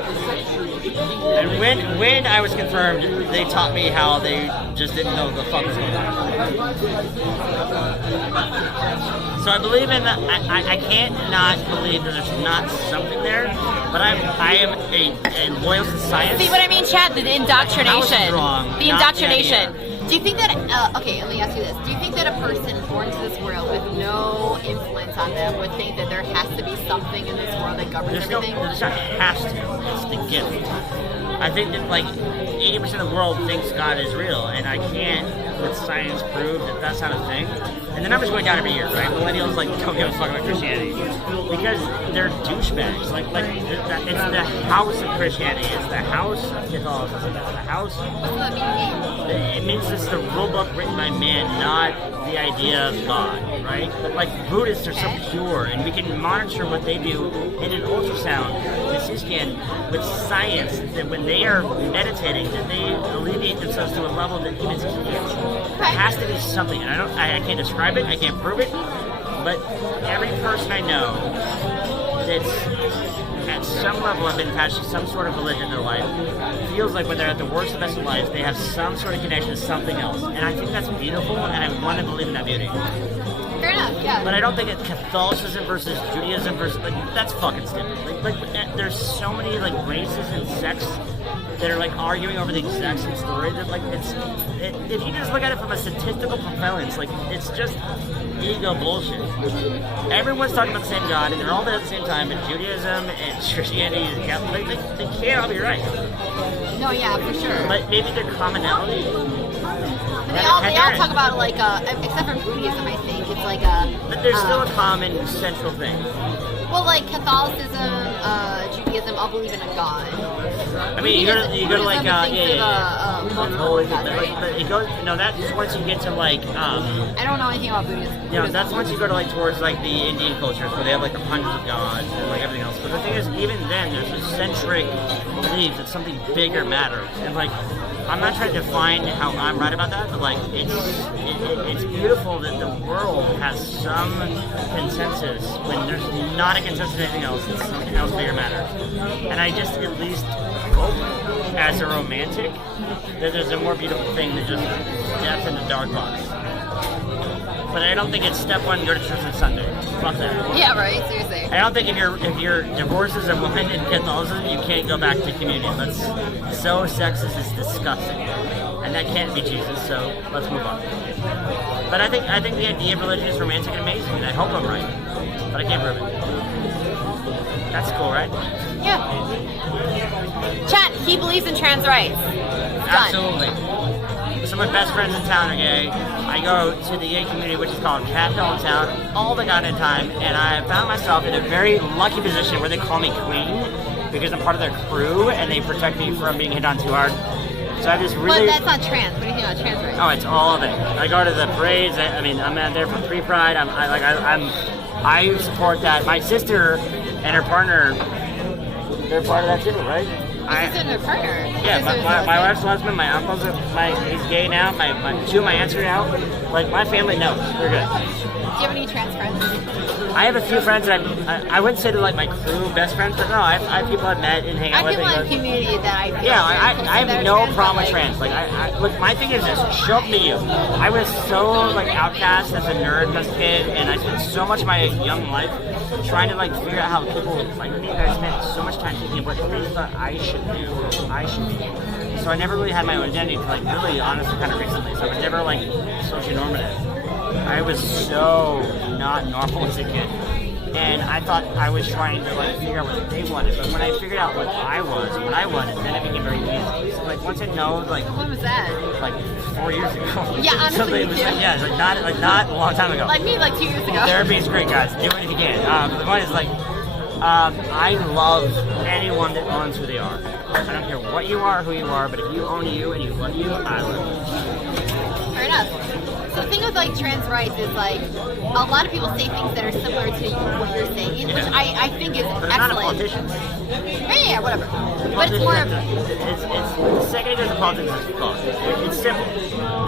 And when I was confirmed, they taught me how they just didn't know the fuck was going on. So I believe in that. I can't not believe that there's not something there. But I am a loyal to science. See what I mean, Chad? The indoctrination. Wrong, the indoctrination. Do you think that? Okay, let me ask you this. Do you think that a person born into this world with no influence on them would think that there has to be something in this world that governs everything? There's not has to. It's the gift. I think that like 80% of the world thinks God is real, and I can't, with science, prove that that's not a thing. And the number's going down every year, right? Millennials like don't give a fuck about Christianity because they're douchebags. Like it's the house of Christianity. It's the house of Catholicism. It's the house. What does that mean? It means it's the rule book written by man, not the idea of God, right? But like Buddhists are so pure, and we can monitor what they do in an ultrasound, the CT scan, with science. That when they are meditating, that they alleviate themselves to a level that humans can't. There has to be something, and I can't describe it, I can't prove it. but every person I know that's at some level have been attached to some sort of religion in their life feels like when they're at the worst and best of lives, they have some sort of connection to something else. And I think that's beautiful, and I want to believe in that beauty. Fair enough, yeah. But I don't think it's Catholicism versus Judaism versus, like, that's fucking stupid. Like there's so many, like, races and sects that are, like, arguing over the exact same story that, like, if you just look at it from a statistical prevalence, like, it's just ego bullshit. Everyone's talking about the same God, and they're all there at the same time, but Judaism and Christianity, they can't all be right. No, yeah, for sure. But maybe their commonality. They all talk about it like, except for Buddhism, I think, it's like a... But there's still a common central thing. Well, like Catholicism, Judaism, all believe in a God. I mean, you go to like, multiple gods, right? but it goes, no, that's once you get to like, I don't know anything about Buddhism. you know, that's once you go to like towards like the Indian cultures where they have like the hundreds of gods and like everything else. But the thing is, even then, there's a centric belief that something bigger matters. And like, I'm not trying to define how I'm right about that, but like, it's beautiful that the world has some consensus when there's not a consensus in anything else, that something else bigger matters. And I just at least hope, as a romantic, that there's a more beautiful thing than just death in the dark box. But I don't think it's step one, go to church on Sunday. Fuck that. Yeah, right. Seriously. I don't think if your divorce is a woman in Catholicism, you can't go back to communion. That's so sexist, it's disgusting, and that can't be Jesus. So let's move on. But I think the idea of religion is romantic and amazing, and I hope I'm right, but I can't prove it. That's cool, right? Yeah. Chat. He believes in trans rights. Done. Absolutely. Some of my best friends in town are gay. I go to the gay community, which is called Cat Hill in town, all the goddamn time, and I found myself in a very lucky position where they call me queen because I'm part of their crew and they protect me from being hit on too hard. So I have this really... Well, that's not trans. What do you think about trans rights? Oh, it's all of it. I go to the parades. I mean, I'm out there for pre-pride. I support that. My sister and her partner, they're part of that too, right? Your sister and her partner? Yeah, my wife's husband, my uncle's, he's gay now, two of my aunts are now. Like, my family knows. We're good. Do you have any trans friends? I have a few friends that I wouldn't say they're like my crew best friends, but no, I have people I've met and hang out with. I feel like community that I feel yeah, like I have no problem with trans. Like, look, my thing is this: show up to you. I was so like outcast as a nerd as a kid, and I spent so much of my young life trying to like figure out how people like me. I spent so much time thinking of what they thought I should do. So I never really had my own identity until like really honestly kind of recently. So I was never like socially normative. I was so not normal as a kid. And I thought I was trying to like figure out what they wanted. But when I figured out what I was and what I wanted, then it became very easy. So like once I know, like when was that? Like 4 years ago. Yeah, honestly, so it was like, yeah, it's like not a long time ago. Like me, like 2 years ago. Therapy is great, guys. Do it if you can. But the point is like, I love anyone that owns who they are. I don't care what you are, who you are, but if you own you and you love you, I love you. Fair enough. So the thing with like trans rights is like a lot of people say things that are similar to what you're saying, which I think is but excellent. I'm not a politician. Yeah, whatever. But it's more of it's the second it does the politics is called. It's simple.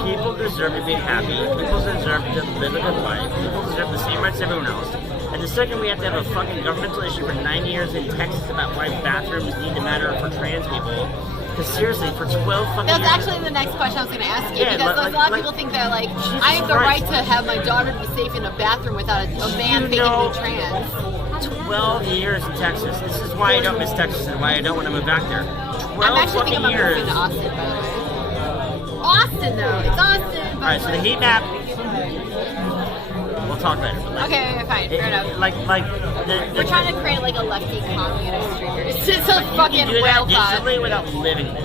People deserve to be happy. People deserve to live a good life. People deserve the same rights as everyone else. And the second we have to have a fucking governmental issue for 9 years in Texas about why bathrooms need to matter for trans people. Because seriously, for 12 fucking that's years... actually the next question I was going to ask you, Yeah, because like, a lot of people think that like I have the right to have my daughter be safe in a bathroom without a man thinking to be trans. 12 years in Texas. This is why I don't miss Texas and why I don't want to move back there. 12 I'm actually fucking thinking about years. moving to Austin, by the way. Austin, though. It's Austin. Alright, so the heat map... We'll talk later. But like, okay, fine. Fair enough. We're trying to create like a lefty communist streamer. It's just a fucking do whale that thought. digitally without living there.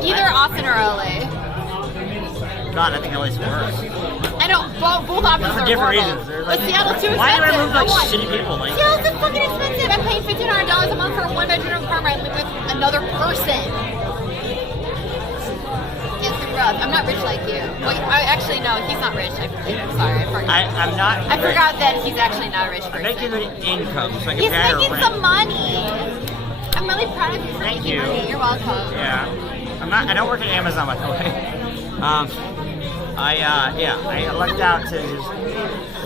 Either Austin or LA. God, I think LA's worse. I know, both options For are different horrible. reasons. They're But like, Seattle's too expensive. why do I move like want- shitty people? Like, Seattle's just fucking expensive. I'm paying $1,500 a month for a one-bedroom apartment. I live with another person. It's too rough. I'm not rich like you. Wait, actually, no, he's not rich. I'm sorry. I forgot. I'm not. I forgot that he's actually not a rich person. I'm making an income so I can He's pay her making rent. some money. I'm really proud of you for Thank making you. money. You're welcome. Yeah. I don't work at Amazon, by the way. I lucked out to just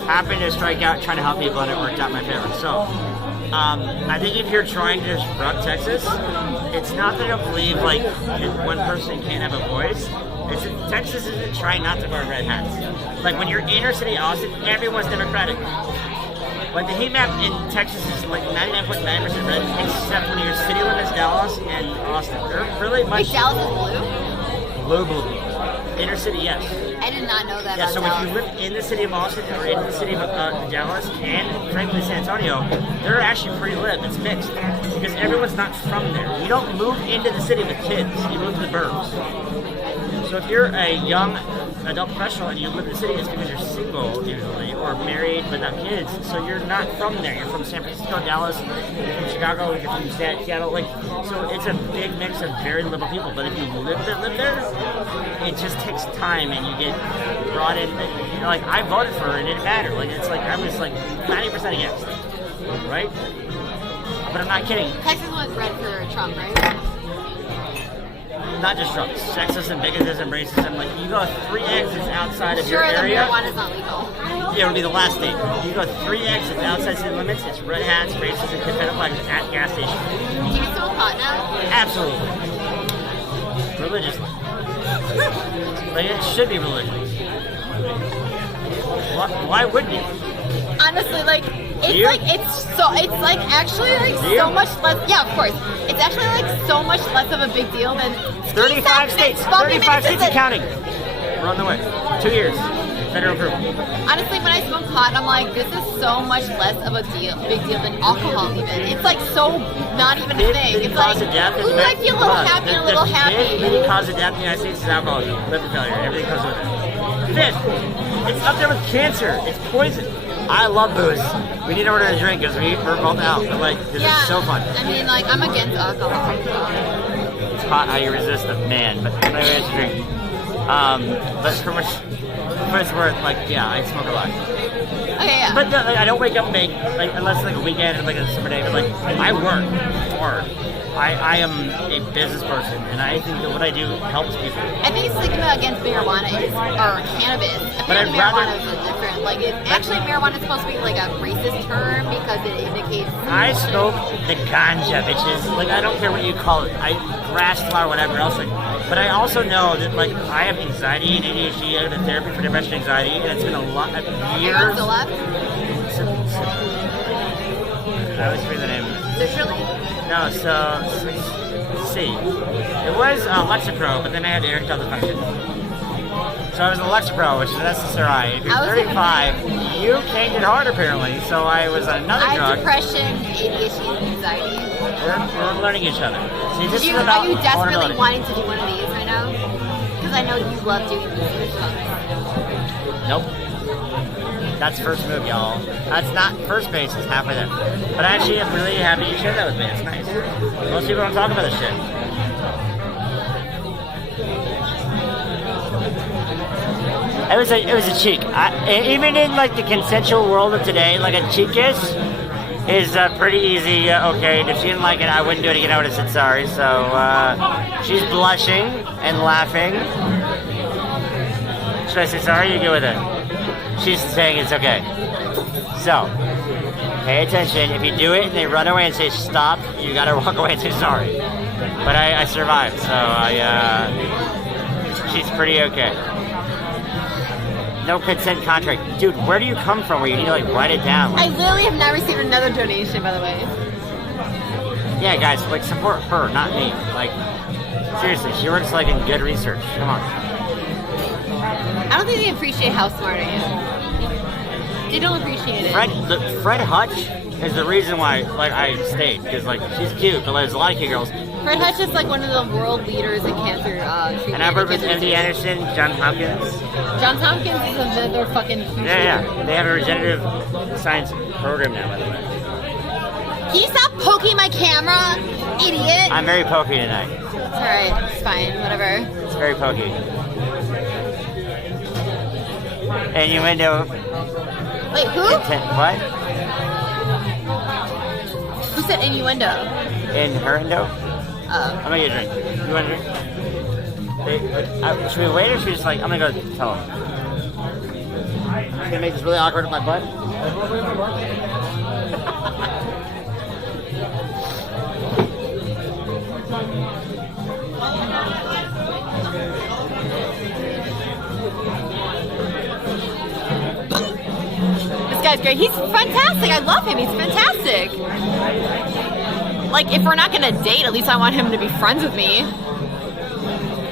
happened to strike out trying to help people, and it worked out in my favor. So, I think if you're trying to disrupt Texas, it's not that I don't believe like one person can't have a voice. It's that Texas isn't trying not to wear red hats. Like when you're inner city Austin, everyone's Democratic. Like the heat map in Texas is like 99.9% red, except when your city limits Dallas and Austin. They're really much. Wait, Dallas is blue? Blue. Inner city, yes. I did not know that. Yeah, so if Dallas. you live in the city of Austin or in the city of Dallas and frankly San Antonio, they're actually pretty lit. It's mixed because everyone's not from there. You don't move into the city with kids. You move to the burbs. So if you're a young adult professional and you live in the city, it's because you're single usually or married but not kids. So you're not from there. You're from San Francisco, Dallas, you're from Chicago, you're from Seattle. Like, so it's a big mix of very liberal people. But if you live there, it just takes time and you get brought in. You know, like I voted for her and it didn't matter. Like it's like I was like 90% against, right? But I'm not kidding. Texas was red for Trump, right? Not just Trump, sexism, bigotrism, racism. Like you go 3 exits outside of Sure, your the area. marijuana's not legal. It would be the last state. You go 3 exits outside city limits. It's red hats, racism, Confederate flags at gas stations. Do you smoke pot now? Absolutely. Religious. Like it should be religious. Why wouldn't you? Honestly, like it's You? like it's like actually like You? so much less. Yeah, of course. It's actually like so much less of a big deal than 35 states. 35 states and counting. We're on the way. 2 years. Federal approval. Honestly, when I smoke pot, I'm like, this is so much less of a big deal than alcohol. Even it's like so not even a thing. It's like, ooh, I feel a little happy, a little happy. The cause of death in the United States is alcoholism, liver failure, everything comes with it. Fifth, it's up there with cancer. It's poison. I love booze. We need to order a drink because we're both out. But like, this is so fun. I mean, like, I'm against alcohol. It's hot how you resist it, man. But anyway, it's a drink. But for what it's worth, like, yeah, I smoke a lot. Okay, yeah. But no, like, I don't wake up and make, like, unless it's like a weekend or like a summer day. But like, I work hard. I am a business person, and I think that what I do helps people. I think stigma against marijuana is, or cannabis. But I'd Marijuana is a different, like, actually marijuana is supposed to be like a racist term because it indicates. I smoke the ganja, bitches. Like, I don't care what you call it. Grass flower, whatever else. Like, but I also know that, like, I have anxiety and ADHD. I have a therapy for depression and anxiety, and it's been a lot of years. Are you on the left? I always forget the name. Literally? No, so C. It was Lexapro, but then I had erectile dysfunction. So I was a Lexapro, which is an SSRI. If you're 35, you can't get hard apparently. So I was on another I drug. have depression, ADHD, and anxiety. We're learning each other. See, this is Are about you desperately vulnerability. wanting to do one of these right now? Because I know you love doing these stuff. Nope. That's first move, y'all. That's not first base, it's halfway there. But actually, I'm really happy you shared that with me. It's nice. Most people don't talk about this shit. It was a cheek. Even in like the consensual world of today, like a cheek kiss is pretty easy. Okay, if she didn't like it, I wouldn't do it again. I would have said sorry. So she's blushing and laughing. Should I say sorry? You go with it. She's saying it's okay. So, pay attention. If you do it and they run away and say stop, you gotta walk away and say sorry. But I survived, so she's pretty okay. No consent contract. Dude, where do you come from where you need to like write it down? I literally have not received another donation, by the way. Yeah, guys, like support her, not me. Like, seriously, she works like in good research. Come on. I don't think they appreciate how smart I am. They don't appreciate it. Fred Hutch is the reason why like I stayed because like she's cute, but there's a lot of cute girls. Fred Hutch is like one of the world leaders in cancer treatment. And I've worked with MD Anderson, Johns Hopkins. Johns Hopkins is another fucking huge. Yeah. They have a regenerative science program now, by the way. Can you stop poking my camera, idiot? I'm very pokey tonight. It's alright, it's fine, whatever. It's very pokey. Innuendo. Wait, who? What? Who said innuendo? In her endo? Oh. I'm gonna get a drink. You want a drink? Should we wait or should we just like, I'm gonna go tell him. gonna make this really awkward with my butt. This guy's great. He's fantastic. I love him. He's fantastic. Like, if we're not gonna date, at least I want him to be friends with me.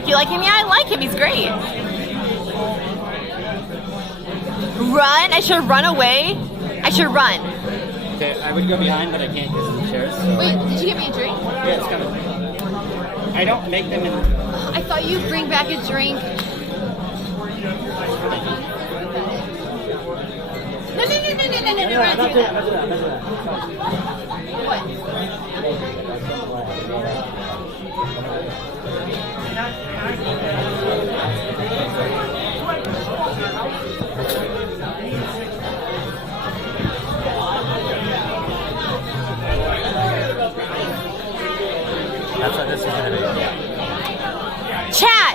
You like him? Yeah, I like him. He's great. Run? I should run away? I should run. Okay, I would go behind, but I can't because of the chairs. So. Wait, did you get me a drink? Yeah, it's coming. I don't make them in... I thought you'd bring back a drink. No. We're not doing that. What? That's what this is gonna be. Chat!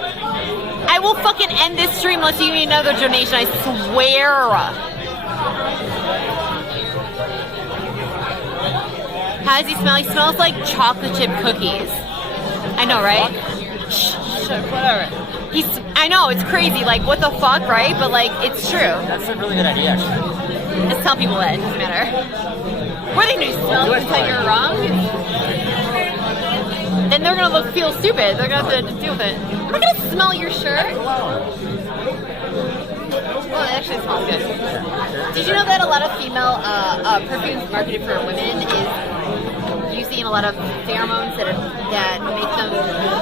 I will fucking end this stream unless you give me another donation, I swear. How does he smell? He smells like chocolate chip cookies. I know, right? Shh, whatever. I know, it's crazy. Like, what the fuck, right? But, like, it's true. That's a really good idea, actually. Just tell people that. It doesn't matter. What do you smell until you're wrong? Then they're gonna feel stupid. They're gonna have to deal with it. I'm not gonna smell your shirt. Oh, it actually smells good. Did you know that a lot of female perfumes marketed for women is using a lot of pheromones that make them,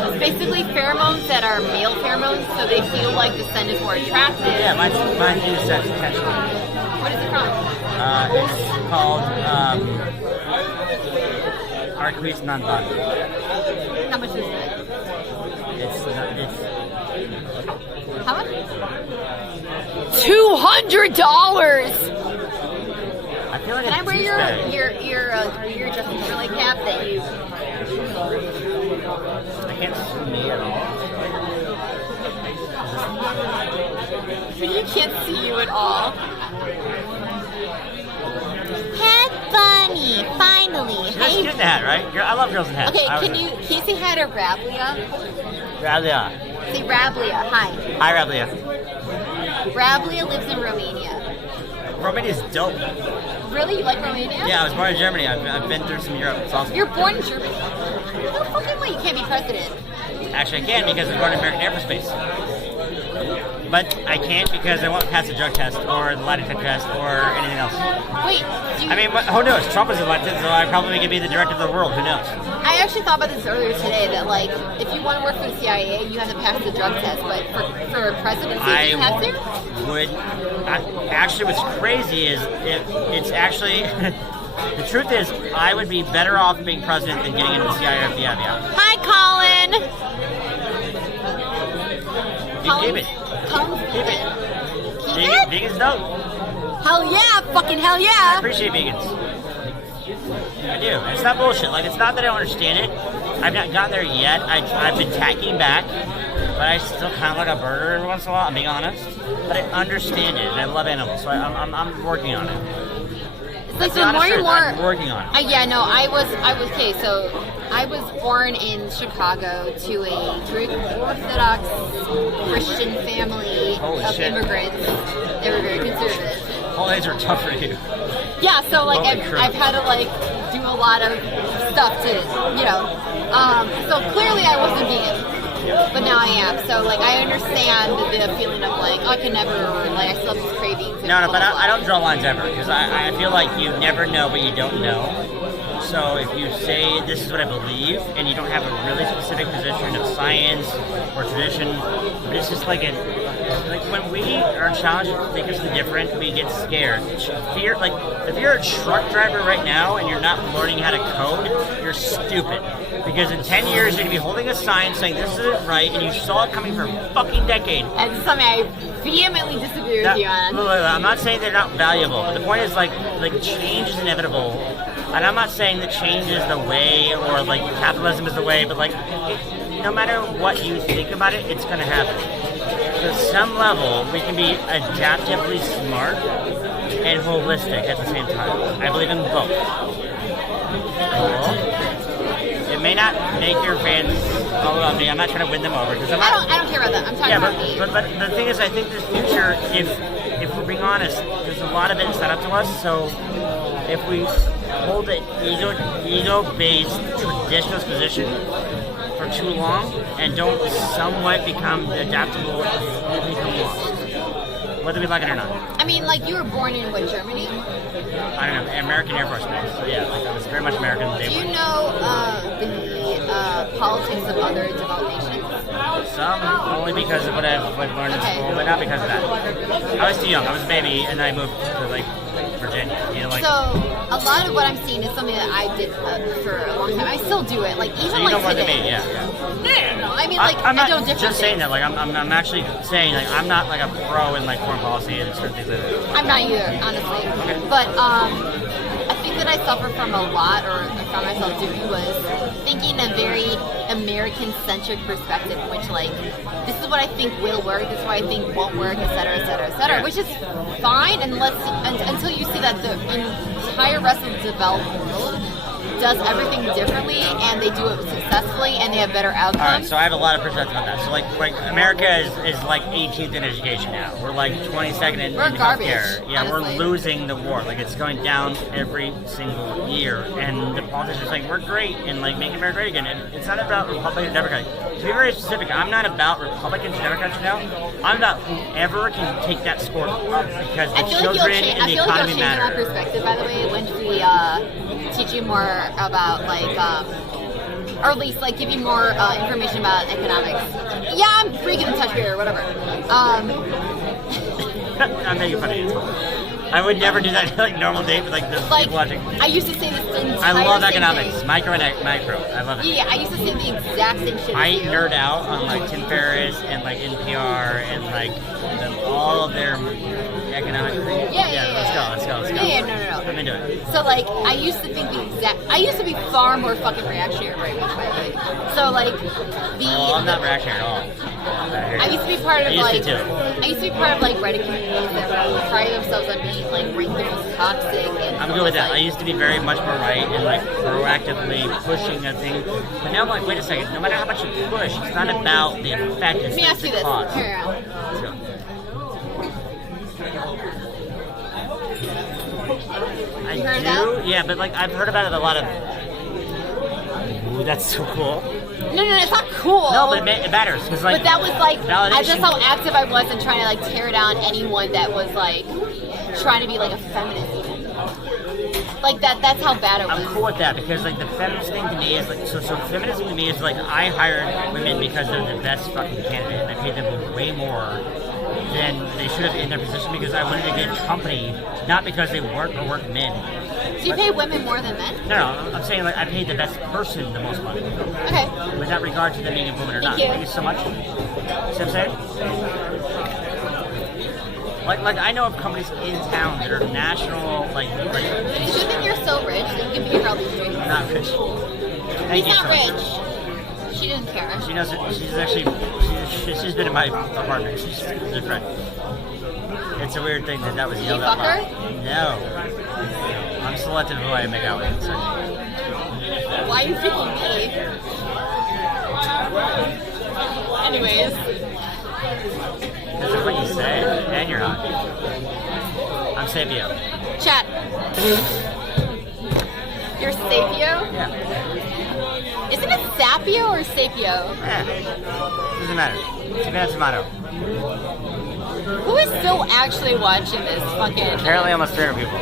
it's basically pheromones that are male pheromones, so they feel like the scent is more attractive. Yeah, mine do sex attention. What is it from? It's called Arquise Non-Bond. How much is it? It's How much? $200. I feel like Can I wear it's your Justin Timberlake cap that you? I can't see me at all. You can't see you at all. Badbunny, finally. She looks cute in the hat, right? I love girls in hats. Okay, can you say hi to Rablia? Rablia. Say Rablia. Hi. Hi, Rablia. Rablia lives in Romania. Romania's dope. Really? You like Romania? Yeah, I was born in Germany. I've been through some Europe. It's awesome. You're born in Germany? No fucking way. You can't be president. Actually, I can because I was born in American Air Force Base. But I can't because I won't pass the drug test or the lie detector test or anything else. Wait. I mean, who knows? Trump is elected, so I probably could be the director of the world. Who knows? I actually thought about this earlier today that, like, if you want to work for the CIA, you have to pass the drug test. But for presidency, do you have to? Actually, what's crazy is it's actually... The truth is, I would be better off being president than getting into the CIA or the FBI. Hi, Colin. Keep it. Keep it. Vegans don't. Hell yeah, fucking hell I yeah. appreciate vegans. I do. It's not bullshit. Like, it's not that I don't understand it. I've not gotten there yet. I've been tacking back, but I still kind of like a burger every once in a while, I'm being honest. But I understand it, and I love animals, so I'm working on it. Like, so more and more. I'm working on it. Yeah, no, I was okay. So I was born in Chicago to a Greek Orthodox Christian family of immigrants. They were very conservative. Holidays are tough for you. Yeah, so like I've had to like do a lot of stuff to, you know. So clearly I wasn't vegan. But now I am, so like I understand the feeling of like, oh, I can never, like I still have these cravings. No, but I don't draw lines ever because I feel like you never know what you don't know. So if you say this is what I believe and you don't have a really specific position of science or tradition, it's just like when we are challenged to think of something different, we get scared. Fear, like if you're a truck driver right now and you're not learning how to code, you're stupid. Because in 10 years you're gonna be holding a sign saying this isn't right, and you saw it coming for a fucking decade. And it's something I vehemently disagree with you on. I'm not saying they're not valuable, but the point is like change is inevitable. And I'm not saying that change is the way or like capitalism is the way, but like no matter what you think about it, it's gonna happen. So some level, we can be adaptively smart and holistic at the same time. I believe in both. Cool. It may not make your fans all about me. I'm not trying to win them over because I don't care about that. I'm talking about me. But the thing is, I think this future, if we're being honest, there's a lot of it set up to us. So if we hold an ego-based traditionalist position for too long and don't somewhat become adaptable, we become lost. Whether we like it or not. I mean, like, you were born in what, Germany? I don't know, American Air Force Base. So yeah, like I was very much American. Do you know the politics of other developed nations? Some, only because of what I've learned in school, but not because of that. I was too young. I was a baby, and I moved to, like, Virginia. You know, like, so, a lot of what I'm seeing is something that I did for a long time. I still do it. Like, even so you like don't want today. to be, yeah. No. I mean, like, I'm not I do different just saying things. that. Like, I'm actually saying, like, I'm not, like, a pro in, like, foreign policy and certain things like that. I'm not either, honestly. Okay. But, I think that I suffered from a lot, or I found myself doing, was thinking a very American-centric perspective, which, like, this is what I think will work, this is what I think won't work, et cetera, et cetera, et cetera, Yeah. which is fine until you see that the entire rest of the developed world does everything differently, and they do it successfully, and they have better outcomes. All right, so I have a lot of perspective on that. So, like America is like 18th in education now. We're like 22nd in garbage, healthcare. Yeah, honestly. we're losing the war. Like, it's going down every single year, and the politicians are saying we're great and like making America great again. And it's not about Republican and Democrat. To be very specific, I'm not about Republicans and Democrats now. I'm about whoever can take that score up because the children and the economy matter. I feel like you'll change my perspective, by the way, when we teach you more about, like, or at least, like, give you more information about economics. Yeah, I'm freaking in touch here, or whatever. I'm making fun of you. I would never do that like normal date with like the people watching. I used to say this entire I love same economics, thing. micro and macro. I love it. Yeah, I used to say the exact same shit I as you. nerd out on like Tim Ferriss and like NPR and like all of their economic. Yeah. Let's go. Yeah, no. I'm into it. So, like, I used to think I used to be far more fucking reactionary, right, by the way. So, like, Well, I'm not reactionary at all. I used to be part of, I used like, to too. I used to be part of, like, Reddit communities that pride themselves on being, like, ranked the most toxic. And I'm good with that. I like, used to be very much more right and like proactively pushing a thing. But now I'm like, wait a second, no matter how much you push, it's not about the effect, it's let me ask you the this. cause. Turn around. Let's go. You heard I that? do, yeah, but like I've heard about it a lot of. Ooh, that's so cool. No, it's not cool. No, but it matters because like. But that was like, validation. that's how active I was in trying to like tear down anyone that was like trying to be like a feminist. Like that's how bad it was. I'm cool with that because like the feminist thing to me is like so feminism to me is like I hired women because they're the best fucking candidate and I paid them way more than they should have in their position because I wanted a good company, not because they weren't men. So you pay women more than men? No, I'm saying like I paid the best person the most money. Okay. Without regard to them being a woman or not. Thank you. Thank you so much. See what I'm saying? Like I know of companies in town that are national, like Do you think you're so rich that you can pay for all these drinks? not rich. Thank He's you not so much. rich. She didn't care. She knows it. She's been in my apartment. She's a friend. It's a weird thing that was Did yelled you out. fuck her? No. I'm selective who I make out with. So. Why are you picking me? Anyways. Because of what you said, and you're hot. I'm Sapio. Chat. You're Sapio? Yeah. Isn't it Sapio or Sapio? Doesn't matter. Tomato, tomato. Who is still actually watching this fucking... Apparently almost 300 people.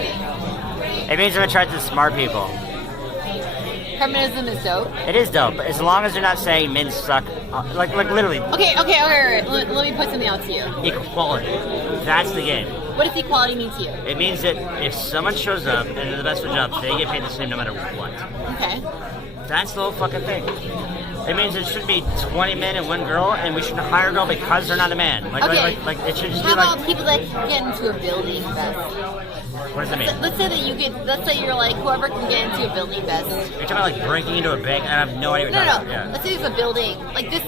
It means I'm attracted to smart people. Feminism is dope. It is dope, but as long as they're not saying men suck, like literally, Okay. Let me put something out to you. equality. That's the game. What does equality mean to you? It means that if someone shows up and they're the best for the job, they get paid the same no matter what. Okay. That's the whole fucking thing. It means it should be 20 men and 1 girl, and we shouldn't hire a girl because they're not a man. Like it should just How be like. about people that get into a building vest? What does that mean? Let's say that let's say you're like, whoever can get into a building vest. You're talking about like breaking into a bank, and I have no idea what you're talking about. Let's say there's a building, like this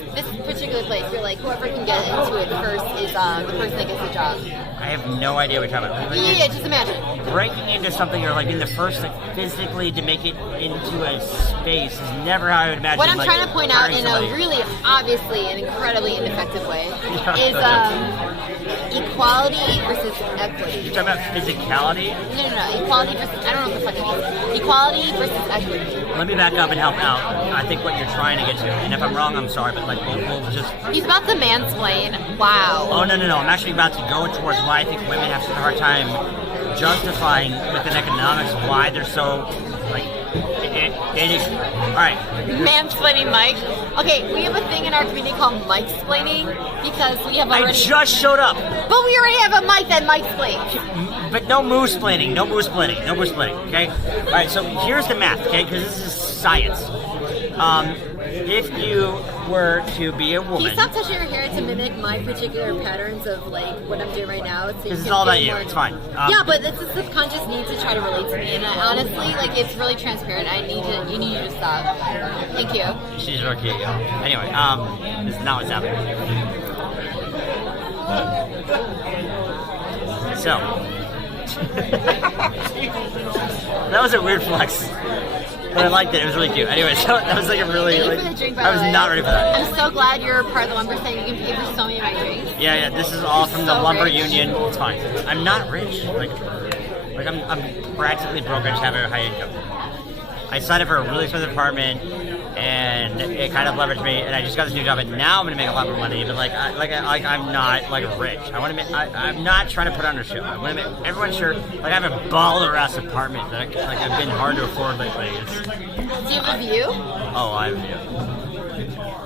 particular place, you're like, whoever can get into it first is the person that gets the job. I have no idea what you're talking about. Yeah, just imagine. Breaking into something or like being the first like physically to make it into a space is never how I would imagine. What I'm like, trying to point out in somebody. a really obviously and incredibly ineffective way is equality versus equity. You're talking about physicality? No. Equality versus, I don't know what the fuck it means. Equality versus equity. Let me back up and help out. I think what you're trying to get to, and if I'm wrong, I'm sorry, but like we'll just. He's about to mansplain. Wow. Oh no! I'm actually about to go towards why I think women have such a hard time justifying within economics why they're so like. It is all right. Mansplaining Mike. Okay, we have a thing in our community called Mike-splaining because we have already. I just showed up. But we already have a mic that Mike-splains. But no moose-splaining, okay? All right, so here's the math, okay? Because this is science. If you were to be a Can woman... you stop touching your hair to mimic my particular patterns of like what I'm doing right now? So This is all about you, it's fine. Yeah, but it's a subconscious need to try to relate to me, and honestly, like it's really transparent. You need to stop. Thank you. She's real cute, yo. Anyway, this is not what's happening. So... that was a weird flex. But I liked it. It was really cute. Anyway, so that was like a really. Thank you for the drink, by I was the way. not ready for that. I'm so glad you're part of the 1%. You can pay for so many of my drinks. Yeah. This is all from the so lumber rich. union. It's fine. I'm not rich. Like I'm practically broke. I just have a high income. I signed up for a really expensive apartment, and it kind of leveraged me. And I just got this new job, and now I'm gonna make a lot more money. But I'm not like rich. I'm not trying to put on a show. I want to make everyone sure. Like I have a baller ass apartment that I've been hard to afford lately. Do you have a view? Oh, I have a view.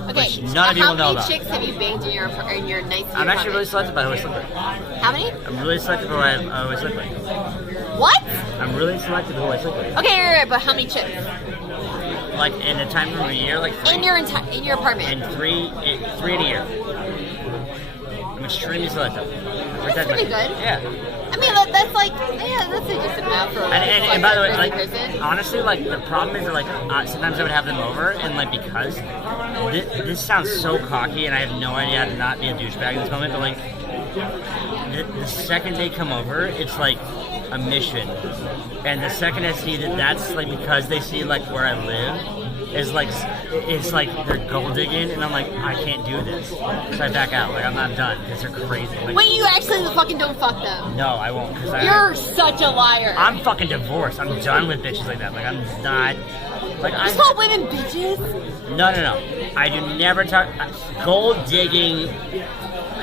Okay. Which none of you will know How about. many chicks have you banged in your nice? I'm actually really selective about who I sleep with. How many? I'm really selective about who I sleep with. What? I'm really selective who I sleep with. Okay, right, but how many chicks? Like in a time of a year, like 3. In your apartment. In three in a year. I'm extremely selective. That's pretty good. Yeah. I mean, that's like, yeah, that's a decent amount for And by the way, like person. honestly, like the problem is that like sometimes I would have them over, and like because this sounds so cocky, and I have no idea how to not be a douchebag in this moment, but like the second they come over, it's like a mission, and the second I see that's like because they see like where I live. It's like they're gold digging, and I'm like, I can't do this. So I back out. Like I'm done because they're crazy. Like, Wait, you actually fucking don't fuck them? no, I won't. Cause You're such a liar. I'm fucking divorced. I'm done with bitches like that. Like I'm not. Like You call women bitches? No. I do never talk. Gold digging,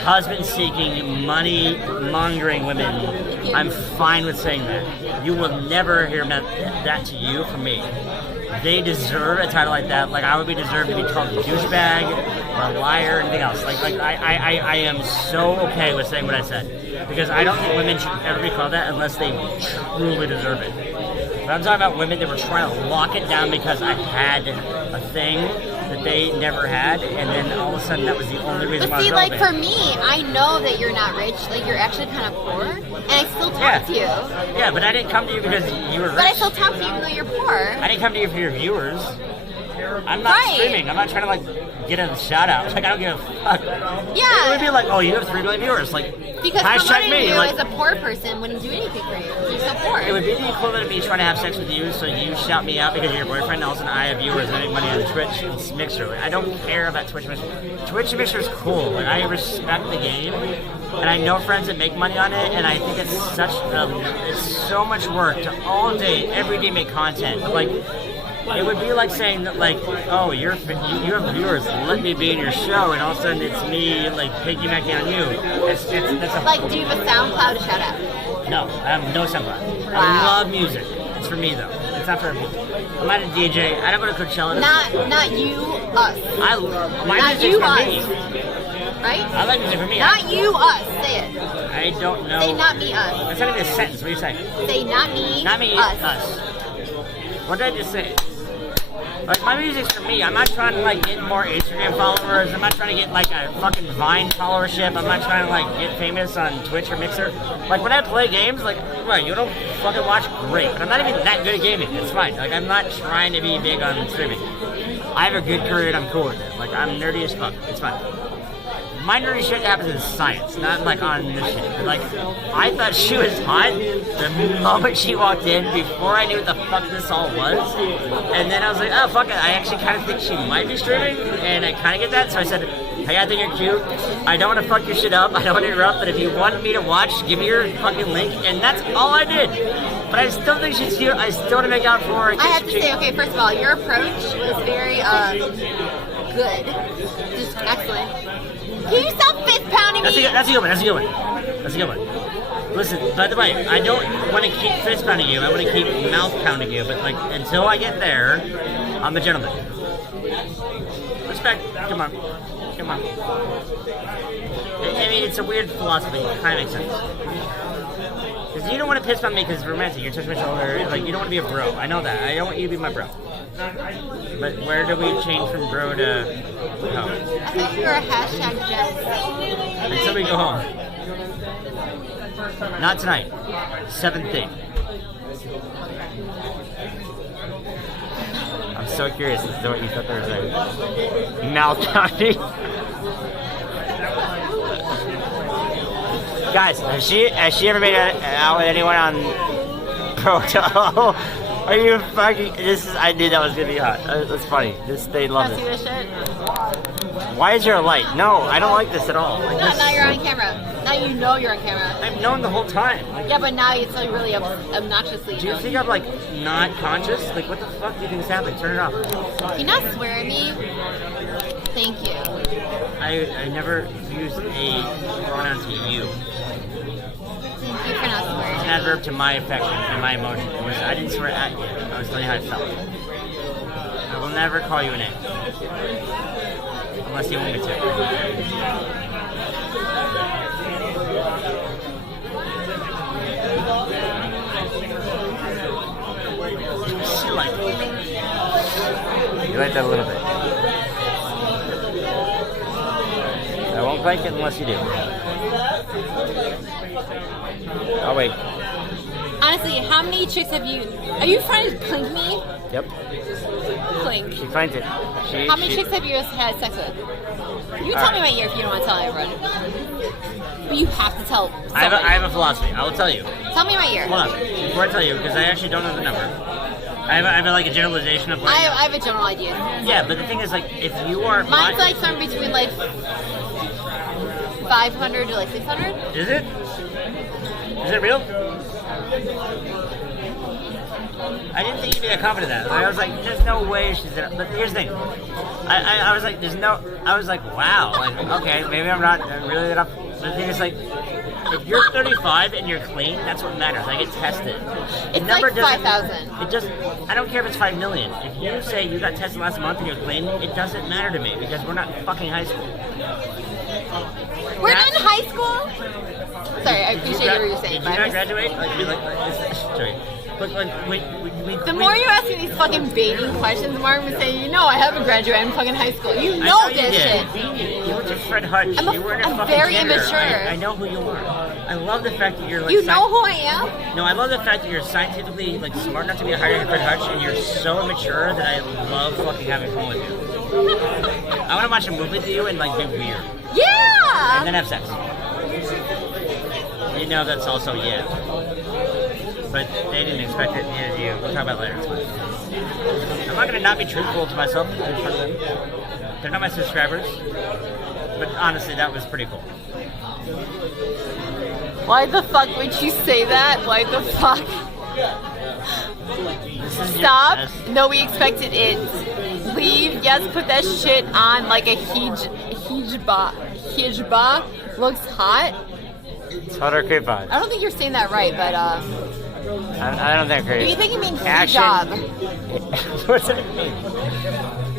husband seeking, money mongering women. I'm fine with saying that. You will never hear that to you from me. They deserve a title like that. Like I would be deserved to be called a douchebag or a liar or anything else. Like I am so okay with saying what I said because I don't think women should ever be called that unless they truly deserve it. But I'm talking about women that were trying to lock it down because I had a thing that they never had, and then all of a sudden that was the only reason But why see, I was like for me, I know that you're not rich. Like you're actually kind of poor, and I still talk to you. Yeah, but I didn't come to you because you were rich. But I still talk to you even though you're poor. I didn't come to you for your viewers. I'm not streaming. I'm not trying to like get a shout out. Like I don't give a fuck. Yeah. It would be like, oh, you have 3 million viewers. Like Because hashtag promoting me. you Like as a poor person wouldn't do anything for you. You're so poor. it would be the equivalent of me trying to have sex with you, so you shout me out because you're your boyfriend. All of a sudden, I have viewers and I make money on Twitch and Mixer. Like, I don't care about Twitch Mixer. Twitch Mixer is cool. Like I respect the game, and I know friends that make money on it, and I think it's so much work to all day, every day make content. But like. It would be like saying that, like, oh, you have viewers, let me be in your show, and all of a sudden it's me, like, piggybacking on you. That's Like, do you have a SoundCloud to shout out? No, I have no SoundCloud. I Wow. love music. It's for me, though. It's not for everyone. I'm not a DJ. I don't go to Coachella. Not you, us. My Not music's you, for us. me. Right? I like music for me. Not you, us. Say it. I don't know. Say not me, us. That's not even a sentence. What are you saying? Say not me, Not me, us. us. What did I just say? Like, my music's for me. I'm not trying to, like, get more Instagram followers. I'm not trying to get, like, a fucking Vine followership. I'm not trying to, like, get famous on Twitch or Mixer. Like, when I play games, like, right, you don't fucking watch, great. But I'm not even that good at gaming. It's fine. Like, I'm not trying to be big on streaming. I have a good career and I'm cool with it. Like, I'm nerdy as fuck. It's fine. My nerdy shit happens in science, not like on this shit. Like, I thought she was hot the moment she walked in, before I knew what the fuck this all was. And then I was like, oh fuck it, I actually kind of think she might be streaming, and I kind of get that. So I said, hey, I think you're cute. I don't want to fuck your shit up. I don't want to interrupt, but if you want me to watch, give me your fucking link. And that's all I did. But I still think she's cute. I still want to make out for her. I have to say, okay, first of all, your approach was very good, just excellent. Can you stop fist pounding me? That's a good one. Listen, by the way, I don't want to keep fist pounding you. I want to keep mouth pounding you. But like, until I get there, I'm a gentleman. Respect. Come on. I mean, it's a weird philosophy. It kind of makes sense. Because you don't want to piss on me because it's romantic. You're touching my shoulder. Like, you don't want to be a bro. I know that. I don't want you to be my bro. But where do we change from bro to home? I think you're a hashtag Jess. Until we go home. Not tonight. 7th. I'm so curious as to what you thought they were saying. Mouth pounding. Guys, has she ever made out with anyone on Proto? Are you fucking? I knew that was gonna be hot. That's funny. They love See this. this shit? Why is there a light? No, I don't like this at all. Like, Now you're on camera. Now you know you're on camera. I've known the whole time. Like, Yeah, but now it's like really obnoxiously. do you think I'm like not conscious? Like, what the fuck do you think is happening? Turn it off. Can you not swear at me? Thank you. I never used a pronoun to you. Thank you for not swearing. It's an adverb to my affection and my emotion. I didn't swear at you. I was telling you how I felt. I will never call you a name. Unless you want me to. She liked it. You like that a little bit. I won't like it unless you do. Oh wait. Honestly, how many chicks have you? Are you trying to clink me? Yep. Clink. She finds it. How many chicks have you had sex with? You can tell me my year if you don't want to tell everyone. But you have to tell. I have a philosophy. I will tell you. Tell me my year. Hold on. Before I tell you, because I actually don't know the number. I have like a generalization of what I have a general idea. Yeah, but the thing is, like, if you are... Mine's like somewhere between like 500 to like 600. Is it? Is it real? I didn't think you'd be that confident in that. Like, I was like, there's no way she's there. But here's the thing. I was like, I was like, wow. Like, okay, maybe I'm not really that up. The thing is, like, if you're 35 and you're clean, that's what matters. I get tested. It's like 5,000. It just, I don't care if it's 5 million. If you say you got tested last month and you're clean, it doesn't matter to me because we're not fucking high school. We're not in high school? Sorry, I appreciate what you're saying. Did you not graduate? Sorry. The more you ask me these fucking baiting questions, the more I'm going to say, you know, I haven't graduated in fucking high school. You know this shit. You went to Fred Hutch. I'm very immature. I know who you are. I love the fact that you're like... You know who I am? No, I love the fact that you're scientifically like smart enough to be hired at Fred Hutch, and you're so immature that I love fucking having fun with you. I want to watch a movie with you and like be weird. Yeah! And then have sex. You know that's also yeah. But they didn't expect it, neither do you. We'll talk about it later. It's fine. I'm not going to not be truthful to myself in front of them. They're not my subscribers. But honestly, that was pretty cool. Why the fuck would you say that? Why the fuck? Stop. No, we expected it. Leave. Yes, put that shit on like a hijba. Hijba looks hot. It's hot or coupon. I don't think you're saying that right, but I don't think do you crazy. think it means Action. hijab? What's that mean?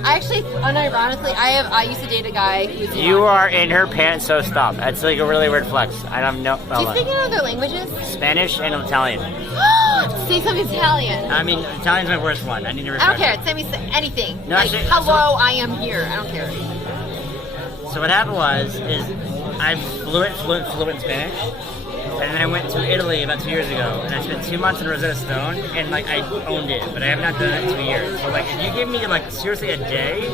I actually, unironically, I used to date a guy who's. You are in her pants, so stop. That's like a really weird flex. I don't know. Do you speak any other languages? Spanish and Italian. Say something Italian. I mean, Italian's my worst one. I need to I refresh. don't care. Send me anything. No, like, actually, hello, I am here. I don't care. So what happened is I'm fluent in Spanish. And then I went to Italy about 2 years ago, and I spent 2 months in Rosetta Stone, and like I owned it, but I have not done it in 2 years. So like, if you give me like seriously a day,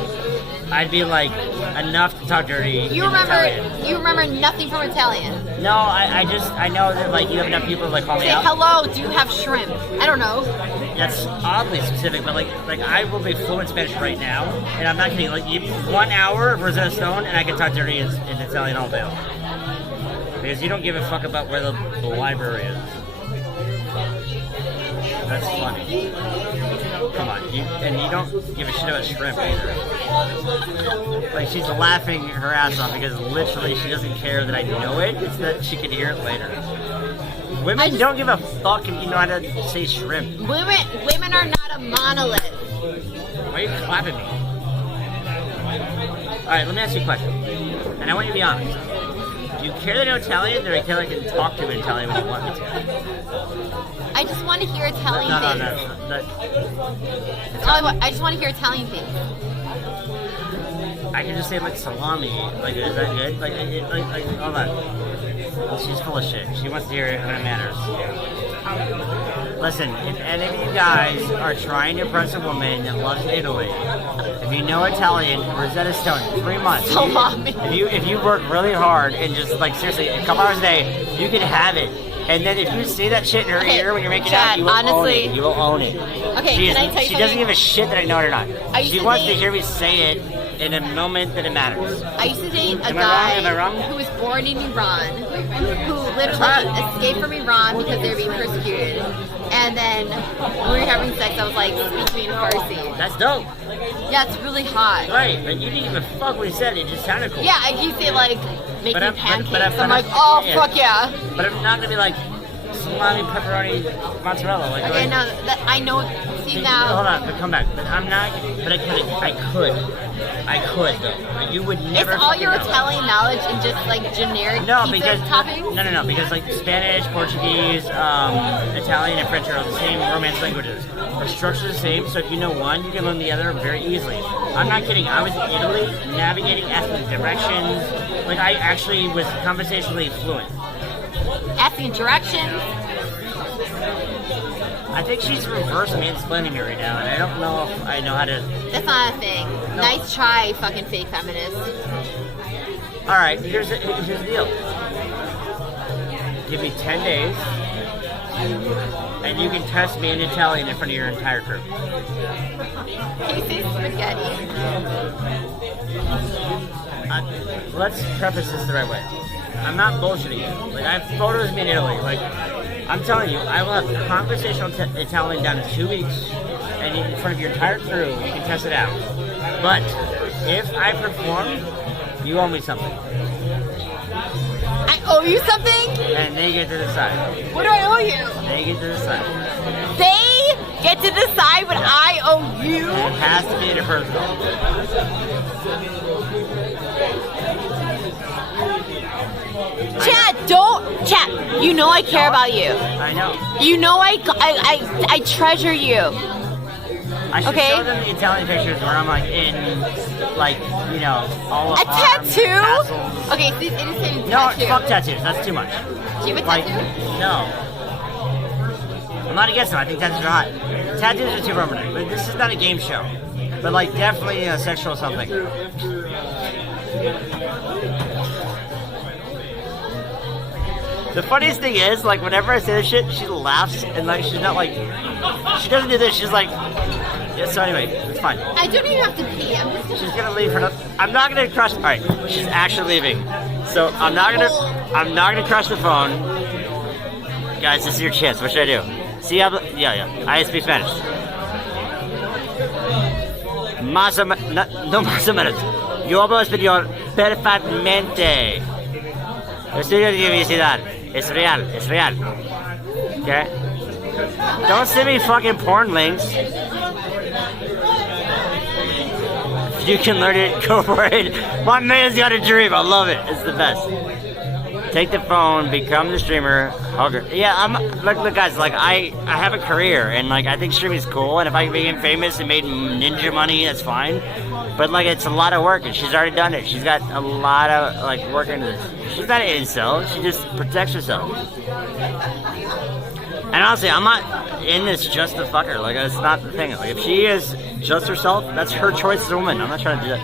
I'd be like enough to talk dirty. You remember nothing from Italian. No, I know that like you have enough people to like call me Say out. hello. Do you have shrimp? I don't know. That's oddly specific, but like I will be fluent in Spanish right now, and I'm not kidding. Like 1 hour of Rosetta Stone, and I can talk dirty in Italian all day. Because you don't give a fuck about where the library is. That's funny. Come on, and you don't give a shit about shrimp either. Like she's laughing her ass off because literally she doesn't care that I know it. It's that she can hear it later. Women don't give a fuck if you know how to say shrimp. Women are not a monolith. Why are you clapping me? Alright, let me ask you a question. And I want you to be honest. Do you care that I know Italian, or do I care that I can talk to in Italian when you want me to? I just want to hear Italian things. No. That's all I want. I just want to hear Italian things. I can just say like salami. Like, is that good? Like hold on. Well, she's full of shit. She wants to hear it when it matters. Listen, if any of you guys are trying to impress a woman that loves Italy, if you know Italian, Rosetta Stone, 3 months. Salami. If you work really hard and just like seriously a couple hours a day, you can have it. And then if you say that shit in her ear when you're making out, you will own it. You will own it. Okay, can I tell you She doesn't give a shit that I know it or not. She wants to hear me say it in a moment that it matters. I used to date a Am guy I wrong? who was born in Iran, who literally escaped from Iran because they were being persecuted. And then when we were having sex, I was like, speak to me in Farsi. That's dope. Yeah, it's really hot. Right, but you didn't even fuck when you said it. It just sounded cool. Yeah, you say like, make me pancakes. I'm like, yeah. oh, fuck yeah. But I'm not gonna be like, salami, pepperoni, mozzarella. Like, okay, now that I know. See now. Hold on, but come back. But I'm not. But I could though. But you would never. It's all your know. Italian knowledge and just like generic pizza toppings? No, because like Spanish, Portuguese, Italian, and French are the same Romance languages. The structure's the same, so if you know one, you can learn the other very easily. I'm not kidding. I was in Italy, navigating, asking directions. Like I actually was conversationally fluent. Asking directions. I think she's reverse mansplaining me right now, and I don't know if I know how to. That's not a thing. No. Nice try, fucking fake feminist. All right, here's the deal. Give me 10 days, and you can test me in Italian in front of your entire crew. Can you say spaghetti? Let's preface this the right way. I'm not bullshitting you. Like, I have photos of me in Italy. Like, I'm telling you, I will have conversational Italian down in 2 weeks, and in front of your entire crew, you can test it out. But if I perform, you owe me something. I owe you something? And they get to decide. What do I owe you? They get to decide. They get to decide what I owe you? And it has to be interpersonal. Chat, you know I care about you. I know. You know I treasure you. I should Okay. show them the Italian pictures where I'm like in, like, you know, all of A tattoo? tassels. Okay, so it is saying No, tattoo. fuck tattoos. That's too much. Do you have a Like, tattoo? no. I'm not against them. I think tattoos are hot. Tattoos are too permanent. But this is not a game show. But, like, definitely a sexual something. The funniest thing is, like, whenever I say this shit, she laughs and, like, she's not like, she doesn't do this. She's like, yeah, so anyway, it's fine. I don't even have to pee. I'm just She's gonna leave her. I'm not gonna crush. All right, she's actually leaving. So I'm not gonna crush the phone. Guys, this is your chance. What should I do? See, yeah. I speak Spanish. No más o menos. Yo hablo español perfectamente. Estudio de universidad. Es real. Okay? Don't send me fucking porn links. If you can learn it, go for it. My man's got a dream. I love it. It's the best. Take the phone, become the streamer, hugger. Yeah, look guys, like I have a career and like I think streaming is cool, and if I became famous and made ninja money, that's fine. But like it's a lot of work and she's already done it. She's got a lot of like work into this. She's not an incel, she just protects herself. And honestly, I'm not in this just to fuck her. Like that's not the thing. Like if she is just herself, that's her choice as a woman. I'm not trying to do that.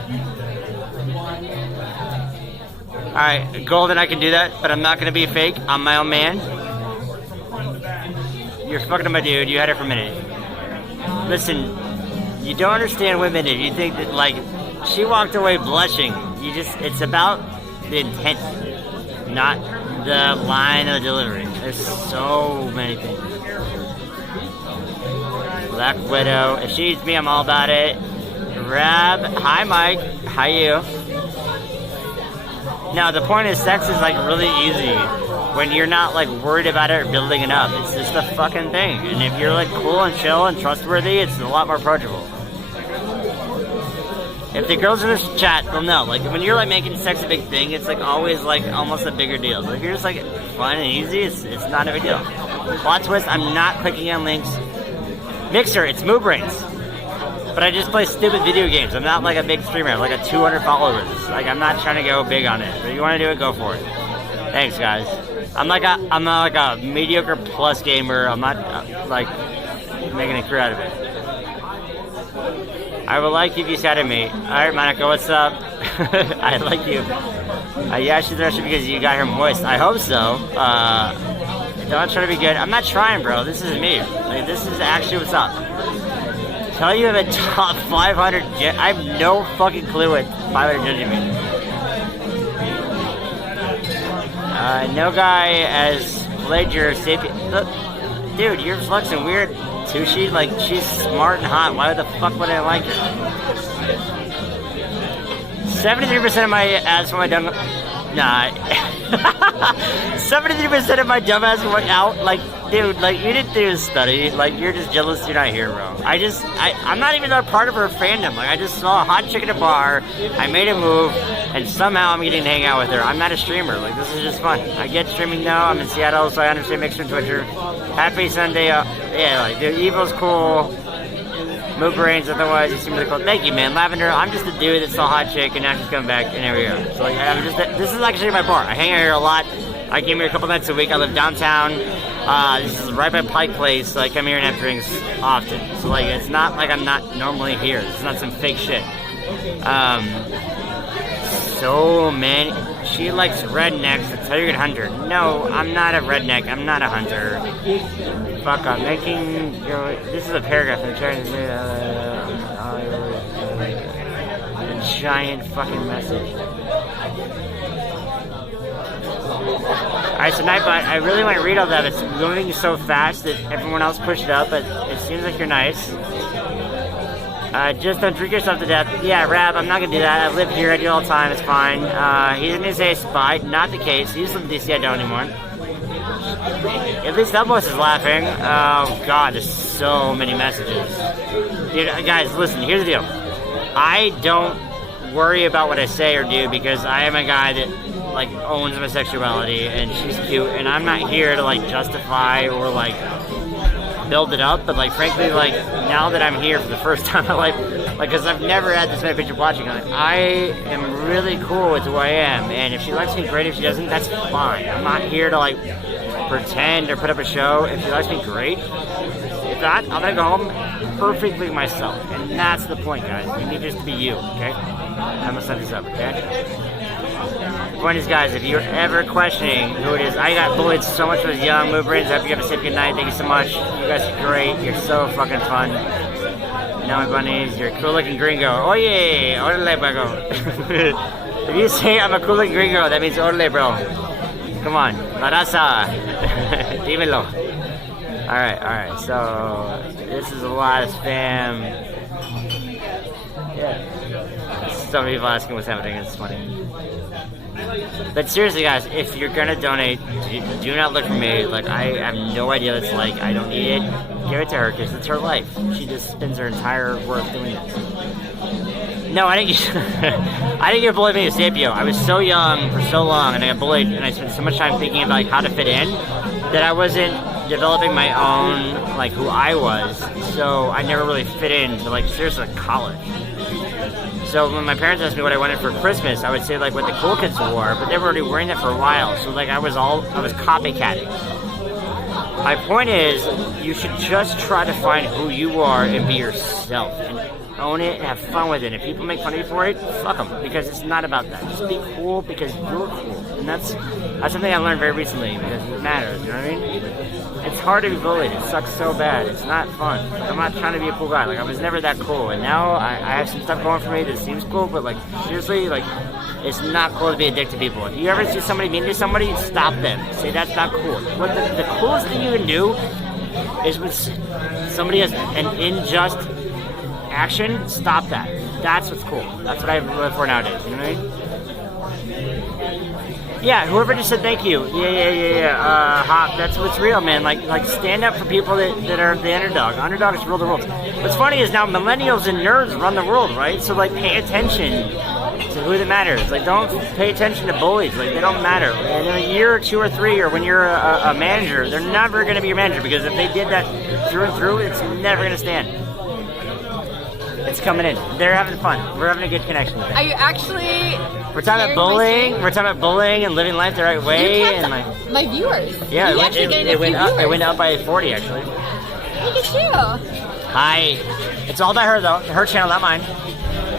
Alright, Golden, I can do that, but I'm not gonna be fake. I'm my own man. You're fucking my dude, you had it for a minute. Listen, you don't understand women if you think that, like, she walked away blushing. It's about the intent, not the line of delivery. There's so many things. Black Widow, if she eats me, I'm all about it. Rab, hi Mike, how you? No, the point is sex is like really easy when you're not like worried about it or building it up. It's just a fucking thing. And if you're like cool and chill and trustworthy, it's a lot more approachable. If the girls in this chat, they'll know. Like when you're like making sex a big thing, it's like always like almost a bigger deal. But if you're just like fun and easy, it's not a big deal. Plot twist, I'm not clicking on links. Mixer, it's Moo Brains. But I just play stupid video games. I'm not like a big streamer. I have like a 200 followers. Like I'm not trying to go big on it. But if you want to do it, go for it. Thanks, guys. I'm not like a mediocre plus gamer. I'm not like making a career out of it. I would like if you said to me, alright Monica, what's up? I like you. Yeah, she's thirsty because you got her moist. I hope so. Don't try to be good. I'm not trying, bro. This is me. Like, this is actually what's up. Tell you have a top 500 I have no fucking clue what 500 judging means. No guy has played your sapien. Look, dude, you're flexing weird. Tushi, like she's smart and hot. Why the fuck would I like her? 73% of my ads for my dumb. Nah. 73% of my dumbass went out. Like, dude, like you didn't do a study. Like you're just jealous you're not here, bro. I'm not even a part of her fandom. Like I just saw a hot chick at a bar. I made a move, and somehow I'm getting to hang out with her. I'm not a streamer. Like this is just fun. I get streaming now. I'm in Seattle, so I understand Mixer and Twitcher. Happy Sunday. Yeah, like dude, Evil's cool. Move brains. Otherwise, you seem really cool. Thank you, man. Lavender. I'm just a dude that saw a hot chick, and now she's coming back, and here we go. So like, this is actually my bar. I hang out here a lot. I came here a couple nights a week. I live downtown. This is right by Pike Place, so I come here and have drinks often. So like, it's not like I'm not normally here. It's not some fake shit. So many. She likes rednecks. That's how you're a hunter. No, I'm not a redneck. I'm not a hunter. Fuck up. This is a paragraph. I'm trying to say a giant fucking message. Alright, so Nightbot, I really want to read all that. It's moving so fast that everyone else pushed it up, but it seems like you're nice. Just don't drink yourself to death. Yeah, Rab, I'm not gonna do that. I live here, I do it all the time, it's fine. He didn't say spy, not the case. He used to live in DC, I don't anymore. At least that voice is laughing. Oh god, there's so many messages. Dude, guys, listen, here's the deal. I don't worry about what I say or do because I am a guy that like owns my sexuality and she's cute and I'm not here to like justify or like build it up, but like frankly like now that I'm here for the first time in my life, like because I've never had this many people watching, like, I am really cool with who I am, and if she likes me, great. If she doesn't, that's fine. I'm not here to like pretend or put up a show. If she likes me, great. If not, I'm gonna go home perfectly myself, and that's the point, guys. You need just to be you, okay? I'm gonna set this up, okay? The point is, guys, if you're ever questioning who it is, I got bullied so much when I was young. Move brains, hope you have a safe good night. Thank you so much. You guys are great. You're so fucking fun. Now my bunnies, you're a cool looking gringo. Oye, orale, bago. If you say I'm a cool looking gringo, that means orale, bro. Come on, la raza. Dímelo. Alright, so this is a lot of spam. Yeah. Some people asking what's happening, it's funny. But seriously, guys, if you're gonna donate, do not look for me. Like, I have no idea what it's like. I don't need it. Give it to her because it's her life. She just spends her entire work doing this. No, I didn't. I didn't get bullied being a Sapio. I was so young for so long, and I got bullied, and I spent so much time thinking about like how to fit in that I wasn't developing my own like who I was. So I never really fit into like seriously like college. So when my parents asked me what I wanted for Christmas, I would say like what the cool kids wore, but they were already wearing that for a while. So like I was copycatting. My point is, you should just try to find who you are and be yourself and own it and have fun with it. If people make fun of you for it, fuck them, because it's not about that. Just be cool because you're cool, and that's something I learned very recently because it matters. You know what I mean? It's hard to be bullied. It sucks so bad. It's not fun. Like, I'm not trying to be a cool guy. Like I was never that cool, and now I have some stuff going for me that seems cool, but like seriously, like. It's not cool to be a dick to people. If you ever see somebody mean to somebody, stop them. Say that's not cool. What the coolest thing you can do is when somebody has an unjust action, stop that. That's what's cool. That's what I live for nowadays. You know what I mean? Yeah, whoever just said thank you. Yeah. Hop, that's what's real, man. Like stand up for people that are the underdog. Underdogs rule the world. What's funny is now millennials and nerds run the world, right? So like pay attention to who that matters. Like don't pay attention to bullies. Like they don't matter. And in a year or 2 or 3, or when you're a manager, they're never going to be your manager, because if they did that through and through, it's never going to stand. It's coming in. They're having fun. We're having a good connection with it. Are you actually? We're talking about bullying. We're talking about bullying and living life the right way. And my viewers. Yeah, it went up by 40 actually. Look at you. Hi. It's all about her though. Her channel, not mine.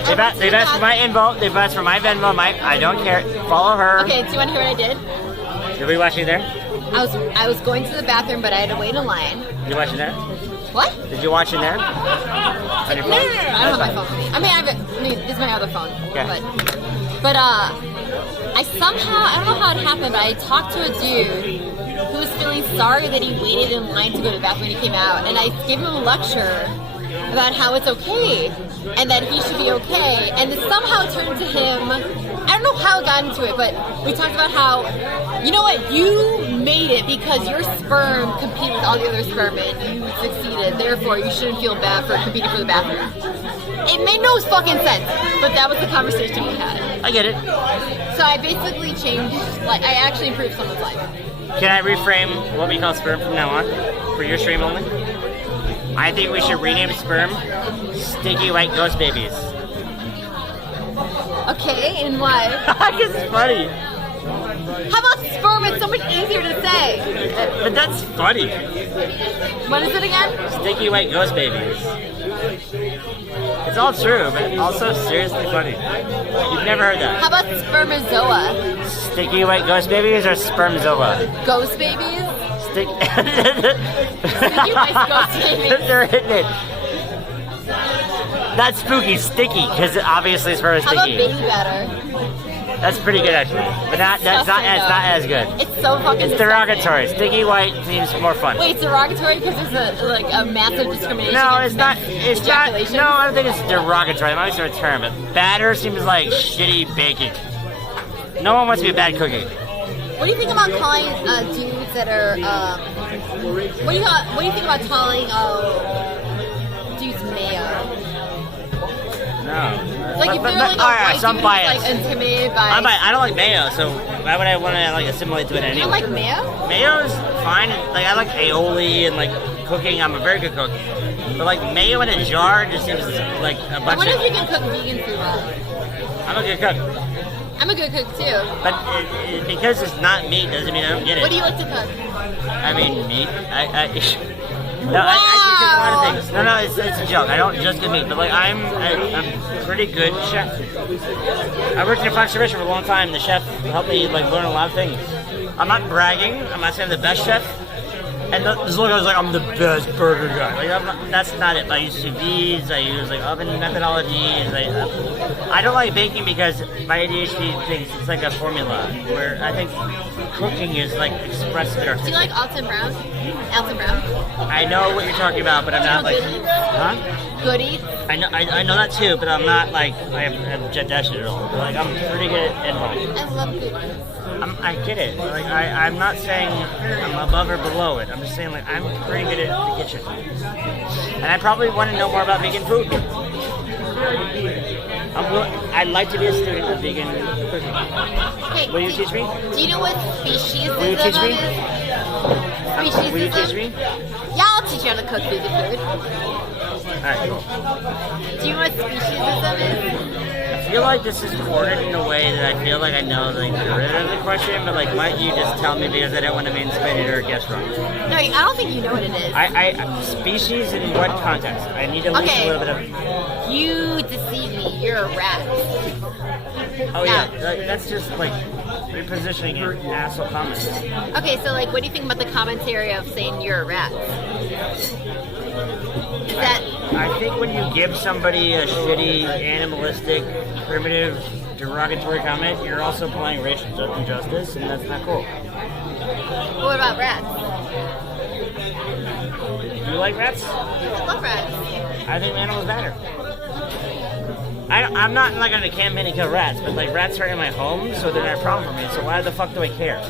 They've asked for my info. They've asked for my Venmo. I don't care. Follow her. Okay. Do you want to hear what I did? Did we watch you there? I was going to the bathroom, but I had to wait in line. Did you watch it there? What? Did you watch it there? No. I don't have my phone with me. I mean, this is my other phone. Okay. But I don't know how it happened, but I talked to a dude who was feeling sorry that he waited in line to go to the bathroom when he came out, and I gave him a lecture about how it's okay and that he should be okay, and it somehow turned to him. I don't know how it got into it, but we talked about how, you know what, you made it because your sperm competed with all the other sperm and you succeeded, therefore you shouldn't feel bad for competing for the bathroom. It made no fucking sense, but that was the conversation we had. I get it. So I basically changed, like, I actually improved someone's life. Can I reframe what we call sperm from now on for your stream only? I think we should rename sperm Stinky White Ghost Babies. Okay, and why? Because it's funny. How about sperm? It's so much easier to say. But that's funny. What is it again? Stinky White Ghost Babies. It's all true, but also seriously funny. You've never heard that. How about spermazoa? Sticky White Ghost Babies or Spermzoa? Ghost babies? Sticky White Ghost Babies. They're hitting it. Not spooky, sticky, because obviously it's very sticky. How about baby batter? That's pretty good actually, but it's not as good. It's so fucking. It's derogatory. Sticky white seems more fun. Wait, it's derogatory because there's a massive discrimination. No, it's not. It's not. Ejaculation? No, I don't think it's derogatory. I'm not sure a term, but batter seems like shitty baking. No one wants to be a bad cookie. What do you think about calling dudes that are? What do you think about calling dudes mayo? No. Like if you're like a white dude who's like intimidated by. I don't like mayo, so why would I want to like assimilate to it anyway? You don't like mayo? Mayo's fine. Like I like aioli and like cooking. I'm a very good cook. But like mayo in a jar just seems like a bunch of. I wonder if you can cook vegan food well. I'm a good cook. I'm a good cook too. But because it's not meat doesn't mean I don't get it. What do you like to cook? I mean meat. No, I can cook a lot of things. No, it's a joke. I don't just get meat, but like I'm a pretty good chef. I worked in a Fox restaurant for a long time. The chef helped me like learn a lot of things. I'm not bragging. I'm not saying I'm the best chef. And this look, I was like, I'm the best burger guy. Like that's not it. I use sous vide. I use like oven methodologies. I don't like baking because my ADHD thinks it's like a formula where I think cooking is like expressive and artistic. Do you like Alton Brown? Alton Brown? I know what you're talking about, but I'm not like, huh? Good Eats? I know that too, but I'm not like I have jet dash at all. But, like I'm pretty good at home. I love Good Eats. I get it. Like I'm not saying I'm above or below it. I'm just saying like I'm pretty good at the kitchen, and I probably want to know more about vegan food. I'd like to be a student of vegan cooking. Okay, Will you teach me? Do you know what speciesism Will you teach me? is? Speciesism? Will you teach me? Yeah, I'll teach you how to cook vegan food. Alright, cool. Do you know what speciesism is? I feel like this is worded in a way that I feel like I know the answer of the question, but like, might you just tell me because I don't want to be inspired or guess wrong? No, I don't think you know what it is. Species in what context? I need at least a little bit of. You deceived me. You're a rat. Oh yeah, that's just like repositioning your asshole comments. Okay, so like, what do you think about the commentary of saying you're a rat? Is that? I think when you give somebody a shitty, animalistic, primitive, derogatory comment, you're also applying racial injustice, and that's not cool. What about rats? You like rats? I love rats. I think animals matter. I'm not like on a campaign to kill rats, but like rats are in my home, so they're not a problem for me. So why the fuck do I care?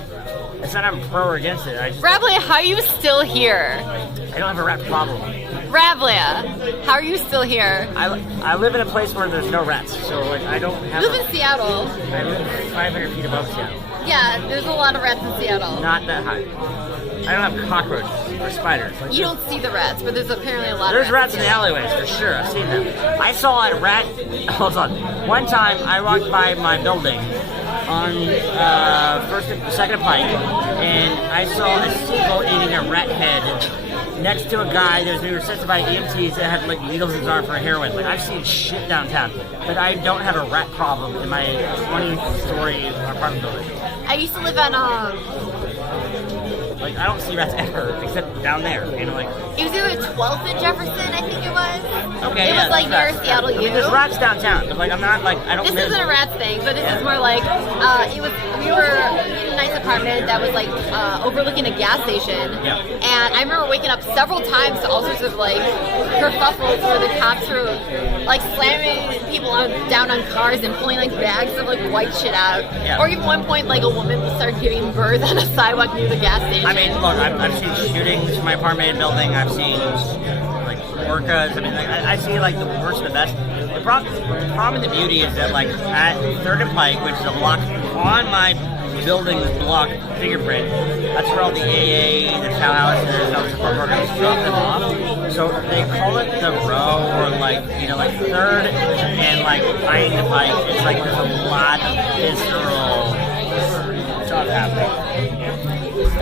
It's not I'm pro or against it. Ravlia, how are you still here? I don't have a rat problem. Ravlia, how are you still here? I live in a place where there's no rats, so like I don't have. You live in Seattle. I live 500 feet above Seattle. Yeah, there's a lot of rats in Seattle. Not that high. I don't have cockroaches or spiders. Like you don't see the rats, but there's apparently a lot There's of rats rats in the alleyways, for sure. I've seen them. I saw a rat... Hold on. One time, I walked by my building on second Pike, and I saw a seagull eating a rat head next to a guy that was being assisted by EMTs that had like needles in his arm for heroin. Like I've seen shit downtown, but I don't have a rat problem in my 20-story apartment building. I used to live on Like I don't see rats ever, except down there. You know, like it was either 12th and Jefferson, I think it was. Okay, it was like near Seattle U. There's rats downtown, but like I'm not like I don't. This isn't a rats thing, but this is more like we were in a nice apartment that was like overlooking a gas station. Yeah. And I remember waking up several times to all sorts of like kerfuffles where the cops were like slamming people down on cars and pulling like bags of like white shit out. Yeah. Or even one point like a woman started giving birth on a sidewalk near the gas station. I mean, look, I've seen shootings in my apartment building. I've seen like orcas. I mean, like, I see like the worst and the best. The problem and the beauty is that like at 3rd and Pike, which is a block on my building's block fingerprint, that's where all the AA, the townhouses, all the support programs drop them off. So they call it the row or like, you know, like 3rd and like eyeing the Pike. It's like there's a lot of visceral stuff happening.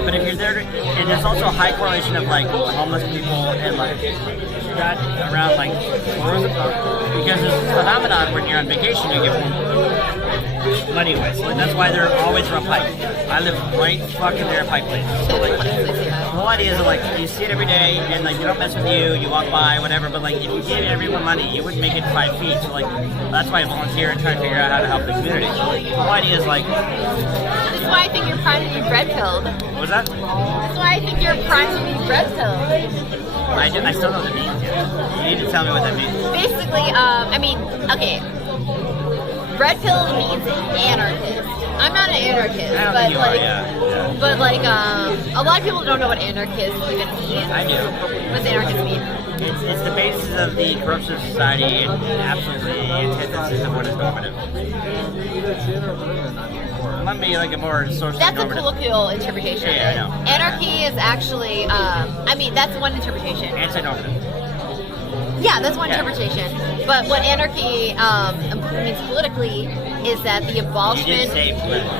But if you're there, and there's also a high correlation of like homeless people and like that around like tourism, because there's this phenomenon when you're on vacation you get more money away. So that's why they're always around Pike. I live right fucking there at Pike Place. So like the whole idea is that, like you see it every day and like they don't mess with you, you walk by, whatever. But like if you gave everyone money, you wouldn't make it 5 feet. So like that's why I volunteer and try to figure out how to help the community. So like, the whole idea is like. That's why I think you're primed to be red pilled. What was that? That's why I think you're primed to be red pilled. I still know what that means. You need to tell me what that means. Basically, I mean, okay. Red pill means anarchist. I'm not an anarchist, I don't but think you like, are, yeah. but like, a lot of people don't know what anarchist even means. I do. What's anarchist mean? It's the basis of the corruption of society and absolutely the antithesis of what is normative. It might be like a more socially That's normative. a colloquial interpretation. Yeah, I know. Anarchy is actually, I mean, that's one interpretation. Anti-normative. Yeah, that's one Yeah. interpretation. But what anarchy means politically is that the You abolishment. did say politically.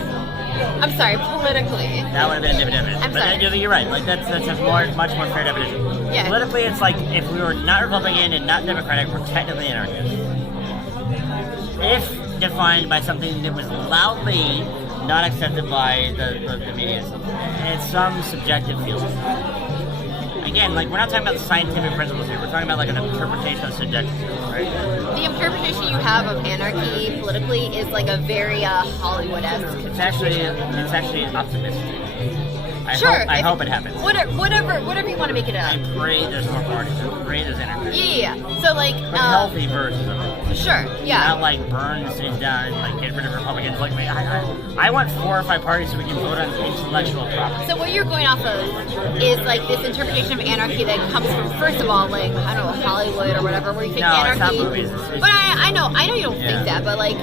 I'm sorry, politically. That would have been a different definition. I'm but sorry. You're right. Like that's a much more fair definition. Yeah. Politically, it's like if we were not Republican and not Democratic, we're technically anarchists. If defined by something that was loudly not accepted by the media, and it's some subjective field. Again, like we're not talking about scientific principles here. We're talking about like an interpretation of subjective field, right? The interpretation you have of anarchy politically is like a very Hollywood-esque. It's actually optimistic. I hope it happens. Whatever you want to make it I up. pray there's more parties. I pray there's anarchy. Yeah. So like, But healthy versions of it. Sure, yeah. Not like burn the cities down and like get rid of Republicans. Like I want 4 or 5 parties so we can vote on intellectual property. So what you're going off of is like this interpretation of anarchy that comes from, first of all, like, I don't know, Hollywood or whatever, where you think anarchy. No, it's not movies. It's but I know you don't think that, but like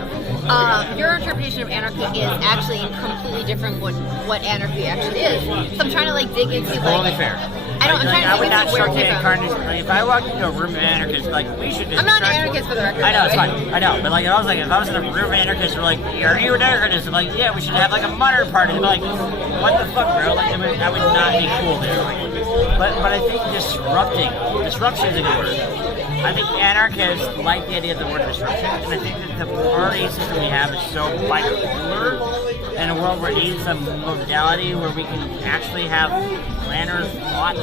your interpretation of anarchy is actually completely different what anarchy actually is. So I'm trying to like dig into like. Totally fair. I'm trying to dig into where it came from. Like, if I walked into a room of anarchists, like we should. I'm not an anarchist for the record. I know it's fine. I know, but like if I was in a room of anarchists, we're like, "Are you an anarchist?" I'm like, "Yeah, we should have like a modern party." They're like, "What the fuck, bro?" Like that would not be cool there. Like, but I think disruption is a good word. I think anarchists like the idea of the word disruption, and I think that the party system we have is so bipolar in a world where it needs some modality where we can actually have planners thought.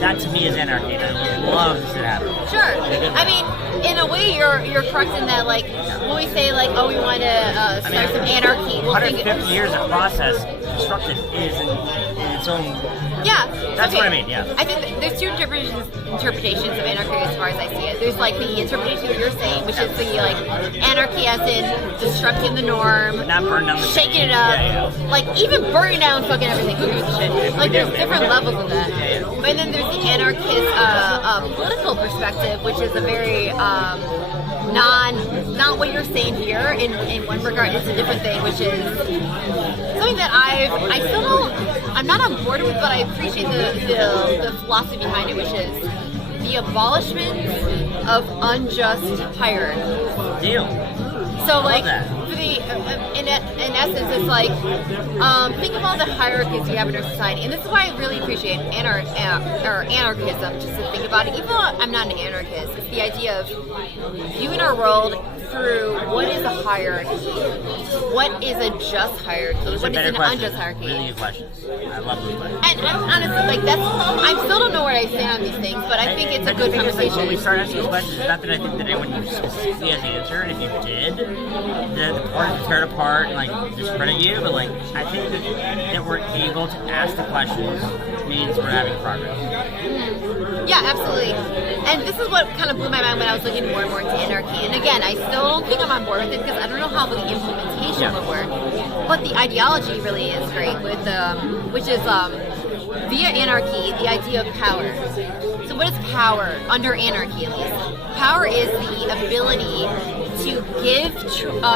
That to me is anarchy, and I love to see that happen. Sure. I mean, in a way, you're correct in that, like, when we say, like, oh, we want to start some anarchy, we'll 150 years of process, disrupted is in its own. Yeah. That's what I mean, yeah. I think there's two interpretations of anarchy as far as I see it. There's, like, the interpretation that you're saying, which is the, like, anarchy as in disrupting the norm. But not burn down the shaking it up. Yeah. Like, even burning down fucking everything. Who gives a shit? Like, there's different levels of that. Yeah. But then there's the anarchist political perspective, which is a very not what you're saying here in one regard. It's a different thing, which is something that I'm not on board with, but I appreciate the philosophy behind it, which is the abolishment of unjust hierarchy. Deal. So, like, for the in essence, it's like think of all the hierarchies you have in our society, and this is why I really appreciate anarchism. Just to think about it, even though I'm not an anarchist, it's the idea of viewing our world through what is a hierarchy, what is a just hierarchy, what is an unjust hierarchy. Really good questions. I love those questions. And honestly, like I still don't know where I stand on these things, but I think it's a good conversation. When we start asking these questions, it's not that I think that anyone specifically has the answer, and if you did, the part would tear it apart and like discredit you. But like, I think that we're able to ask the questions means we're having progress. Yeah, absolutely. And this is what kind of blew my mind when I was looking more and more into anarchy. And again, I still don't think I'm on board with it because I don't know how the implementation would work. But the ideology really is great with which is via anarchy, the idea of power. So what is power under anarchy, at least? Power is the ability to give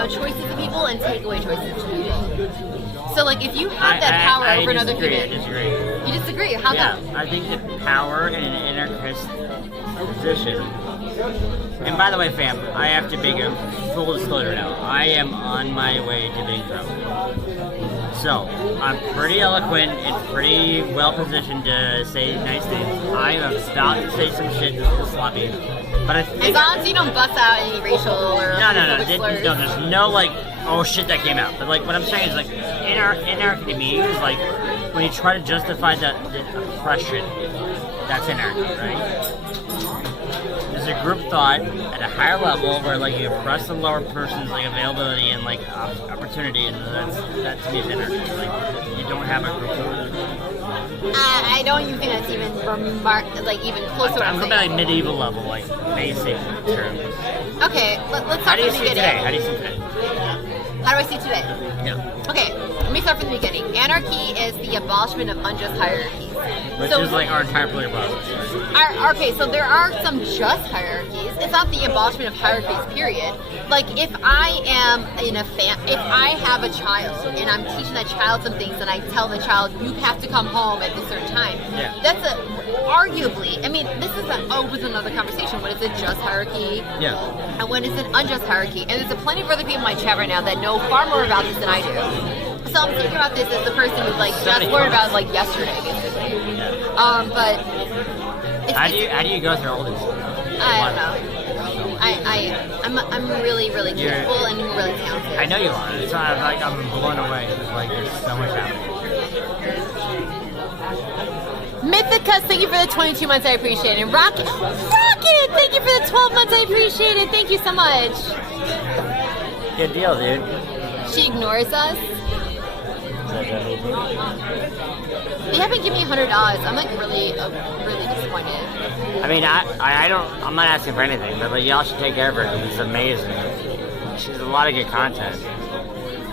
choices to people and take away choices to people. So, like, if you have that power over another human, I disagree. You disagree? How come? I think that power in an anarchist position. And by the way, fam, I have to make a full disclosure now. I am on my way to being drunk. So, I'm pretty eloquent and pretty well positioned to say nice things. I am about to say some shit that's sloppy. But I think as long as you don't bust out any racial or slurs. No, there's no like, oh shit that came out. But like what I'm saying is like, anarchy to me is like when you try to justify the oppression. That's anarchy, right? There's a group thought at a higher level where like you oppress the lower person's like availability and like opportunity, and that to me is anarchy. Like you don't have a group thought. I don't even think that's even even close to what I'm saying. I'm like medieval level, like basic terms. Okay, let's start from the beginning. How do you see today? How do I see today? Yeah. Okay, let me start from the beginning. Anarchy is the abolishment of unjust hierarchies. Which is like our entire political process. Okay, so there are some just hierarchies. It's not the abolishment of hierarchies, period. Like, if I am if I have a child and I'm teaching that child some things and I tell the child, you have to come home at this certain time, that's arguably, I mean, this is opens another conversation. What is a just hierarchy? Yeah. And what is an unjust hierarchy? And there's plenty of other people in my chat right now that know far more about this than I do. So I'm thinking about this as the person who's like just learned about it like yesterday, basically. Yeah. But how do you go through all this? I don't know. I'm really capable and really talented. I know you are. It's not like I'm blown away. It's like there's so much happening. Mythicus, thank you for the 22 months. I appreciate it. Rocket, thank you for the 12 months. I appreciate it. Thank you so much. Good deal, dude. She ignores us. They haven't given me $100. I'm like really disappointed. disappointed. I mean, I'm not asking for anything, but like y'all should take care of her because it's amazing. She has a lot of good content.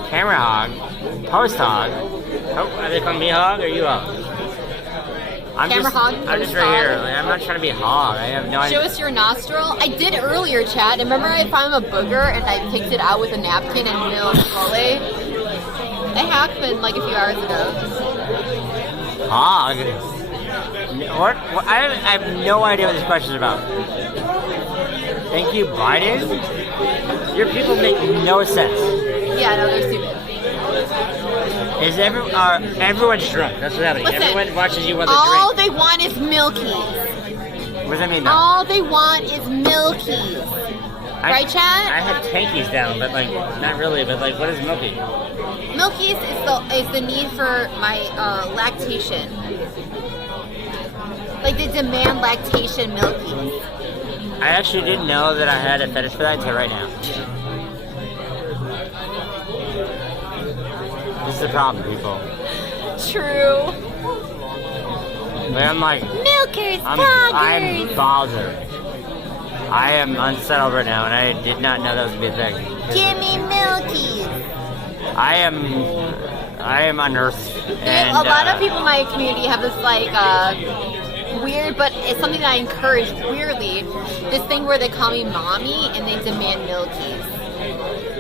Camera hog, post hog. Oh, are they calling me hog or you hog? I'm Camera hog, I'm just post right here. hog. Like, I'm not trying to be a hog. I have no idea. Show us your nostril. I did earlier, Chad. Remember I found a booger and I picked it out with a napkin and milk Chipotle? It happened like a few hours ago. Hog? What? I have no idea what this question is about. Thank you, Biden? Your people make no sense. Yeah, no, they're stupid. Is everyone's drunk? That's what happening. Listen, Everyone watches you while they all drink. they want is milkies. What does that mean now? All they want is milkies. Right, Chad? I had tankies down, but like, not really, but like, what is milky? Milkies is the need for my lactation. Like they demand lactation milkies. I actually didn't know that I had a fetish for that until right now. This is the problem, people. True. Like, I'm like, Milkers, I'm poggers. bothered. I am unsettled right now, and I did not know that was gonna be a thing. Give me milkies. I am unearthed. And, a lot of people in my community have this like weird, but it's something that I encourage weirdly. This thing where they call me mommy and they demand milkies.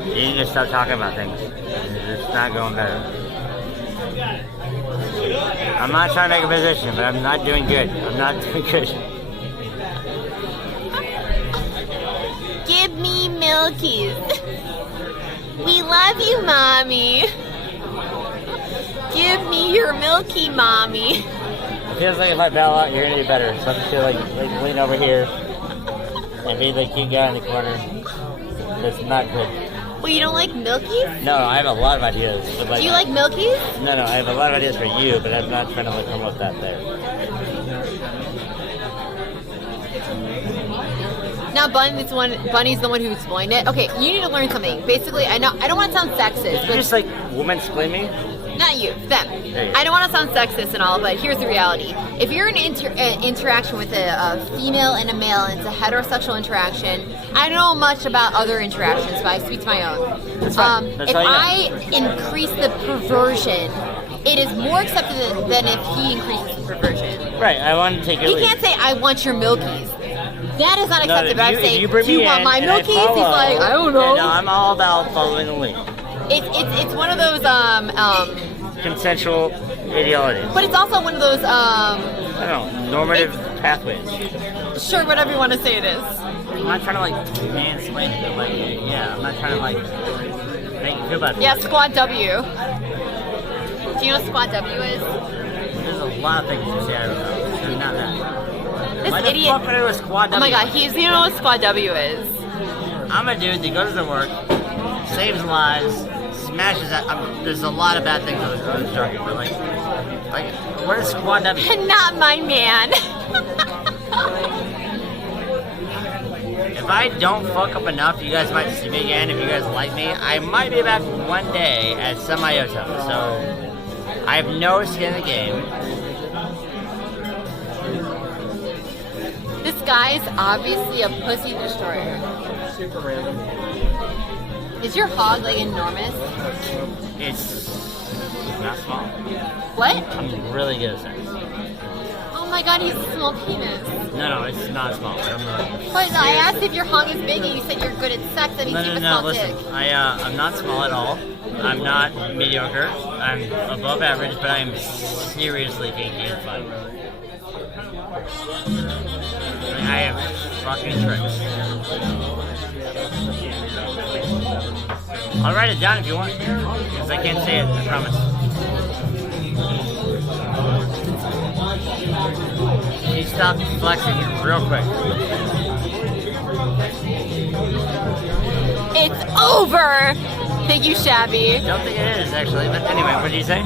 You need to stop talking about things. It's not going better. I'm not trying to make a position, but I'm not doing good. I'm not doing good. Give me milkies. We love you, mommy. Give me your milky, mommy. It feels like if I bail out, you're gonna do better. So I'm just gonna like lean over here and be the cute guy in the corner. That's not good. Well, you don't like milkies? No, I have a lot of ideas. But like, Do you like milkies? No, I have a lot of ideas for you, but I'm not trying to like promote that there. Now Bunny's the one who explained it. Okay, you need to learn something. Basically, I don't want to sound sexist, Did you but just like woman explain me? not you, them. There you go. I don't want to sound sexist and all, but here's the reality. If you're in interaction with a female and a male, and it's a heterosexual interaction, I don't know much about other interactions, but I speak to my own. That's fine. That's If all you know. I increase the perversion, it is more accepted than if he increases the perversion. Right, I want to take your He lead. can't say, I want your milkies. That is not No, accepted, if but I'm you saying, bring do you me want in my and I milkies? He's follow, like, I don't know. yeah, no, I'm all about following the lead. It's one of those, Consensual ideologies. but it's also one of those, I don't know, normative pathways. sure, whatever you want to say it is. I'm not trying to like mansplain it, but like, yeah, I'm not trying to like make you feel bad. Yeah, Squad W. Do you know what Squad W is? There's a lot of things to say I don't know. It's not that. This Why idiot. the fuck would I do a squad Oh my W? god, you know what Squad W is? I'm a dude that goes to work, saves lives, smashes that. There's a lot of bad things I was talking, but like, what is squad W? Not my man. If I don't fuck up enough, you guys might see me again. If you guys like me, I might be back one day at some iota. So I have no skin in the game. This guy's obviously a pussy destroyer. Super random. Is your hog like enormous? It's not small. What? I'm really good at sex. Oh my god, he's a small penis. No, it's not small. But I asked if your hog is big and you said you're good at sex. That means you have a small listen. dick. I'm not small at all. I'm not mediocre. I'm above average, but I'm seriously kinky and fun. I have fucking tricks. I'll write it down if you want, because I can't say it, I promise. You stop flexing real quick. It's over! Thank you, Shabby. I don't think it is, actually, but anyway, what did you say?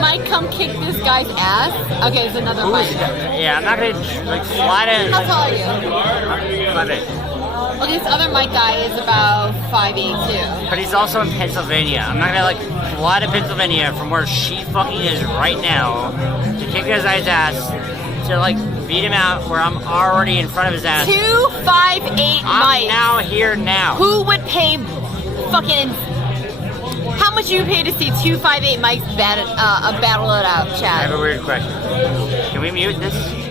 Mike, come kick this guy's ass. Okay, it's another Mike. Yeah, I'm not gonna, like, slide it. How tall are you? I'm 5'8". Okay, this other Mike guy is about 5'8" too. But he's also in Pennsylvania. I'm not gonna, like, fly to Pennsylvania from where she fucking is right now to kick this guy's ass to, like, beat him out where I'm already in front of his ass. 258 I'm mics. now here now. Who would pay fucking? How much you pay to see 258 mics battle it out, I Chad? have a weird question. Can we mute this?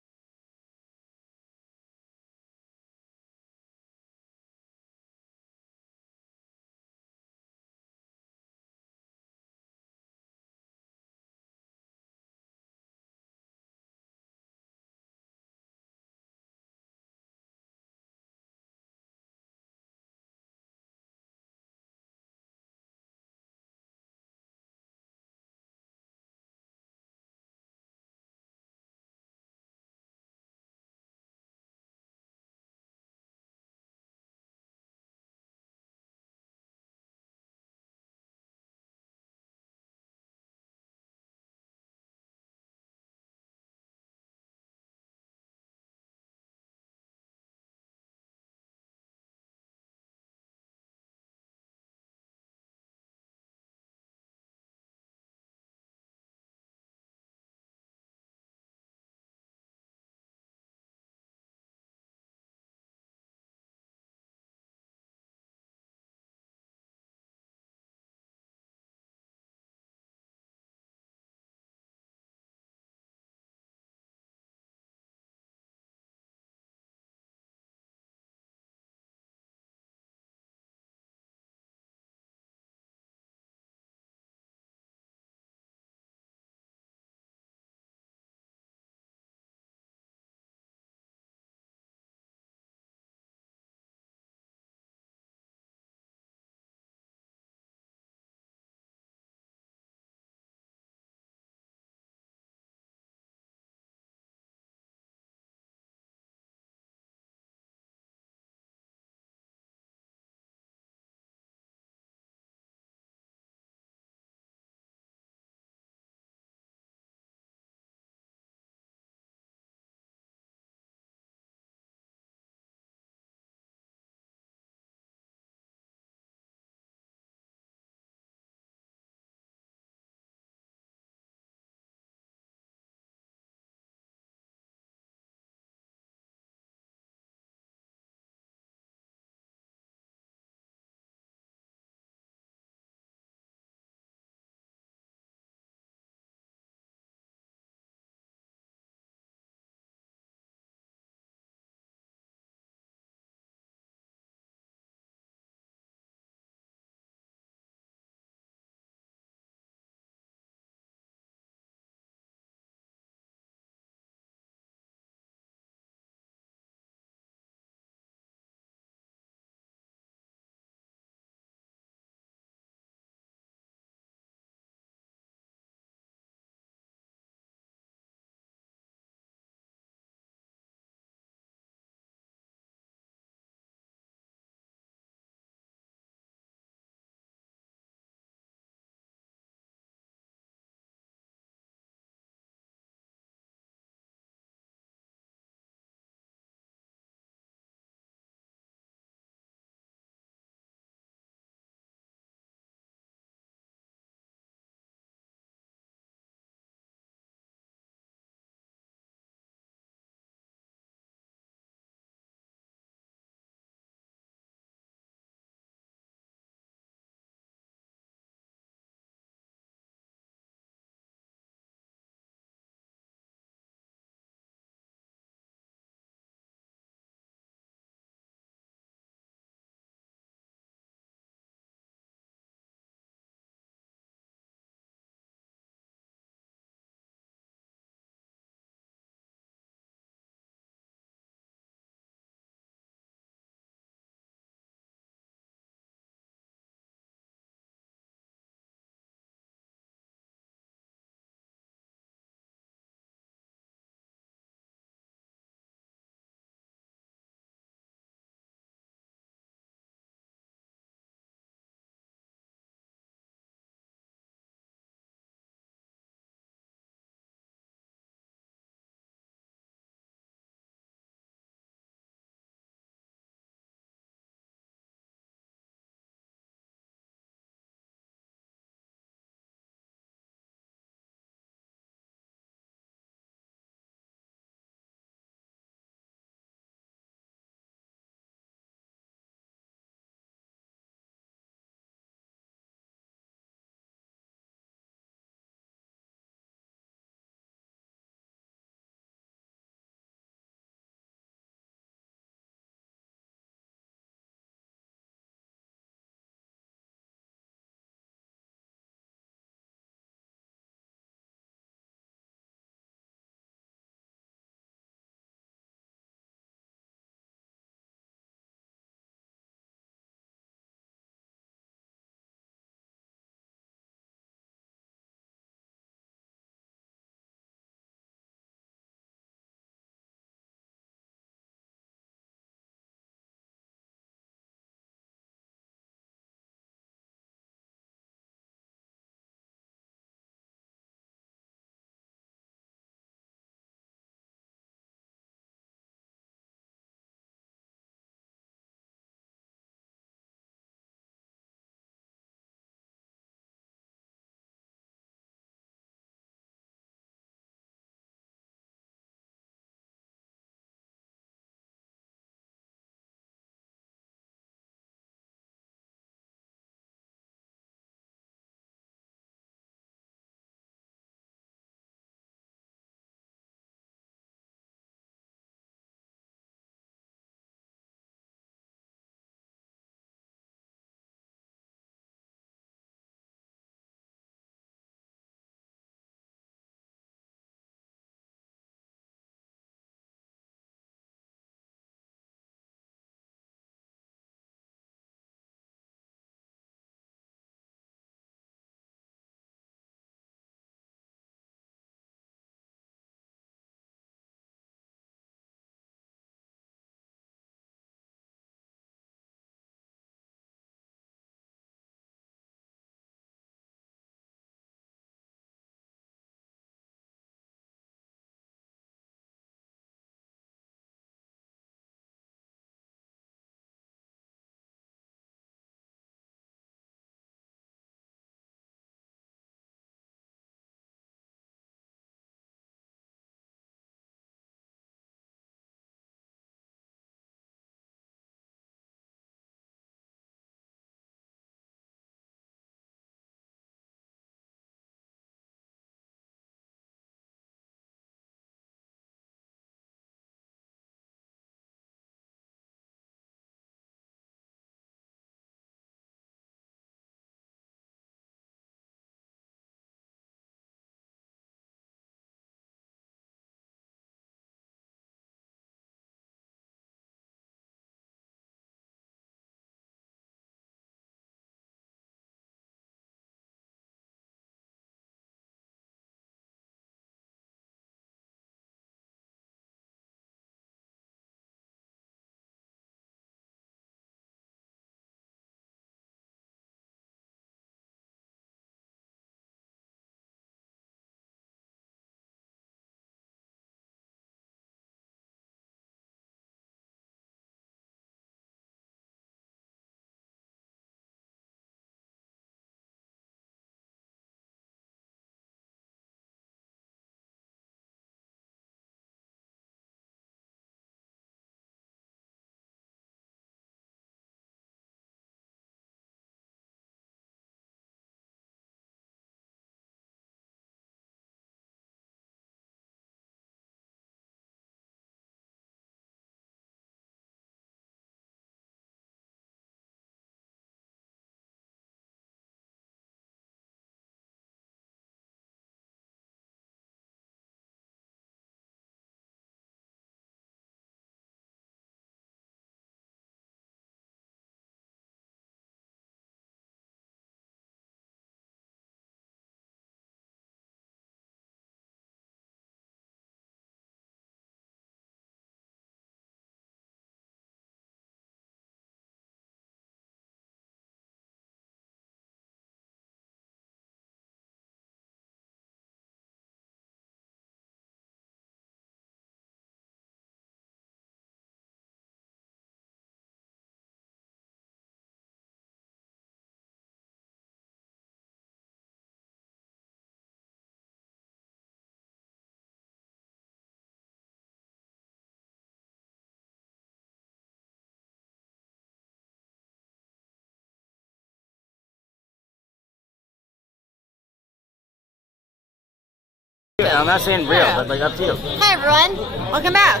real. I'm not saying real, Yeah. but like up to you. Hi everyone, welcome back.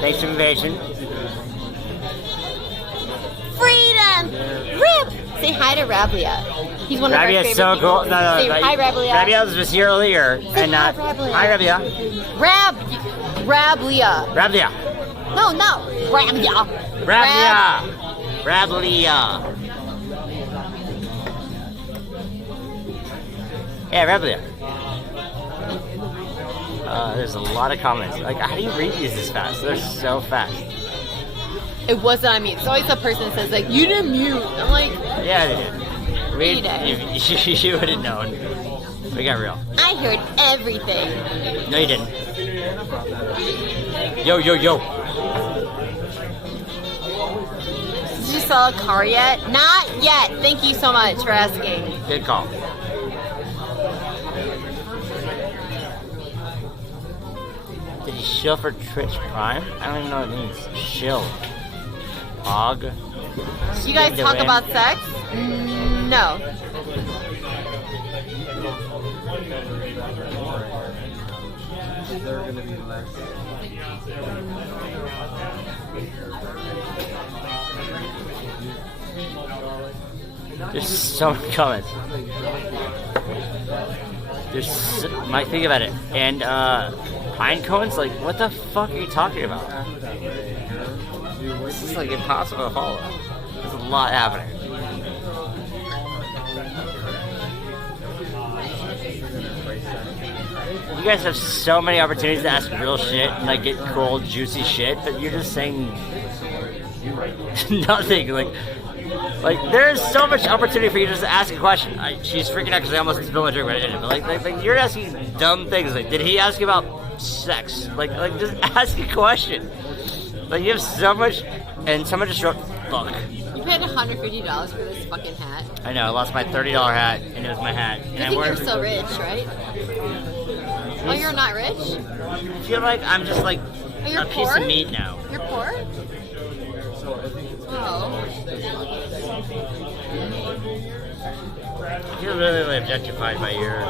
Thanks for the invitation. Freedom! Rip! Say hi to Rablia. He's one of our Rabia favorite is so people. cool. No, Say hi Rablia. Rabia was here earlier. And hi, Rabia. hi, Rabia. Rablia. Rabia. No, not Rabia. Rabia. Rabia. Yeah, Rabia. There's a lot of comments. Like, how do you read these this fast? They're so fast. It wasn't on mute. It's always the person that says like, you didn't mute. I'm like, Yeah, they did. You did. You would have known. We got real. I heard everything. No, you didn't. Yo, yo, yo. Did you sell a car yet? Not yet. Thank you so much for asking. Good call. Did you shill for Twitch Prime? I don't even know what it means. Shill. Og. Do you guys talk about sex? No. They're gonna be less. There's so many comments. Mike, think about it. And pine cones, like, what the fuck are you talking about? This is like impossible to follow. There's a lot happening. You guys have so many opportunities to ask real shit and like get cool, juicy shit, but you're just saying nothing. Like there's so much opportunity for you to just ask a question. She's freaking out because I almost spilled my drink, but I didn't. But like you're asking dumb things. Like, did he ask you about sex? Like just ask a question. Like, you have so much, and someone just wrote fuck. You paid $150 for this fucking hat. I know, I lost my $30 hat, and it was my hat. And You think you're so rich, right? Oh, you're not rich? I feel like I'm just like Oh, you're a poor? piece of meat now. You're poor? Oh. I feel really objectified by your...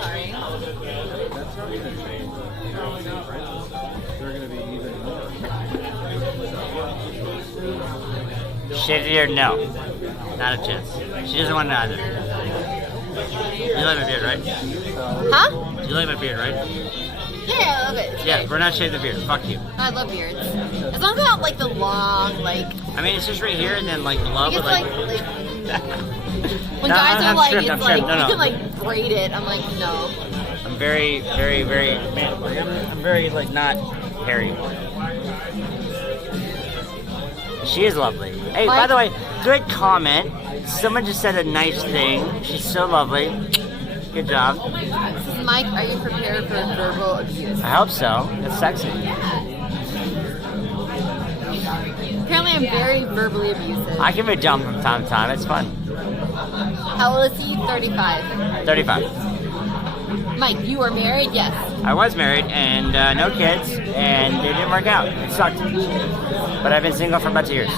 Sorry. That's not gonna change. They're gonna be even more. Shaved beard? No. Not a chance. She doesn't want it either. You like my beard, right? Huh? You like my beard, right? Yeah, I love it. It's Yeah, great. we're not shaving the beard. Fuck you. I love beards. As long as I don't like the long, like... I mean, it's just right here, and then like below, I guess but like... when No, guys are I'm like, trimmed, it's I'm like, trimmed. No, you no. can like braid it. I'm like, no. I'm very, very, very... I'm very, like, not hairy. She is lovely. Hey, by Mike? the way, good comment. Someone just said a nice thing. She's so lovely. Good job. This is Mike. Are you prepared for verbal abuse? I hope so. It's sexy. Apparently, I'm very verbally abusive. I can be dumb from time to time. It's fun. How old is he? 35. 35. Mike, you are married? Yes. I was married and no kids, and it didn't work out. It sucked. But I've been single for about 2 years.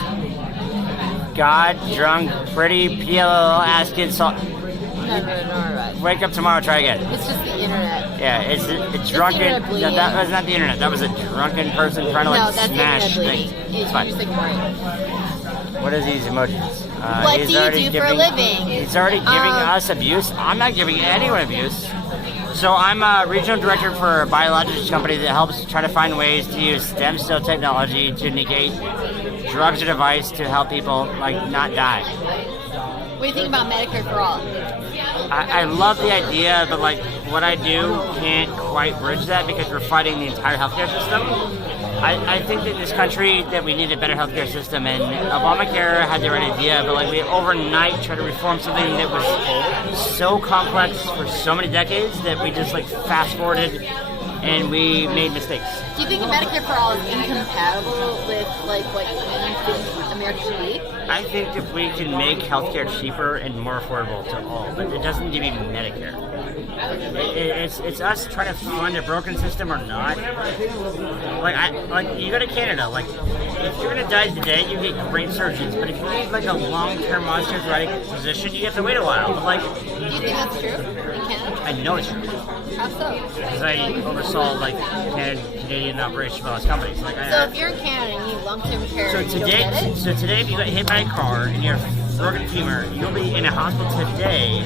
God, drunk, pretty, PLL, ass kid, salt. No. Wake up tomorrow, try again. It's just the internet. Yeah, it's drunken. internet bleeding. That was not the internet. That was a drunken person trying to No, like that's smash internet bleeding. things. It's It's fine. just ignoring. What is these emojis? What he's do you already do for a living? He's already giving us abuse. I'm not giving anyone abuse. So I'm a regional director for a biologics company that helps try to find ways to use stem cell technology to negate drugs or device to help people like not die. What do you think about Medicare for all? I love the idea, but like what I do can't quite bridge that because we're fighting the entire healthcare system. I think that in this country that we need a better healthcare system, and Obamacare had the right idea, but like we overnight tried to reform something that was so complex for so many decades that we just like fast forwarded and we made mistakes. Do you think Medicare for all is incompatible with like what you think America should be? I think if we can make healthcare cheaper and more affordable to all, but it doesn't give you Medicare. It's us trying to fund a broken system or not. Like you go to Canada, like if you're gonna die today, you get great surgeons. But if you need like a long-term osteoporotic position, you have to wait a while. But like, Do you think that's true in Canada? I know it's true How so? because I oversaw like Canadian operations for those companies. Like, So if you're in Canada and you need long-term care, so you don't get it? today, if you got hit by a car and you're broken femur, you'll be in a hospital today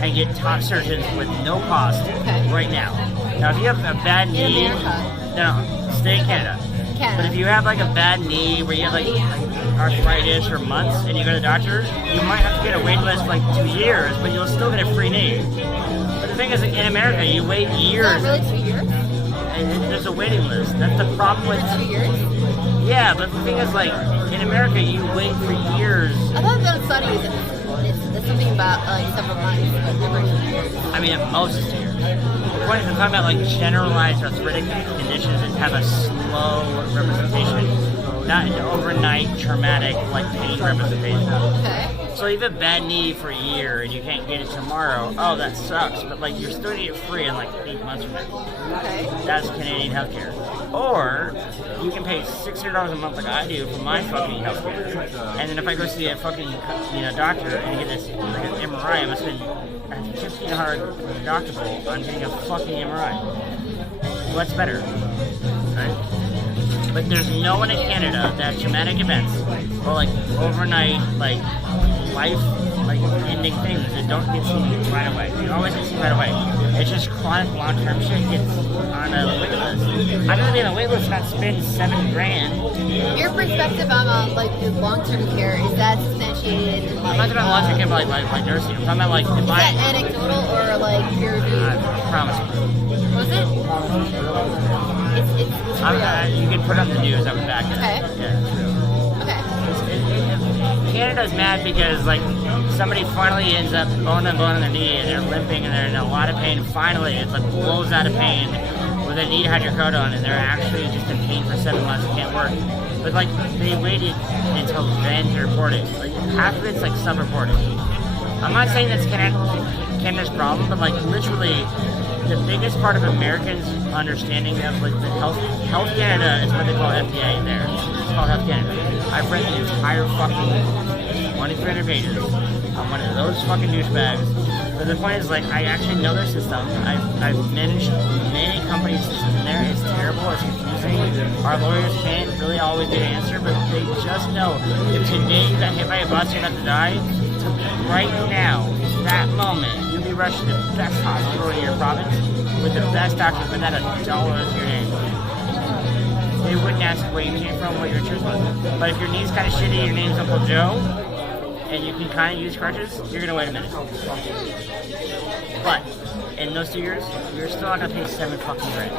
and get top surgeons with no cost Okay. right now. Now, if you have a bad knee, America. no, stay in Canada. Canada. But if you have like a bad knee where you have like arthritis for months and you go to the doctor, you might have to get a wait list for like 2 years, but you'll still get a free knee. But the thing is, in America, you wait It's years not really 2 years? and there's a waiting list. That's the problem with. 2 years? Yeah, but the thing is, like, in America, you wait for years. I thought that was funny. It's something about like several months, but never 2 years. I mean, at most it's 2 years. The point is, I'm talking about like generalized arthritic conditions that have a slow representation, not an overnight traumatic like pain representation. Okay. So you have a bad knee for a year and you can't get it tomorrow. Oh, that sucks. But like you're still gonna get it free in like 8 months from now. Okay. That's Canadian healthcare. Or you can pay $600 a month like I do for my fucking healthcare. And then if I go see a fucking doctor and get this like an MRI, I'm gonna spend $1,500 deductible on getting a fucking MRI. What's better? Right? But there's no one in Canada that has traumatic events or like overnight like life like ending things that don't get seen right away. You always get seen right away. It's just chronic long-term shit gets on a wait list. I'm gonna be on a wait list and not spend $7,000. Your perspective on like the long-term care, is that substantiated in like? I'm not talking about long-term care, but like nursing. I'm talking about like if Is that anecdotal or like peer reviewed? I promise you. Was it? It's real. You can put it on the news. I was back. Okay. Yeah, it's real. Okay. Canada's mad because like somebody finally ends up bone on their knee and they're limping and they're in a lot of pain. Finally, it's like blows out of pain where they need hydrocodone and they're actually just in pain for 7 months and can't work. But like they waited until then to report it. Like half of it's like self-reported. I'm not saying that's Canada's problem, but like literally the biggest part of Americans' understanding of like the Health Canada is what they call FDA there. It's called Health Canada. I've read the entire fucking 2,300 pages on one of those fucking douchebags. But the point is, like, I actually know their system. I've managed many company systems in there. It's terrible. It's confusing. Our lawyers can't really always get an answer, but they just know if today you got hit by a bus, you're not to die. Right now, that moment, you'll be rushed to the best hospital in your province with the best doctors without $1 to your name. They wouldn't ask where you came from, what your insurance was. But if your knee's kind of shitty, your name's Uncle Joe, and you can kind of use crutches, you're gonna wait a minute. But in those 2 years, you're still not gonna pay $7 fucking grand.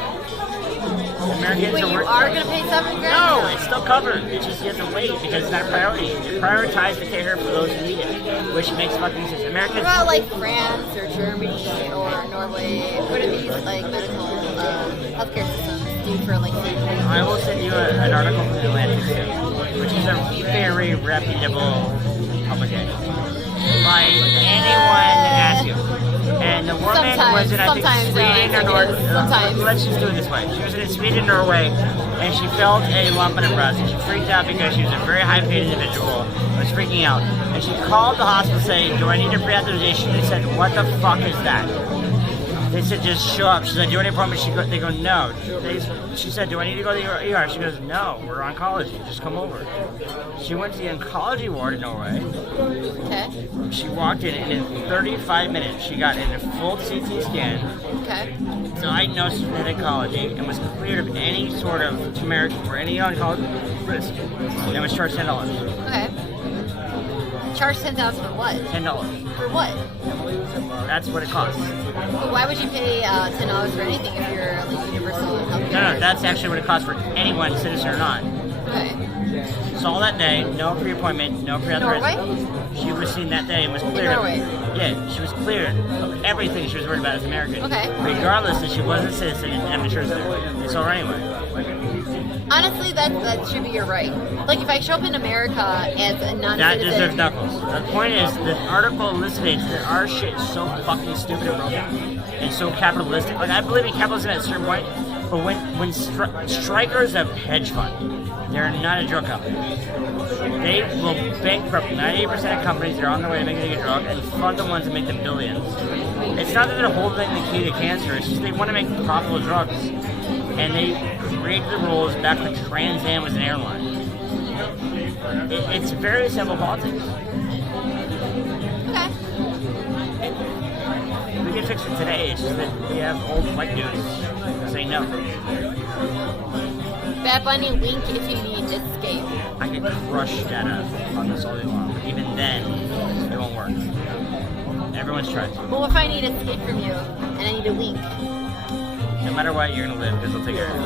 Americans Wait, you are gonna pay $7 grand? No, it's still covered. It's just you have to wait because it's not a priority. You prioritize the care for those who need it, which makes fucking sense. What Americans. about like France or Germany or Norway? What are these like medical healthcare systems do for like surgery? I will send you an article from the Atlantic soon, which is a very reputable publication by anyone that asks you. And the woman was in, I think, Sweden or Norway. Sometimes. Let's just do it this way. She was in Sweden, Norway, and she felt a lump in her breast. And she freaked out because she was a very high-paid individual. Was freaking out. And she called the hospital saying, "Do I need a pre-authorization?" They said, "What the fuck is that?" They said, "Just show up." She said, "Do you want an appointment?" They go, "No." She said, "Do I need to go to the ER?" She goes, "No, we're oncology. Just come over." She went to the oncology ward in Norway. Okay. She walked in, and in 35 minutes, she got in a full CT scan, Okay. diagnosed with oncology, and was cleared of any sort of turmeric or any oncology risk, and was charged $10. Okay. Charge $10,000 for what? $10. For what? That's what it costs. But why would you pay $10 for anything if you're like universal healthcare? No, that's actually what it costs for anyone, citizen or not. Okay. Saw that day, no pre-appointment, no pre-authorization. Norway? She was seen that day and was cleared. Norway? Yeah, she was cleared of everything she was worried about as American. Okay. Regardless that she wasn't a citizen and had insurance there. They saw her anyway. Honestly, that should be your right. Like if I show up in America as a non-citizen. That deserves knuckles. The point is, the article elucidates that our shit is so fucking stupid and broken and so capitalistic. Like I believe in capitalism at a certain point, but when Stryker's a hedge fund, They're not a drug company. They will bankrupt 98% of companies that are on their way to making a drug and fund the ones that make the billions. It's not that they're holding the key to cancer, it's just they want to make profitable drugs. And they created the rules back when Trans Am was an airline. It's very simple politics. Okay. We can fix it today, it's just that we have old white dudes say no. Bad Bunny, wink if you need escape. I could crush data on this all day long, but even then, it won't work. Everyone's tried to. Well, if I need escape from you and I need a wink, No matter what, you're gonna live because they'll take care of you.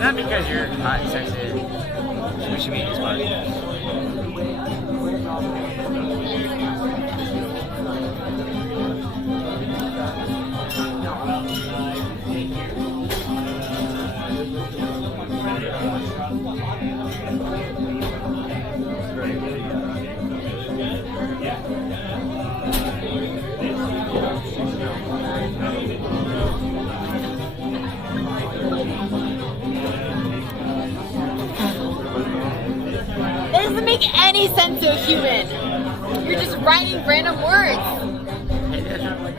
Not because you're hot and sexy. We should be in this party. that doesn't make any sense to a human. You're just writing random words.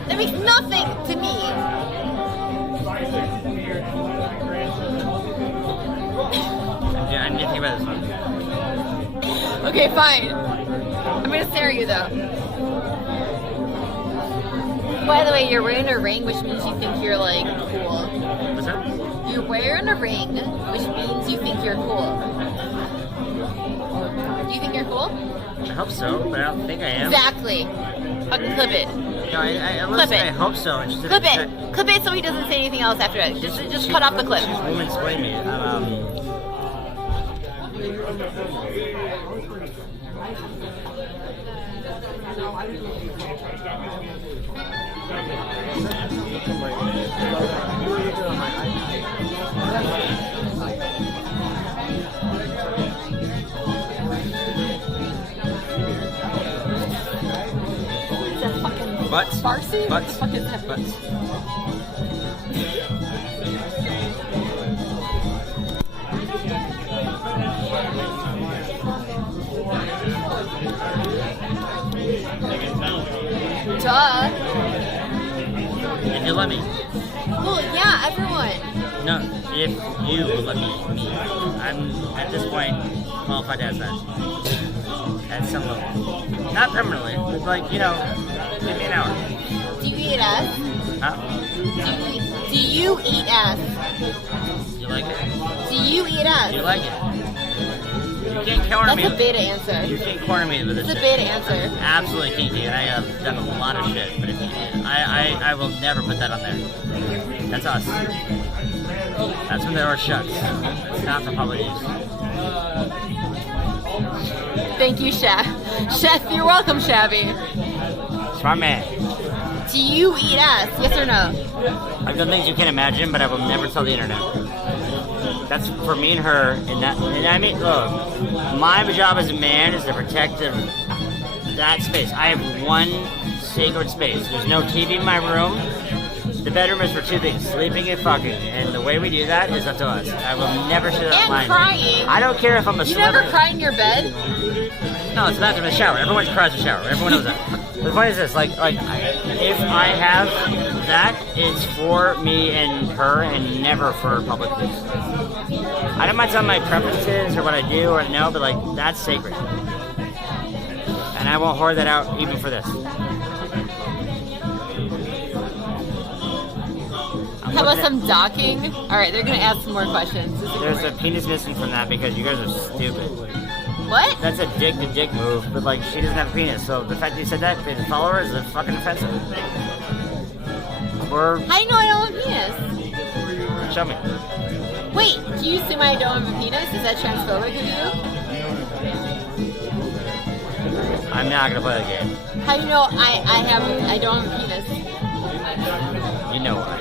That makes nothing to me. I need to think about this one. Okay, fine. I'm gonna stare at you though. By the way, you're wearing a ring, which means you think you're like cool. What's that? You're wearing a ring, which means you think you're cool. Do you think you're cool? I hope so, but I don't think I am. Exactly. Fucking clip it. No, Clip it. I hope so. It's just Clip it. Clip it so he doesn't say anything else after it. Just cut off the clip. Women explain me. Is that fucking Butts. Farsi? What the Butts. fuck is that? Butts. Duh. If you let me. Well, yeah, everyone. No, if you let me. I'm, at this point, qualified as that. At some level. Not permanently, but like, you know, give me an hour. Do you eat ass? Huh? Do you eat ass? You like it? Do you eat ass? You like it? You can't corner me. That's a beta answer. You can't corner me with this It's a shit. beta answer. Absolutely kinky, and I have done a lot of shit, but if I will never put that on there. That's us. That's when the door shuts. It's not for public use. Thank you, Chef. Chef, you're welcome, Shabby. Smart man. Do you eat ass? Yes or no? I've done things you can't imagine, but I will never tell the internet. That's for me and her, and I mean, look, my job as a man is to protect that space. I have one sacred space. There's no TV in my room. The bedroom is for two things, sleeping and fucking. And the way we do that is up to us. I will never share that And line. crying. I don't care if I'm a You celebrity. never cry in your bed? No, it's not in the shower. Everyone cries in the shower. Everyone knows that. The point is this, if I have that, it's for me and her and never for public use. I don't mind telling my preferences or what I do or no, but like, that's sacred. And I won't hoard that out even for this. How about some docking? Alright, they're gonna ask some more questions. There's a penis missing from that because you guys are stupid. What? That's a dick-to-dick move, but like, she doesn't have a penis, so the fact that you said that to the follower is fucking offensive. Or, How do you know I don't have a penis? show me. Wait, do you assume I don't have a penis? Is that transphobic of you? I'm not gonna play the game. How do you know I don't have a penis? You know why.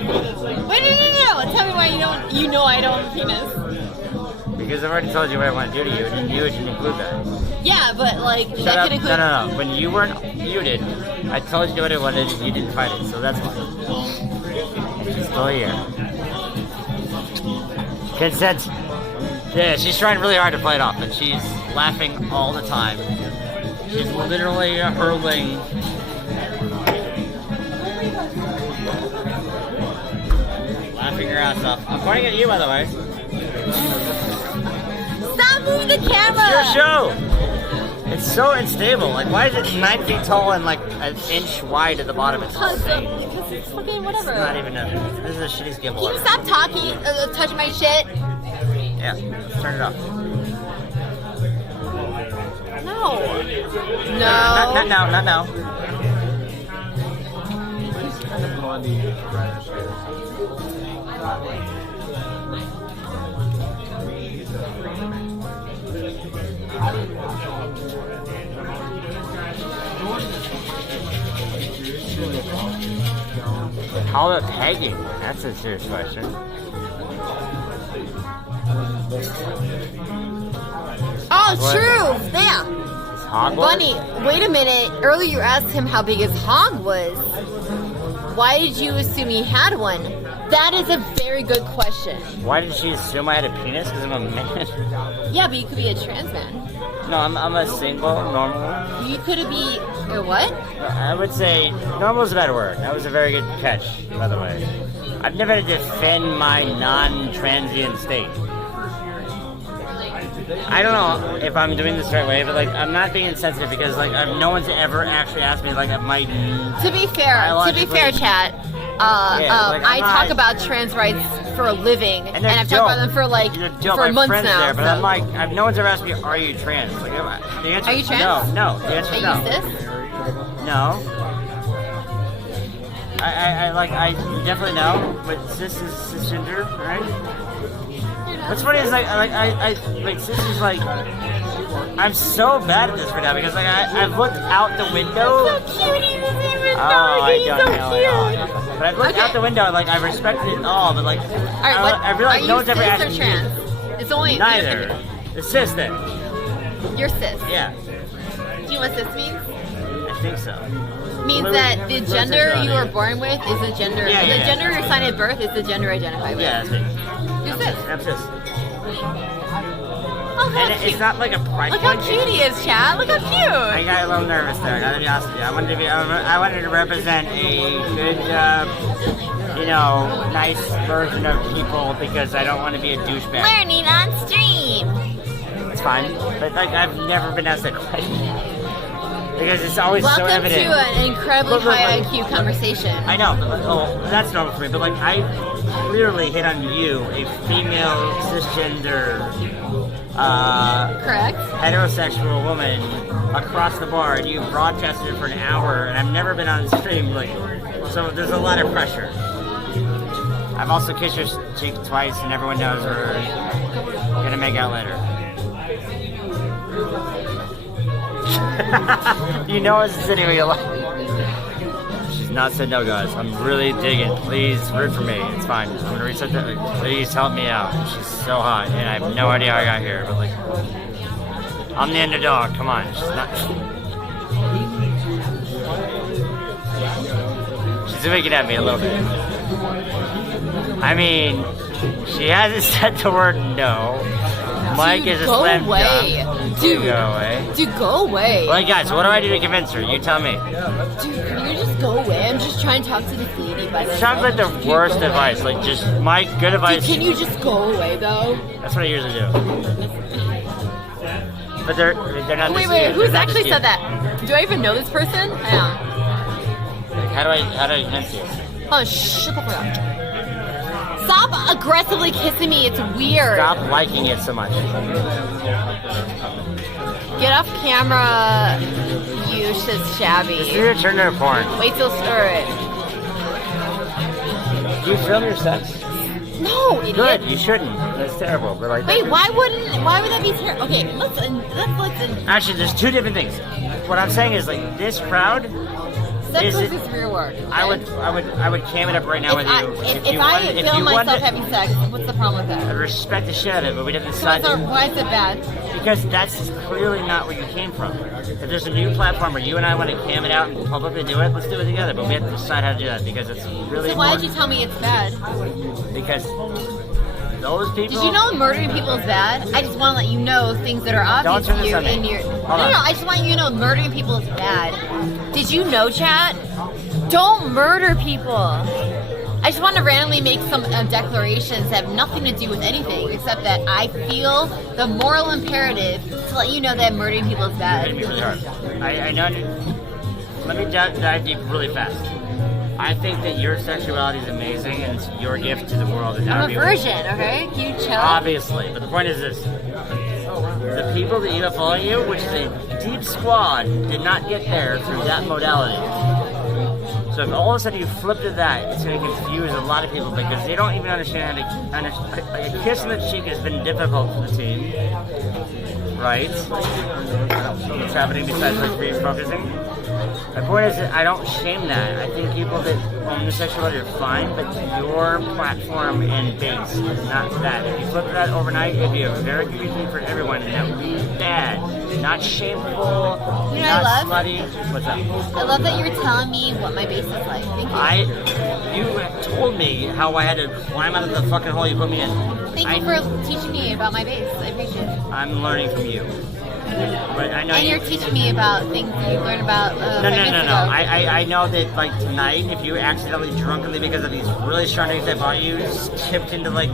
Wait, no. Tell me why you know I don't have a penis. Because I've already told you what I want to do to you, and you didn't include that. Yeah, but like, Shut that up. could include... No. When you weren't muted, I told you what I wanted, and you didn't find it, so that's fine. It's still here. Consent. Yeah, she's trying really hard to play it off, but she's laughing all the time. She's literally hurling. Laughing her ass off. I'm pointing at you, by the way. Stop moving the camera! It's your show! It's so unstable. Like, why is it 9 feet tall and like an inch wide at the bottom? It's insane. Because it's fucking whatever. It's not even a. This is a shitty gimbal. Can you stop talking, touching my shit? Yeah, let's turn it off. No. No. Not now, not now. How about pegging? That's a serious question. Oh, true. Yeah. Is Hog Bunny, wait a minute. Earlier you asked him how big his hog was. Why did you assume he had one? That is a very good question. Why did she assume I had a penis? Because I'm a man. Yeah, but you could be a trans man. No, I'm a single, normal. You could be a what? I would say normal is a better word. That was a very good catch, by the way. I've never had to defend my non-transient state. I don't know if I'm doing this the right way, but like I'm not being insensitive because like no one's ever actually asked me like my. To be fair, chat. I talk about trans rights for a living, and I've talked about them for like for months now. There, but I'm like, no one's ever asked me, "Are you trans?" Like, the answer are you is trans? No. The answer is no. Are you cis? No. I definitely know, but cis is cisgender, right? What's funny is like cis is like. I'm so bad at this right now because like I've looked out the window. So cute, he doesn't even know. I He's don't so know. cute. But I've looked out the window and like I respected it all, but like I realize no one's ever asked me. Are you cis or trans? It's only neither. It's cis then. You're cis. Yeah. Do you know what cis means? I think so. Means that the gender you were born with is the gender. Yeah, the gender you're assigned at birth is the gender identified with. Yeah, that's me. You're cis. I'm cis. Oh, how And cute. it's not like a pride. Look how cute he is, Chad. Look how cute. I got a little nervous there. I gotta be honest with you. I wanted to represent a good, nice version of people because I don't want to be a douchebag. Learning on stream. It's fine, but like I've never been asked that question because it's always so Welcome evident. to an incredibly Look, high IQ conversation. I know, but that's normal for me. But like I clearly hit on you, a female cisgender. Correct. Heterosexual woman across the bar, and you broadcasted it for an hour, and I've never been on stream, like, so there's a lot of pressure. I've also kissed your cheek twice, and everyone knows we're gonna make out later. You know it's sitting where you like. She's not said no, guys. I'm really digging. Please root for me. It's fine. I'm gonna reset that. Like, please help me out. She's so hot, and I have no idea how I got here. But like, I'm the underdog. Come on. She's not. She's winking at me a little bit. I mean, she hasn't said the word no. Mike Dude, is a go slam away. dunk. Dude, Go away. Dude, go away. Well, guys, what do I do to convince her? You tell me. Dude, can you just go away? I'm just trying to talk to this lady by myself. Sounds like the Dude, worst go away. advice. Like, just, Mike, good advice. Dude, can you just go away, though? That's what I usually do. But they're not. Wait, who's actually said that? Do I even know this person? Hang on. How do I convince you? Oh, shut the fuck up. Stop aggressively kissing me. It's weird. Stop liking it so much. Get off camera, you shit shabby. This is your turn to porn. Wait till start. Do you film your sex? No, idiot. Good. You shouldn't. That's terrible. But like. Wait, why would that be terrible? Okay, let's Actually, there's two different things. What I'm saying is like this crowd. sex Is it- is real work. Okay? I would cam it up right now with you. If I film myself having sex, what's the problem with I that? respect the shit out of it, but we didn't So decide. why is it bad? Because that's clearly not where you came from. If there's a new platform where you and I want to cam it out and publicly do it, let's do it together. But we have to decide how to do that because it's really So why did important. you tell me it's bad? Because those people. Did you know murdering people is bad? I just want to let you know things that are obvious turn to this you on me. in your. Hold No. on. I just want you to know murdering people is bad. Did you know, chat? Don't murder people. I just want to randomly make some declarations that have nothing to do with anything, except that I feel the moral imperative to let you know that murdering people is You're hitting bad. me really hard. I know. Let me dive deep really fast. I think that your sexuality is amazing and it's your gift to the world. And I'm a virgin, okay? Can you chill? Obviously, but the point is this. The people that you have following you, which is a deep squad, did not get there through that modality. So if all of a sudden you flip to that, it's going to confuse a lot of people because they don't even understand how to... Like a kiss on the cheek has been difficult for the team. Right? What's happening besides like refocusing? My point is that I don't shame that. I think people that homosexuality are fine, but your platform and base is not that. If you flip that overnight, it'd be a very good thing for everyone, and that would be bad. Not shameful, You know not what I love? slutty. What's up? I love that you're telling me what my base is like. Thank you. You told me how I had to climb out of the fucking hole you put me in. Thank you for teaching me about my base. I appreciate it. I'm learning from you. But I know And you're teaching me about things you learned about No. 5 minutes ago. I know that like tonight, if you accidentally drunkenly because of these really strong drinks I bought you, just tipped into like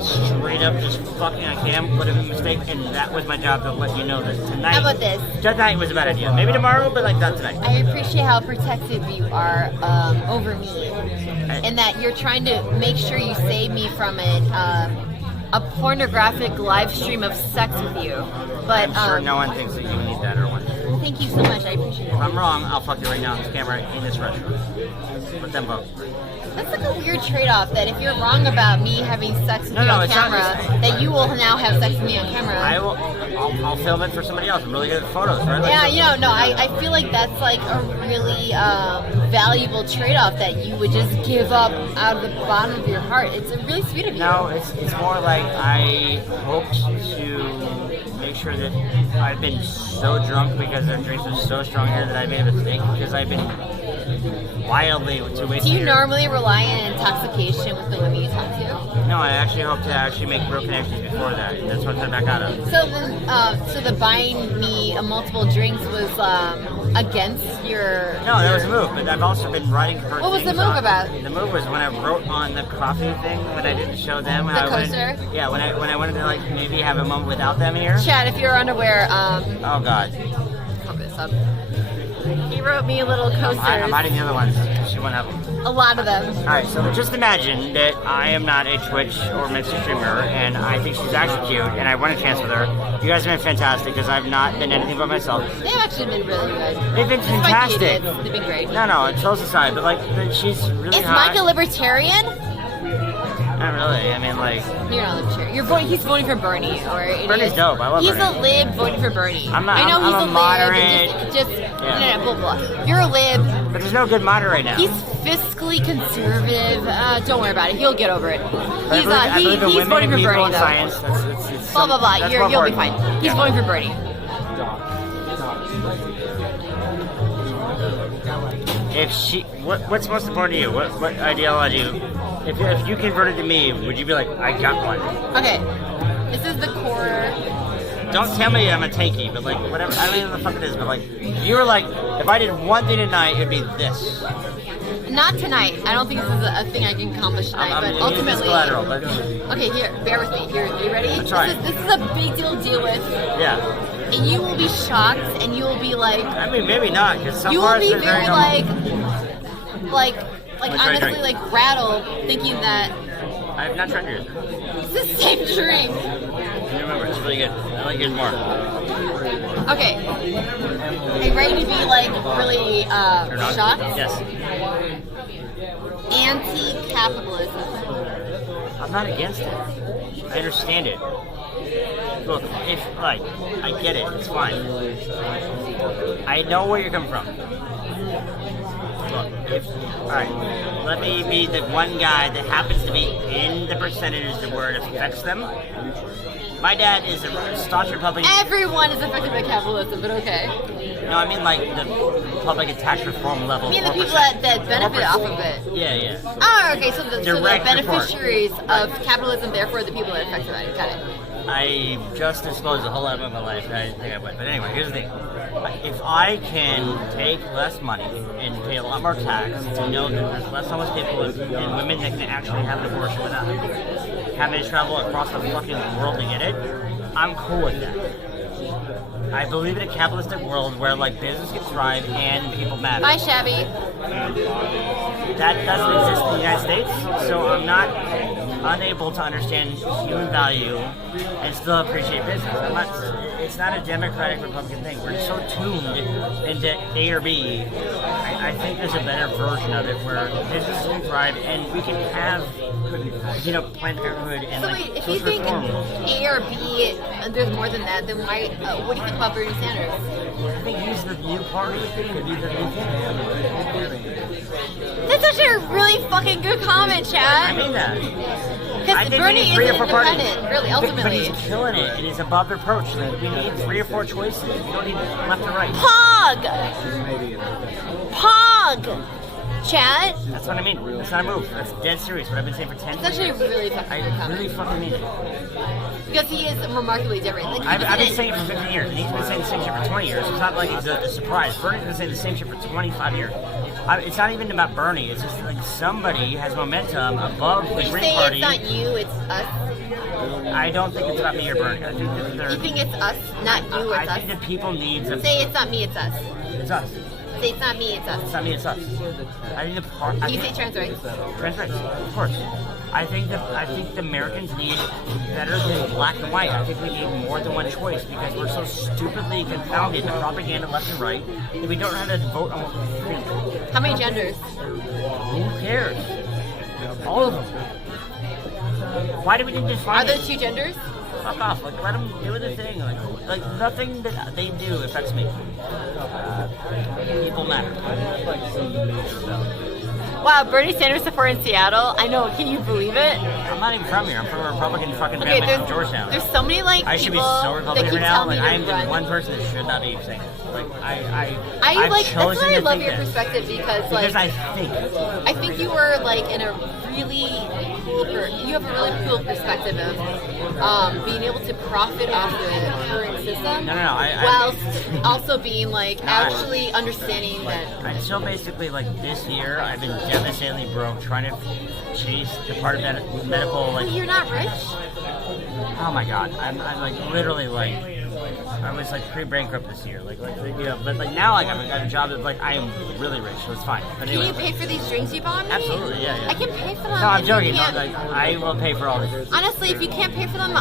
straight up just fucking on cam, would have been a mistake, and that was my job to let you know that tonight. How about this? Tonight was a bad idea. Maybe tomorrow, but like not tonight. I appreciate how protective you are over me, and that you're trying to make sure you save me from it. A pornographic live stream of sex with you. But I'm sure no one thinks that you need that or want. thank you so much. I appreciate If it. I'm wrong, I'll fuck you right now on this camera in this restaurant. Let them vote. That's like a weird trade-off. That if you're wrong about me having sex with No, you no, on it's not- camera, that you will now have sex with me on camera. I'll film it for somebody else. I'm really good at photos, right? Like, Yeah, I feel like that's like a really valuable trade-off that you would just give up out of the bottom of your heart. It's really sweet of you. No, it's more like I hoped to make sure that I've been so drunk because their drinks were so strong here that I made a mistake because I've been wildly too wasted. Do you here. normally rely on intoxication with the women you talk to? No, I actually hope to actually make real connections before that. And that's what I'm back out of. So then, so the buying me multiple drinks was against your. No, that was a move, but I've also been writing for. What was the things move on- about? The move was when I wrote on the coffee thing when I didn't show them how The I wanted. coaster? Yeah, when I wanted to like maybe have a moment without them here. Chad, if you're unaware, Oh God, cover this up. He wrote me little coasters. I'm hiding the other ones. She won't have them. A lot of them. All right, so just imagine that I am not a Twitch or Mixer streamer, and I think she's actually cute, and I want a chance with her. You guys have been fantastic because I've not been anything but myself. They've actually been really good. They've been Despite fantastic. the idiots, they've been great. No, it's trolls aside, but like she's really Is hot. Mike a libertarian? Not really. I mean, like You're not a libertarian. He's voting for Bernie, or it Bernie's is- dope. I love He's Bernie. a lib voting for Bernie. I'm not- I know I'm he's a a lib. moderate. No, blah blah. You're a lib. but there's no good moderator right now. He's fiscally conservative. Don't worry about it. He'll get over it. But He's I believe in he's women voting and for people Bernie in though. science. It's Blah blah blah. that's You'll more be fine. important. He's Yeah. voting for Bernie. If she, what's most important to you? What ideology? If you converted to me, would you be like, I got one? Okay. This is the core. Don't tell me I'm a tanky, but like whatever. I don't even know what the fuck it is, but like you were like, if I did one thing tonight, it'd be this. Not tonight. I don't think this is a thing I can accomplish tonight. I'm but ultimately, collateral, but okay. Here, bear with me. Here, you ready? That's right. This is a big deal to deal with, yeah. and you will be shocked, and you will be like, I mean, maybe not, because some you will parts be are very normal. like Let me try a honestly drink. like rattled, thinking that I've not tried yours. it's the same drink. You remember, it's really good. I like yours more. Okay. Are you ready to be like really Turn on? shocked? Yes. Anti-capitalism. I'm not against it. I understand it. Look, if like I get it, it's fine. I know where you're coming from. Look, alright, let me be the one guy that happens to be in the percentages where it affects them. My dad is a staunch Republican. Everyone is affected by capitalism, but okay. No, I mean like the Republican tax reform level. I mean the 4%. people that benefit off of it. Yeah. Oh, okay, so the Direct beneficiaries of capitalism, therefore the people that are affected by it. Got it. I just disclosed a whole lot about my life. I think I would. But anyway, here's the thing. If I can take less money and pay a lot more tax to know that there's less homeless people and women that can actually have an abortion without having to travel across the fucking world to get it, I'm cool with that. I believe in a capitalistic world where like business can thrive and people matter. Bye, Shabby. That doesn't exist in the United States, so I'm not unable to understand human value and still appreciate business. It's not a Democratic Republican thing. We're so tuned into A or B. I think there's a better version of it where business can thrive and we can have, Planned Parenthood and So like wait, if you social think reform. A or B, there's more than that, then why? What do you think about Bernie Sanders? I think he's the new party. Could be the new thing. That's actually a really fucking good comment, I Chad. mean that. I Because think Bernie we need is 3 or 4 parties. independent, really, But ultimately. he's killing it, and he's above reproach. Like, we need 3 or 4 choices. We don't need left or right. Pog! Pog! Chad? That's what I mean. That's not a move. That's dead serious. What I've been saying for 10 It's actually years. a really fucking good I comment. really fucking mean it. Because he is remarkably different. Like, I've been saying it for 15 years, and he's been saying the same shit for 20 years. It's not like it's a surprise. Bernie's been saying the same shit for 25 years. It's not even about Bernie. It's just like somebody has momentum above the Would you Green say Party. it's not you, it's us? I don't think it's about me or Bernie. I think that they're. You think it's us, not you, or I it's us? think that people need to. Say it's not me, it's us. It's us. Say it's not me, it's us. It's not me. It's us. I think the part. Can you say trans rights? Trans rights, of course. I think the Americans need better than black and white. I think we need more than one choice because we're so stupidly confounded in propaganda left and right that we don't know how to vote on what we think. How many genders? Who cares? All of them. Why do we need to Are define there it? 2 genders? Fuck off. Like, let them do their thing. Like nothing that they do affects me. People matter. Wow, Bernie Sanders support in Seattle? I know, can you believe it? I'm not even from here. I'm from a Republican fucking Okay, family from Georgetown. there's so many like I should be people so that Republican keep right now. telling Like, me I am to the run. one person that should not be saying it. Like, I I've like, that's chosen why I to love think your this. perspective because Because like I I think you were like in a really cool you have a really cool perspective of being able to profit off the current system No, whilst also being like actually understanding that until basically like this year, I've been devastatingly broke trying to chase the part of medical like. you're not rich. Oh my god, I'm like literally like. I was like pre-bankrupt this year, but like now like I've got a job that like I am really rich, so it's fine. But Can anyway, you pay for these drinks you bought me? Absolutely, yeah. I can pay for them. No, I'm if you joking. No, can't- like I will pay for all this. Honestly, if you can't pay for them,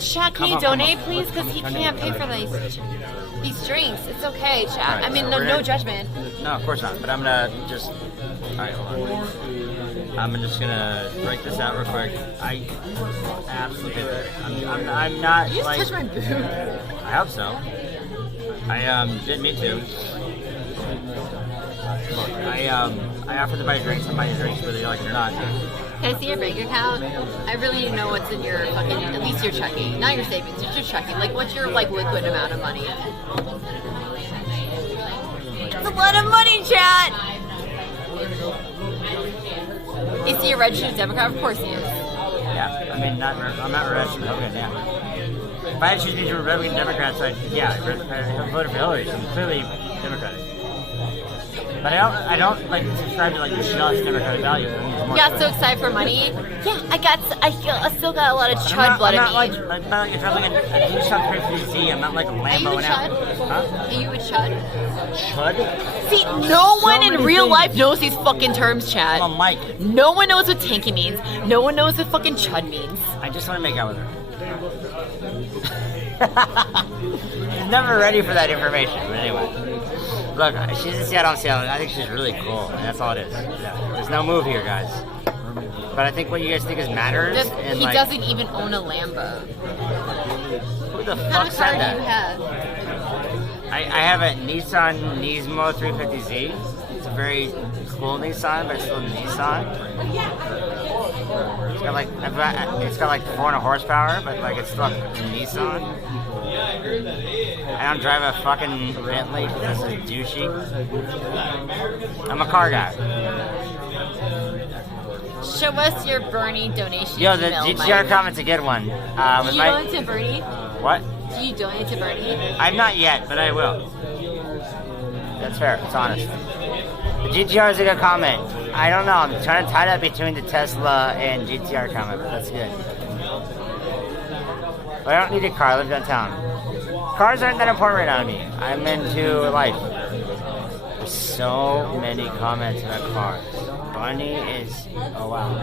Chad, can you donate, please? Because he can't pay for these drinks. It's okay, Chad. Alright, I mean, so no judgment. No, of course not. But I'm gonna just. Alright, hold on. I'm just gonna break this out real quick. I absolutely. I'm not You just like. touched my boob. I hope so. I didn't mean to. Look, I offered to buy drinks. I'm buying drinks whether you like it or not. Can I see your bank account? I really need to know what's in your fucking, at least your checking. Not your savings, just your checking. Like, what's your, like, liquid amount of money? It's a lot of money, chat! Is he a registered Democrat? Of course he is. Yeah, I mean, I'm not a registered Republican. Yeah. If I had to choose between Republican and Democrats, I'd voted for Hillary. So I'm clearly Democratic. But I don't like subscribe to like the just Democratic values. I mean, it's more You got to so it. excited for money? Yeah, I still got a lot of But chud blood I'm in not me. like you're traveling a Nissan 350Z. I'm not like a Are you Lambo a and chud? Huh? Are you a chud? Chud? See, no one in many real things. life knows these fucking terms, Chad. I'm Mike. No one knows what tanky means. No one knows what fucking chud means. I just want to make out with her. She's never ready for that information. But anyway, look, she's in Seattle. I think she's really cool, and that's all it is. Yeah. There's no move here, guys. But I think what you guys think is matters. And He like, doesn't even own a Lambo. who the What kind fuck of car said do that? you have? I have a Nissan Nismo 350Z. It's a very cool Nissan, but it's still a Nissan. It's got like 400 horsepower, but like it's still a Nissan. I don't drive a fucking Bentley because this is douchey. I'm a car guy. Show us your Bernie donation. Yo, the email, GTR Mike. comment's a good one. Do you donate to Bernie? What? Do you donate to Bernie? I'm not yet, but I will. That's fair. It's honest. The GTR is a good comment. I don't know. I'm trying to tie that between the Tesla and GTR comment, but that's good. But I don't need a car. I live downtown. Cars aren't that important right now to me. I'm into life. There's so many comments about cars. Bunny is... Oh, wow.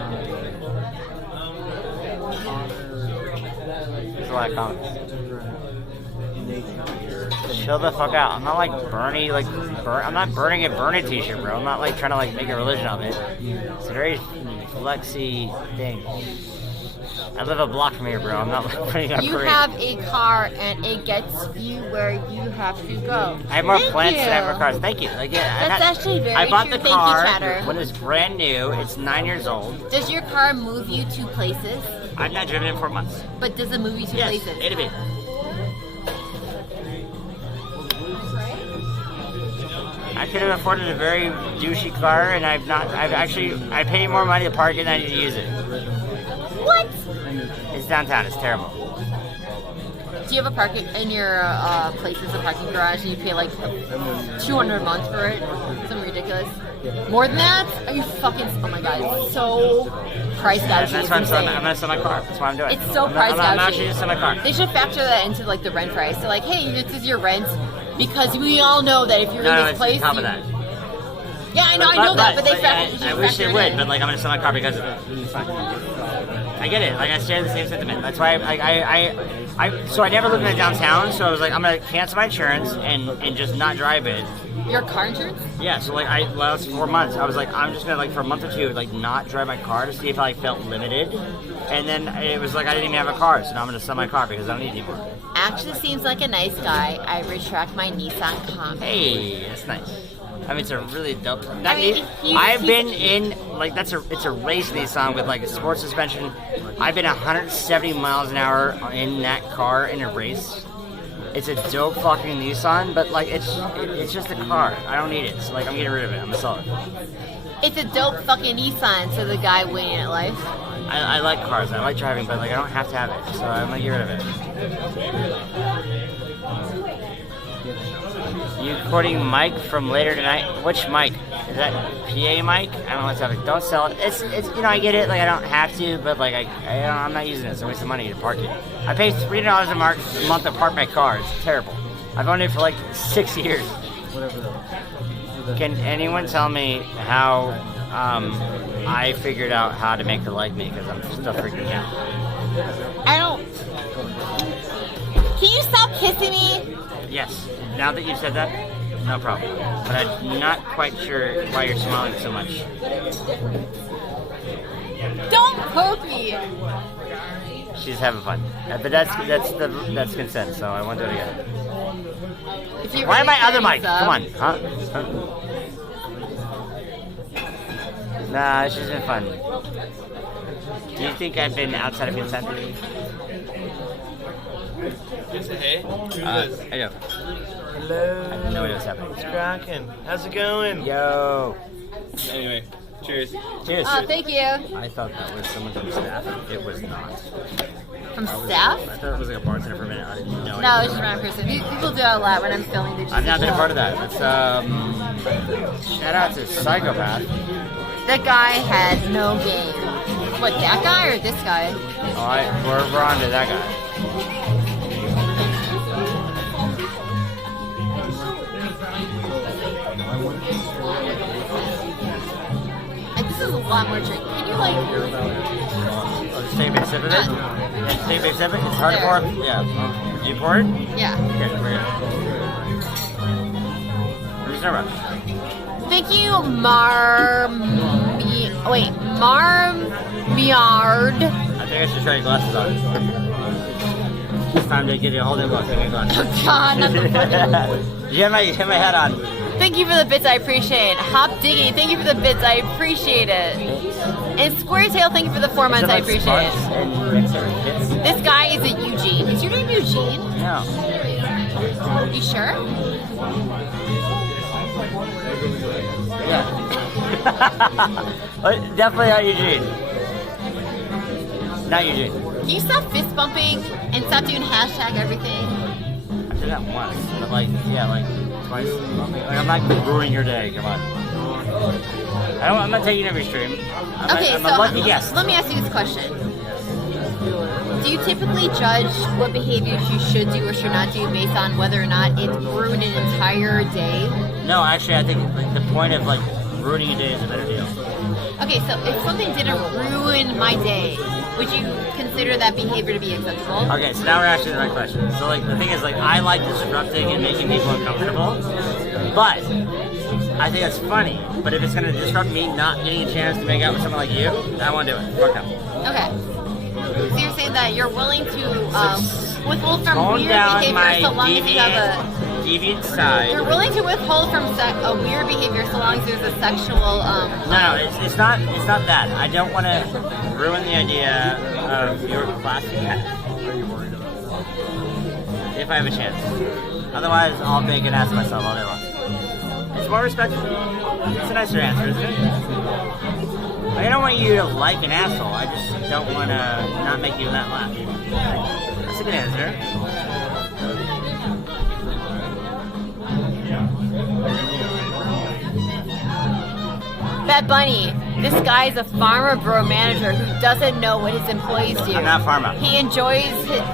There's a lot of comments. Chill the fuck out. I'm not like Bernie, I'm not burning a Bernie t-shirt, bro. I'm not like trying to like make a religion of it. It's a very flexy thing. I live a block from here, bro. I'm not like putting up You have a car and it gets you where you have to go. I have more Thank plants you. than I have more cars. Thank you. Like, yeah, That's actually very I bought true. the Thank you, car Chatter. when it was brand new. It's 9 years old. Does your car move you to places? I've not driven it in 4 months. But does it move you to Yes, places? A to B. I could have afforded a very douchey car, and I pay more money to park it than I need to use it. What? It's downtown. It's terrible. Do you have a parking in your places, a parking garage, and you pay like $200 a month for it? Something ridiculous. More than that? Are you fucking? Oh my god, it's so price gouging. That's why I'm gonna sell my car. That's why I'm doing it. It's so price gouging. I'm actually just selling my car. They should factor that into like the rent price. So like, hey, this is your rent, because we all know that if you're in this place, on top of that. Yeah, I know that, but they factor. I wish they would, but like I'm gonna sell my car because of it. I get it. Like I share the same sentiment. That's why so I never lived in downtown. So I was like, I'm gonna cancel my insurance and just not drive it. Your car insurance? Yeah. So like last 4 months, I was like, I'm just gonna like for a month or two like not drive my car to see if I like, felt limited. And then it was like I didn't even have a car, so now I'm gonna sell my car because I don't need it anymore. Actually, seems like a nice guy. I retract my Nissan comment. Hey, that's nice. I mean, it's a really dope. I've been in like it's a race Nissan with like a sports suspension. I've been 170 miles an hour in that car in a race. It's a dope fucking Nissan, but like it's just a car. I don't need it. So like I'm getting rid of it. I'm gonna sell it. It's a dope fucking Nissan, so the guy winning at life. I like cars. I like driving, but like I don't have to have it. So I'm gonna get rid of it. You quoting Mike from later tonight? Which Mike? Is that PA Mike? I don't know what's happening. Don't sell it. It's I get it. Like I don't have to, but like I'm not using it. It's a waste of money to park it. I pay $3 a month to park my car. It's terrible. I've owned it for like 6 years. Can anyone tell me how I figured out how to make her like me? Because I'm still freaking out. I don't. Can you stop kissing me? Yes. Now that you've said that, no problem. But I'm not quite sure why you're smiling so much. Don't poke me. She's having fun. But that's consent, so I won't do it again. If you're Why am ready I other for mic? sub- Come on, huh? Nah, she's been fun. Do you think I've been outside of consent? Hey, I know. hello. I have no idea what's happening. What's cracking? How's it going? Yo. Anyway, cheers. Cheers. Oh, thank you. I thought that was someone from staff. It was not. From staff? I thought it was like a bartender for a minute. I didn't know. No, it's just random person. People do that a lot when I'm filming. They just I've not been a show part of up. that. It's shout out to Psychopath. That guy had no game. What, that guy or this guy? We're on to that guy. And this is a lot more drink. Can you like? Oh, just take a big sip of it? Yeah, just take a big sip of it? It's hard to pour. Yeah. Did you pour it? Yeah. Okay, we're good. There's no rush. Thank you, Marmiard. I think I should try your glasses on. It's time to get you a whole new book. Take your glasses. Oh God, not the fucking. You have my hat on. Thank you for the bits, I appreciate it. Hop Diggy, thank you for the bits, I appreciate it. And Squaretail, thank you for the 4 months. I appreciate it. And mixer hits? This guy is a Eugene. Is your name Eugene? No. You sure? Yeah. But definitely not Eugene. Not Eugene. Can you stop fist bumping and stop doing hashtag everything? I did that once, but like twice. Like I'm not ruining your day. Come on. I'm not taking every stream. I'm a lucky guest. Let me ask you this question. Do you typically judge what behaviors you should do or should not do based on whether or not it ruined an entire day? No, actually, I think like, the point of like ruining a day is a better deal. Okay, so if something didn't ruin my day, would you consider that behavior to be acceptable? Okay, so now we're asking the right question. So like the thing is like I like disrupting and making people uncomfortable, but I think that's funny. But if it's gonna disrupt me not getting a chance to make out with someone like you, I won't do it. Fuck no. Okay. So you're saying that you're willing to withhold from Tone weird down behavior my so long as you have deviant side. You're willing to withhold from a weird behavior so long as there's a sexual. No, it's not that. I don't want to ruin the idea of your classic pet. If I have a chance. Otherwise, I'll make an ass of myself all day long. It's more respectful. It's a nicer answer, isn't it? I don't want you to like an asshole. I just don't want to not make you not laugh. That's a good answer. Bad Bunny, this guy is a farmer bro manager who doesn't know what his employees do. I'm not pharma. He enjoys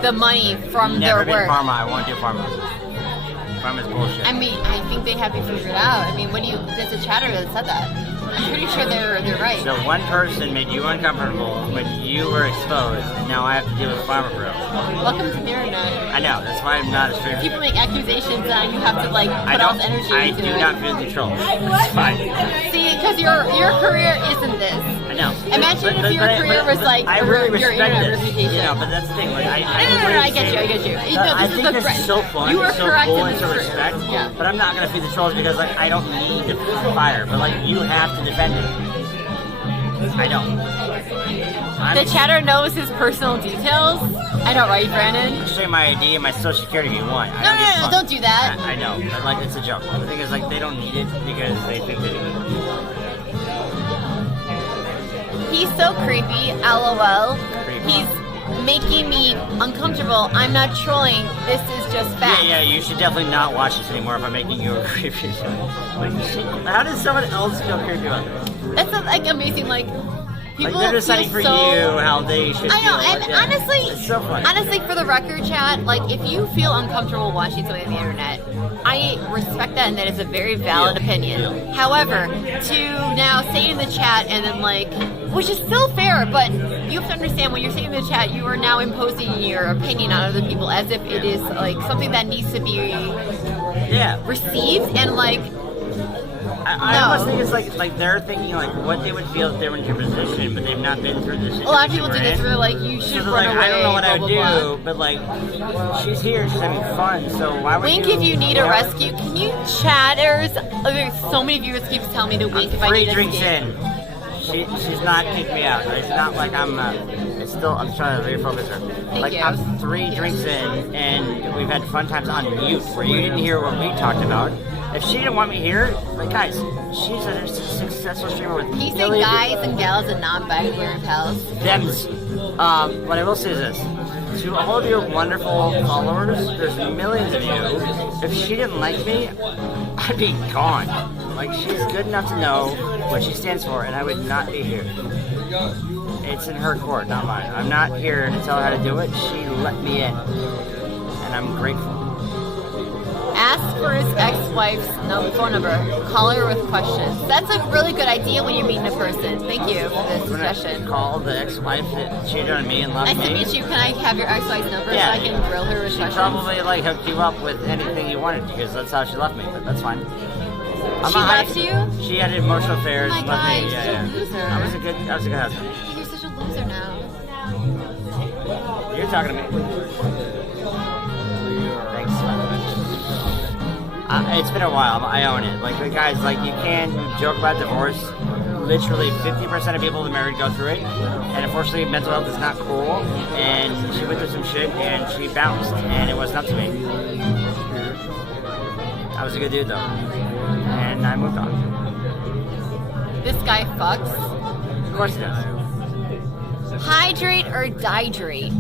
the money from Never their been work. pharma. I won't do pharma. Pharma's bullshit. I mean, I think they have you figured out. I mean, there's a chatter that said that. I'm pretty sure they're right. So one person made you uncomfortable when you were exposed, and now I have to deal with Farmer Bro. Welcome to the internet. I know, that's why I'm not a streamer. People make accusations and you have to like put all this energy I into do it. not feel control. It's fine. See, because your career isn't this. I know. Imagine if your career was like I really your respect internet this. reputation. You know, but that's the thing. Like, No, I get you. I think this is so fun. You are it's so correct cool in and this so career. respect. Yeah. But I'm not gonna feed the trolls because like I don't need to fire. But like you have to defend it. I don't. The chatter knows his personal details. I know, right, Brandon? Show you my ID and my social security if you want. No, don't do that. I know, but like it's a joke. The thing is, like they don't need it because they think they do. He's so creepy. LOL. Creepy. He's making me uncomfortable. I'm not trolling. This is just fact. Yeah, you should definitely not watch this anymore if I'm making you a creepy. Like, how does someone else feel creepy about this? That's like amazing. Like people Like they're deciding feel for so... you how they should I know, feel. and Yeah. honestly, It's so funny. honestly, for the record, chat, like if you feel uncomfortable watching something on the internet, I respect that, and that is a very valid opinion. However, to now say in the chat and then like, which is still fair, but you have to understand when you're saying in the chat, you are now imposing your opinion on other people as if it is like something that needs to be received, and like. I almost think it's like they're thinking like what they would feel if they were in your position, but they've not been through this. A lot of people do this where they're like, you should So run like, away. I don't know what I would blah, do, blah, blah. but like she's here, she's having fun, so why would Wink you? if you need a rescue. Can you chatters? Oh, there's so many viewers keep telling me to wink if I Three need a drinks escape. in. She's not kicked me out. It's not like I'm. It's still. I'm trying to refocus her. Thank you. I'm 3 drinks in, and we've had fun times on mute where you didn't hear what we talked about. If she didn't want me here, like guys, she's a successful streamer with Can you say millions. guys and gals and non-binary pals? Thems. What I will say is this. To all of your wonderful followers, there's millions of you. If she didn't like me, I'd be gone. Like, she's good enough to know what she stands for, and I would not be here. It's in her court, not mine. I'm not here to tell her how to do it. She let me in. And I'm grateful. Ask for his ex-wife's phone number. Call her with questions. That's a really good idea when you're meeting a person. Thank you for this I'm gonna suggestion. call the ex-wife that cheated on me and left Nice to me. meet you. Can I have your ex-wife's number Yeah. so I can grill her with She questions? probably like hooked you up with anything you wanted because that's how she left me, but that's fine. She left you? She had emotional affairs. Oh my left me. God, Yeah, you're yeah. such a loser. I was a good husband. You're such a loser now. You're talking to me. Thanks. It's been a while. I own it. Like the guys, like you can't joke about divorce. literally 50% of people that married go through it, and unfortunately mental health is not cool, and she went through some shit, and she bounced, and it wasn't up to me. I was a good dude though, and I moved on. This guy fucks. Of course he does. Hydrate or dihydrate?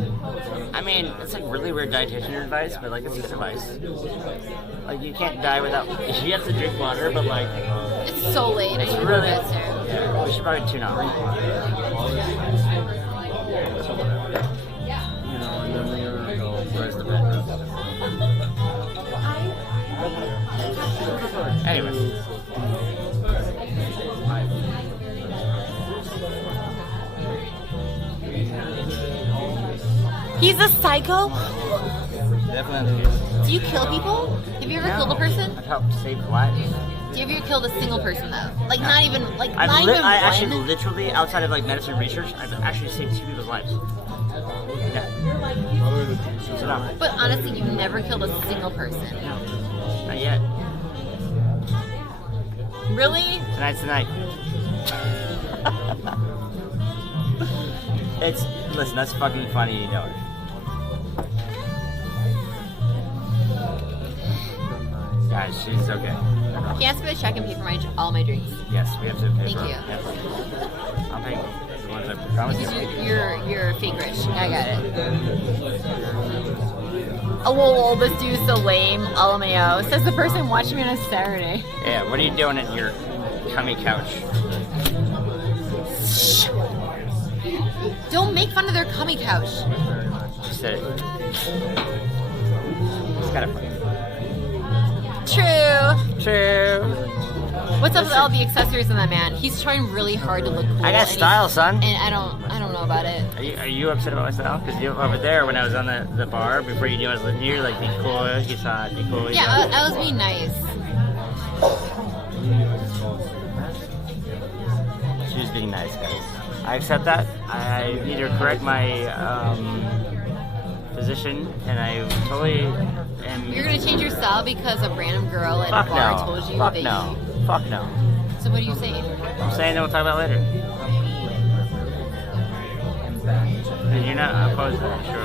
I mean, it's like really weird dietitian advice, but like it's just advice. Like you can't die without. You have to drink water, but like It's so late. I it's should really. go to bed soon. Yeah, we should probably tune out. You know, and then later go, where's the bedroom? Anyway. He's a psycho? Definitely. Do you kill people? Have you ever killed a person? I've helped save lives. Do you ever killed a single person though? Like not even like I not even actually one? literally outside of like medicine research, I've actually saved 2 people's lives. Yeah. So no, But honestly, you've never killed a single person. not yet. Really? Tonight's the night. Listen, that's fucking funny, you know it. Guys, she's okay. He asked me to check and pay for all my drinks. Yes, we have to pay Thank for you. it. Yes. I'll pay the ones I promised Because you. you're fake rich. I got it. Oh, whoa, this dude's so lame. LMAO. Says the person watching me on a Saturday. Yeah, what are you doing at your cummy couch? Don't make fun of their cummy couch. She said it. It's kind of funny. True. True. What's up with all the accessories on that man? He's trying really hard to look cool. I got and style, son. And I don't know about it. Are you upset about my style? Because you over there when I was on the bar before you knew I was living here, like be cool, he's hot, be cool. Yeah, I was being nice. She was being nice, guys. I accept that. I need to correct my position, and I totally am. You're gonna change your style because a random girl at Fuck a bar no. told you Fuck that no. Fuck no. So what are you saying? I'm saying that we'll talk about it later. And you're not opposed to that, sure.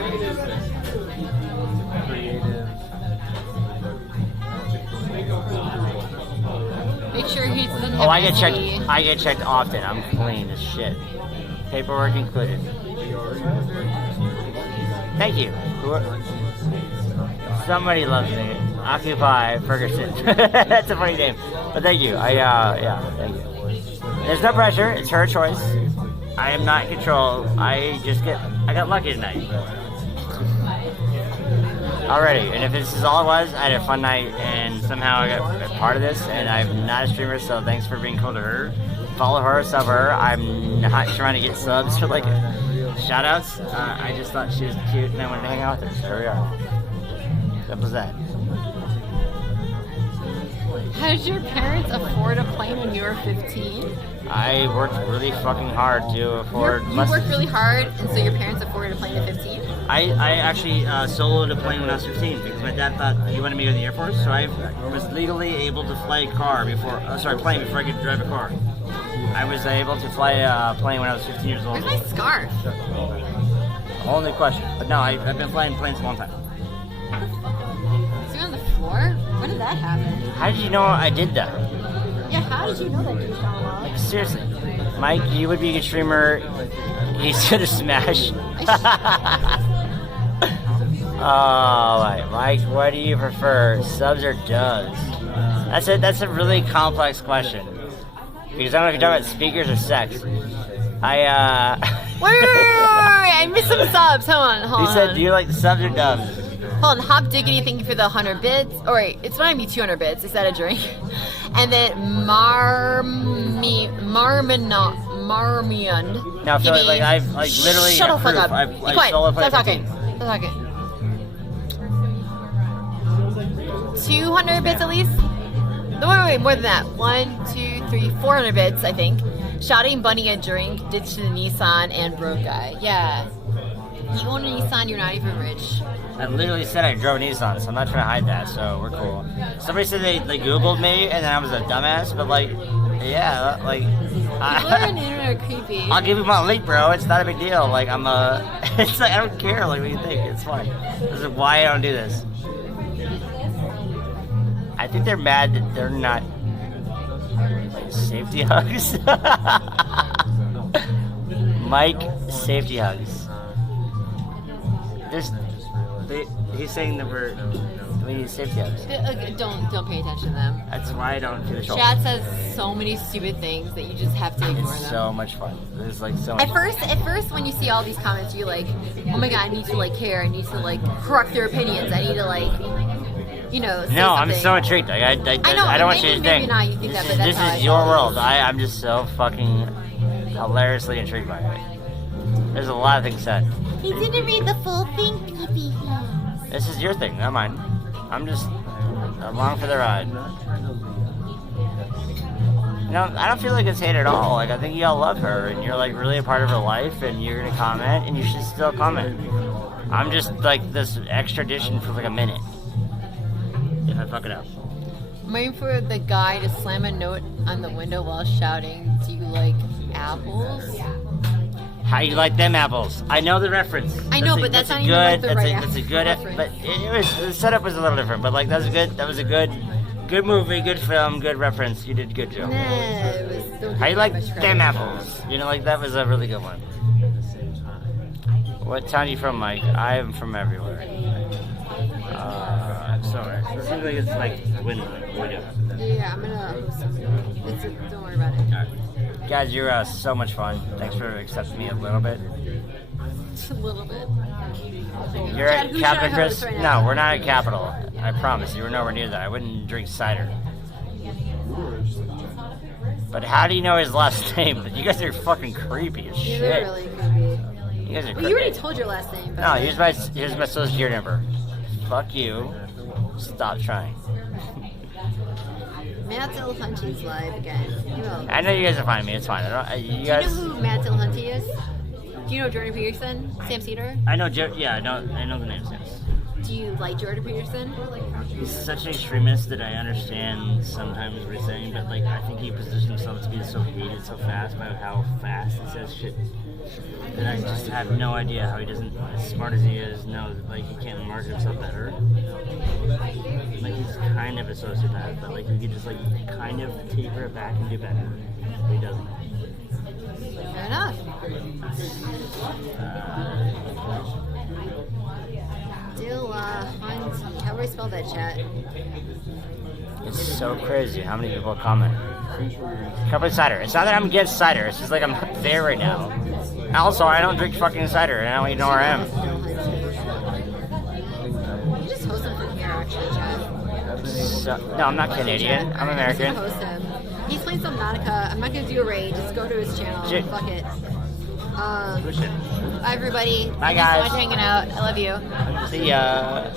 Make sure he doesn't have Oh, I get STD. checked. I get checked often. I'm clean as shit. Paperwork included. Thank you. Somebody loves me. Occupy Ferguson. That's a funny name. But thank you. Yeah, thank you. There's no pressure. It's her choice. I am not in control. I got lucky tonight. Already. And if this is all it was, I had a fun night and somehow I got a part of this and I'm not a streamer, so thanks for being cool to her. Follow her, sub her. I'm not trying to get subs for like shout outs. I just thought she was cute and I wanted to hang out with her, so here we are. Simple as that. How did your parents afford a plane when you were 15? I worked really fucking hard to afford. You worked really hard, and so your parents afforded a plane at 15? I actually soloed a plane when I was 15 because my dad thought he wanted me to go to the Air Force, so I was legally able to fly a plane before I could drive a car. I was able to fly a plane when I was 15 years old. Where's my scarf? A whole new question. But no, I've been flying planes a long time. Is it on the floor? When did that happen? How did you know I did that? Yeah, how did you know that? Like, seriously. Mike, you would be a good streamer. He's gonna smash. Oh, Mike, what do you prefer, subs or dubs? That's a really complex question. Because I don't know if you're talking about speakers or sex. Wait, I missed some subs. Hold on. You said, do you like the subs or dubs? Hold on, Hop Diggity, thank you for the 100 bits. Oh wait, it's might be 200 bits. Is that a drink? And then Marmion. No, I feel like I've like literally. Shut the fuck proof. up. I've Be like quiet. solo played Stop 15. talking. Stop talking. 200 bits at least? No, wait, more than that. 1, 2, 3, 400 bits, I think. Shouting Bunny a drink, ditched the Nissan, and broke guy. Yeah. You own a Nissan, you're not even rich. I literally said I drove a Nissan, so I'm not trying to hide that, so we're cool. Somebody said they Googled me and then I was a dumbass, but like, Yeah, like. People on the internet are creepy. I'll give you my link, bro. It's not a big deal. Like I'm it's like I don't care. Like what do you think? It's fine. This is why I don't do this. I think they're mad that they're not like, safety hugs. Mike, safety hugs. He's saying that we need safety hugs. Don't pay attention to them. That's why I don't do the show. Chat says so many stupid things that you just have to ignore It's them. so much fun. There's like so much. At first, when you see all these comments, you're like, oh my god, I need to like care. I need to like correct their opinions. I need to like, say No, something. I'm so intrigued. Like, I know, don't want maybe you to think. not, you think that, but that's This how I is your feel. world. I'm just so fucking hilariously intrigued by it. There's a lot of things said. He didn't read the full thing, Pee-Pee. This is your thing, not mine. I'm just along for the ride. I don't feel like it's hate at all. Like I think y'all love her, and you're like really a part of her life, and you're gonna comment, and you should still comment. I'm just like this extradition for like a minute. If I fuck it up. I'm waiting for the guy to slam a note on the window while shouting, "Do you like apples?" How you like them apples? I know the reference. I know, but that's not even, like, the right That's a good. reference. But the setup was a little different. But like that was good. That was a good movie, good film, good reference. You did a good job. Nah, it was. Don't How you give like me much credit. them apples? Like that was a really good one. What town are you from, Mike? I am from everywhere. Sorry. It seems like it's like window. Yeah, I'm gonna. Don't worry about it. Guys, you're so much fun. Thanks for accepting me a little bit. Just a little bit. You're Chad, at who's Capitol, your Chris? host right now? No, we're not at Capitol. I promise. You were nowhere near that. I wouldn't drink cider. But how do you know his last name? You guys are fucking creepy as You're shit. really creepy. You guys are Well, creepy. you already told your last name. But No, here's my social security number. Fuck you. Stop trying. Matt Dillahunty's live again. Who else? I know you guys are finding me. It's fine. You Do you guys. know who Matt Dillahunty is? Do you know Jordan Peterson? Sam Cedar? I know. Yeah, I know the names. Yes. Do you like Jordan Peterson? He's such an extremist that I understand sometimes what he's saying, but like I think he positions himself to be so hated so fast by how fast he says shit that I just have no idea how he doesn't, as smart as he is, know that like he can't market himself better. Like he's kind of a sociopath, but like he could just like kind of taper it back and do better. But he doesn't. Fair enough. Dillahunty. How do I spell that, chat? It's so crazy how many people comment. Cup of cider. It's not that I'm against cider. It's just like I'm not there right now. Also, I don't drink fucking cider, and I don't even know where I am. You just host him from here, actually, chat. So, no, I'm not Canadian. I'm American. I'm just gonna host him. He's playing some Nautica. I'm not gonna do a raid. Just go to his channel. Shit. Fuck it. Push it. Bye, everybody. Bye, Thank you so guys. much for hanging out. I love you. See ya.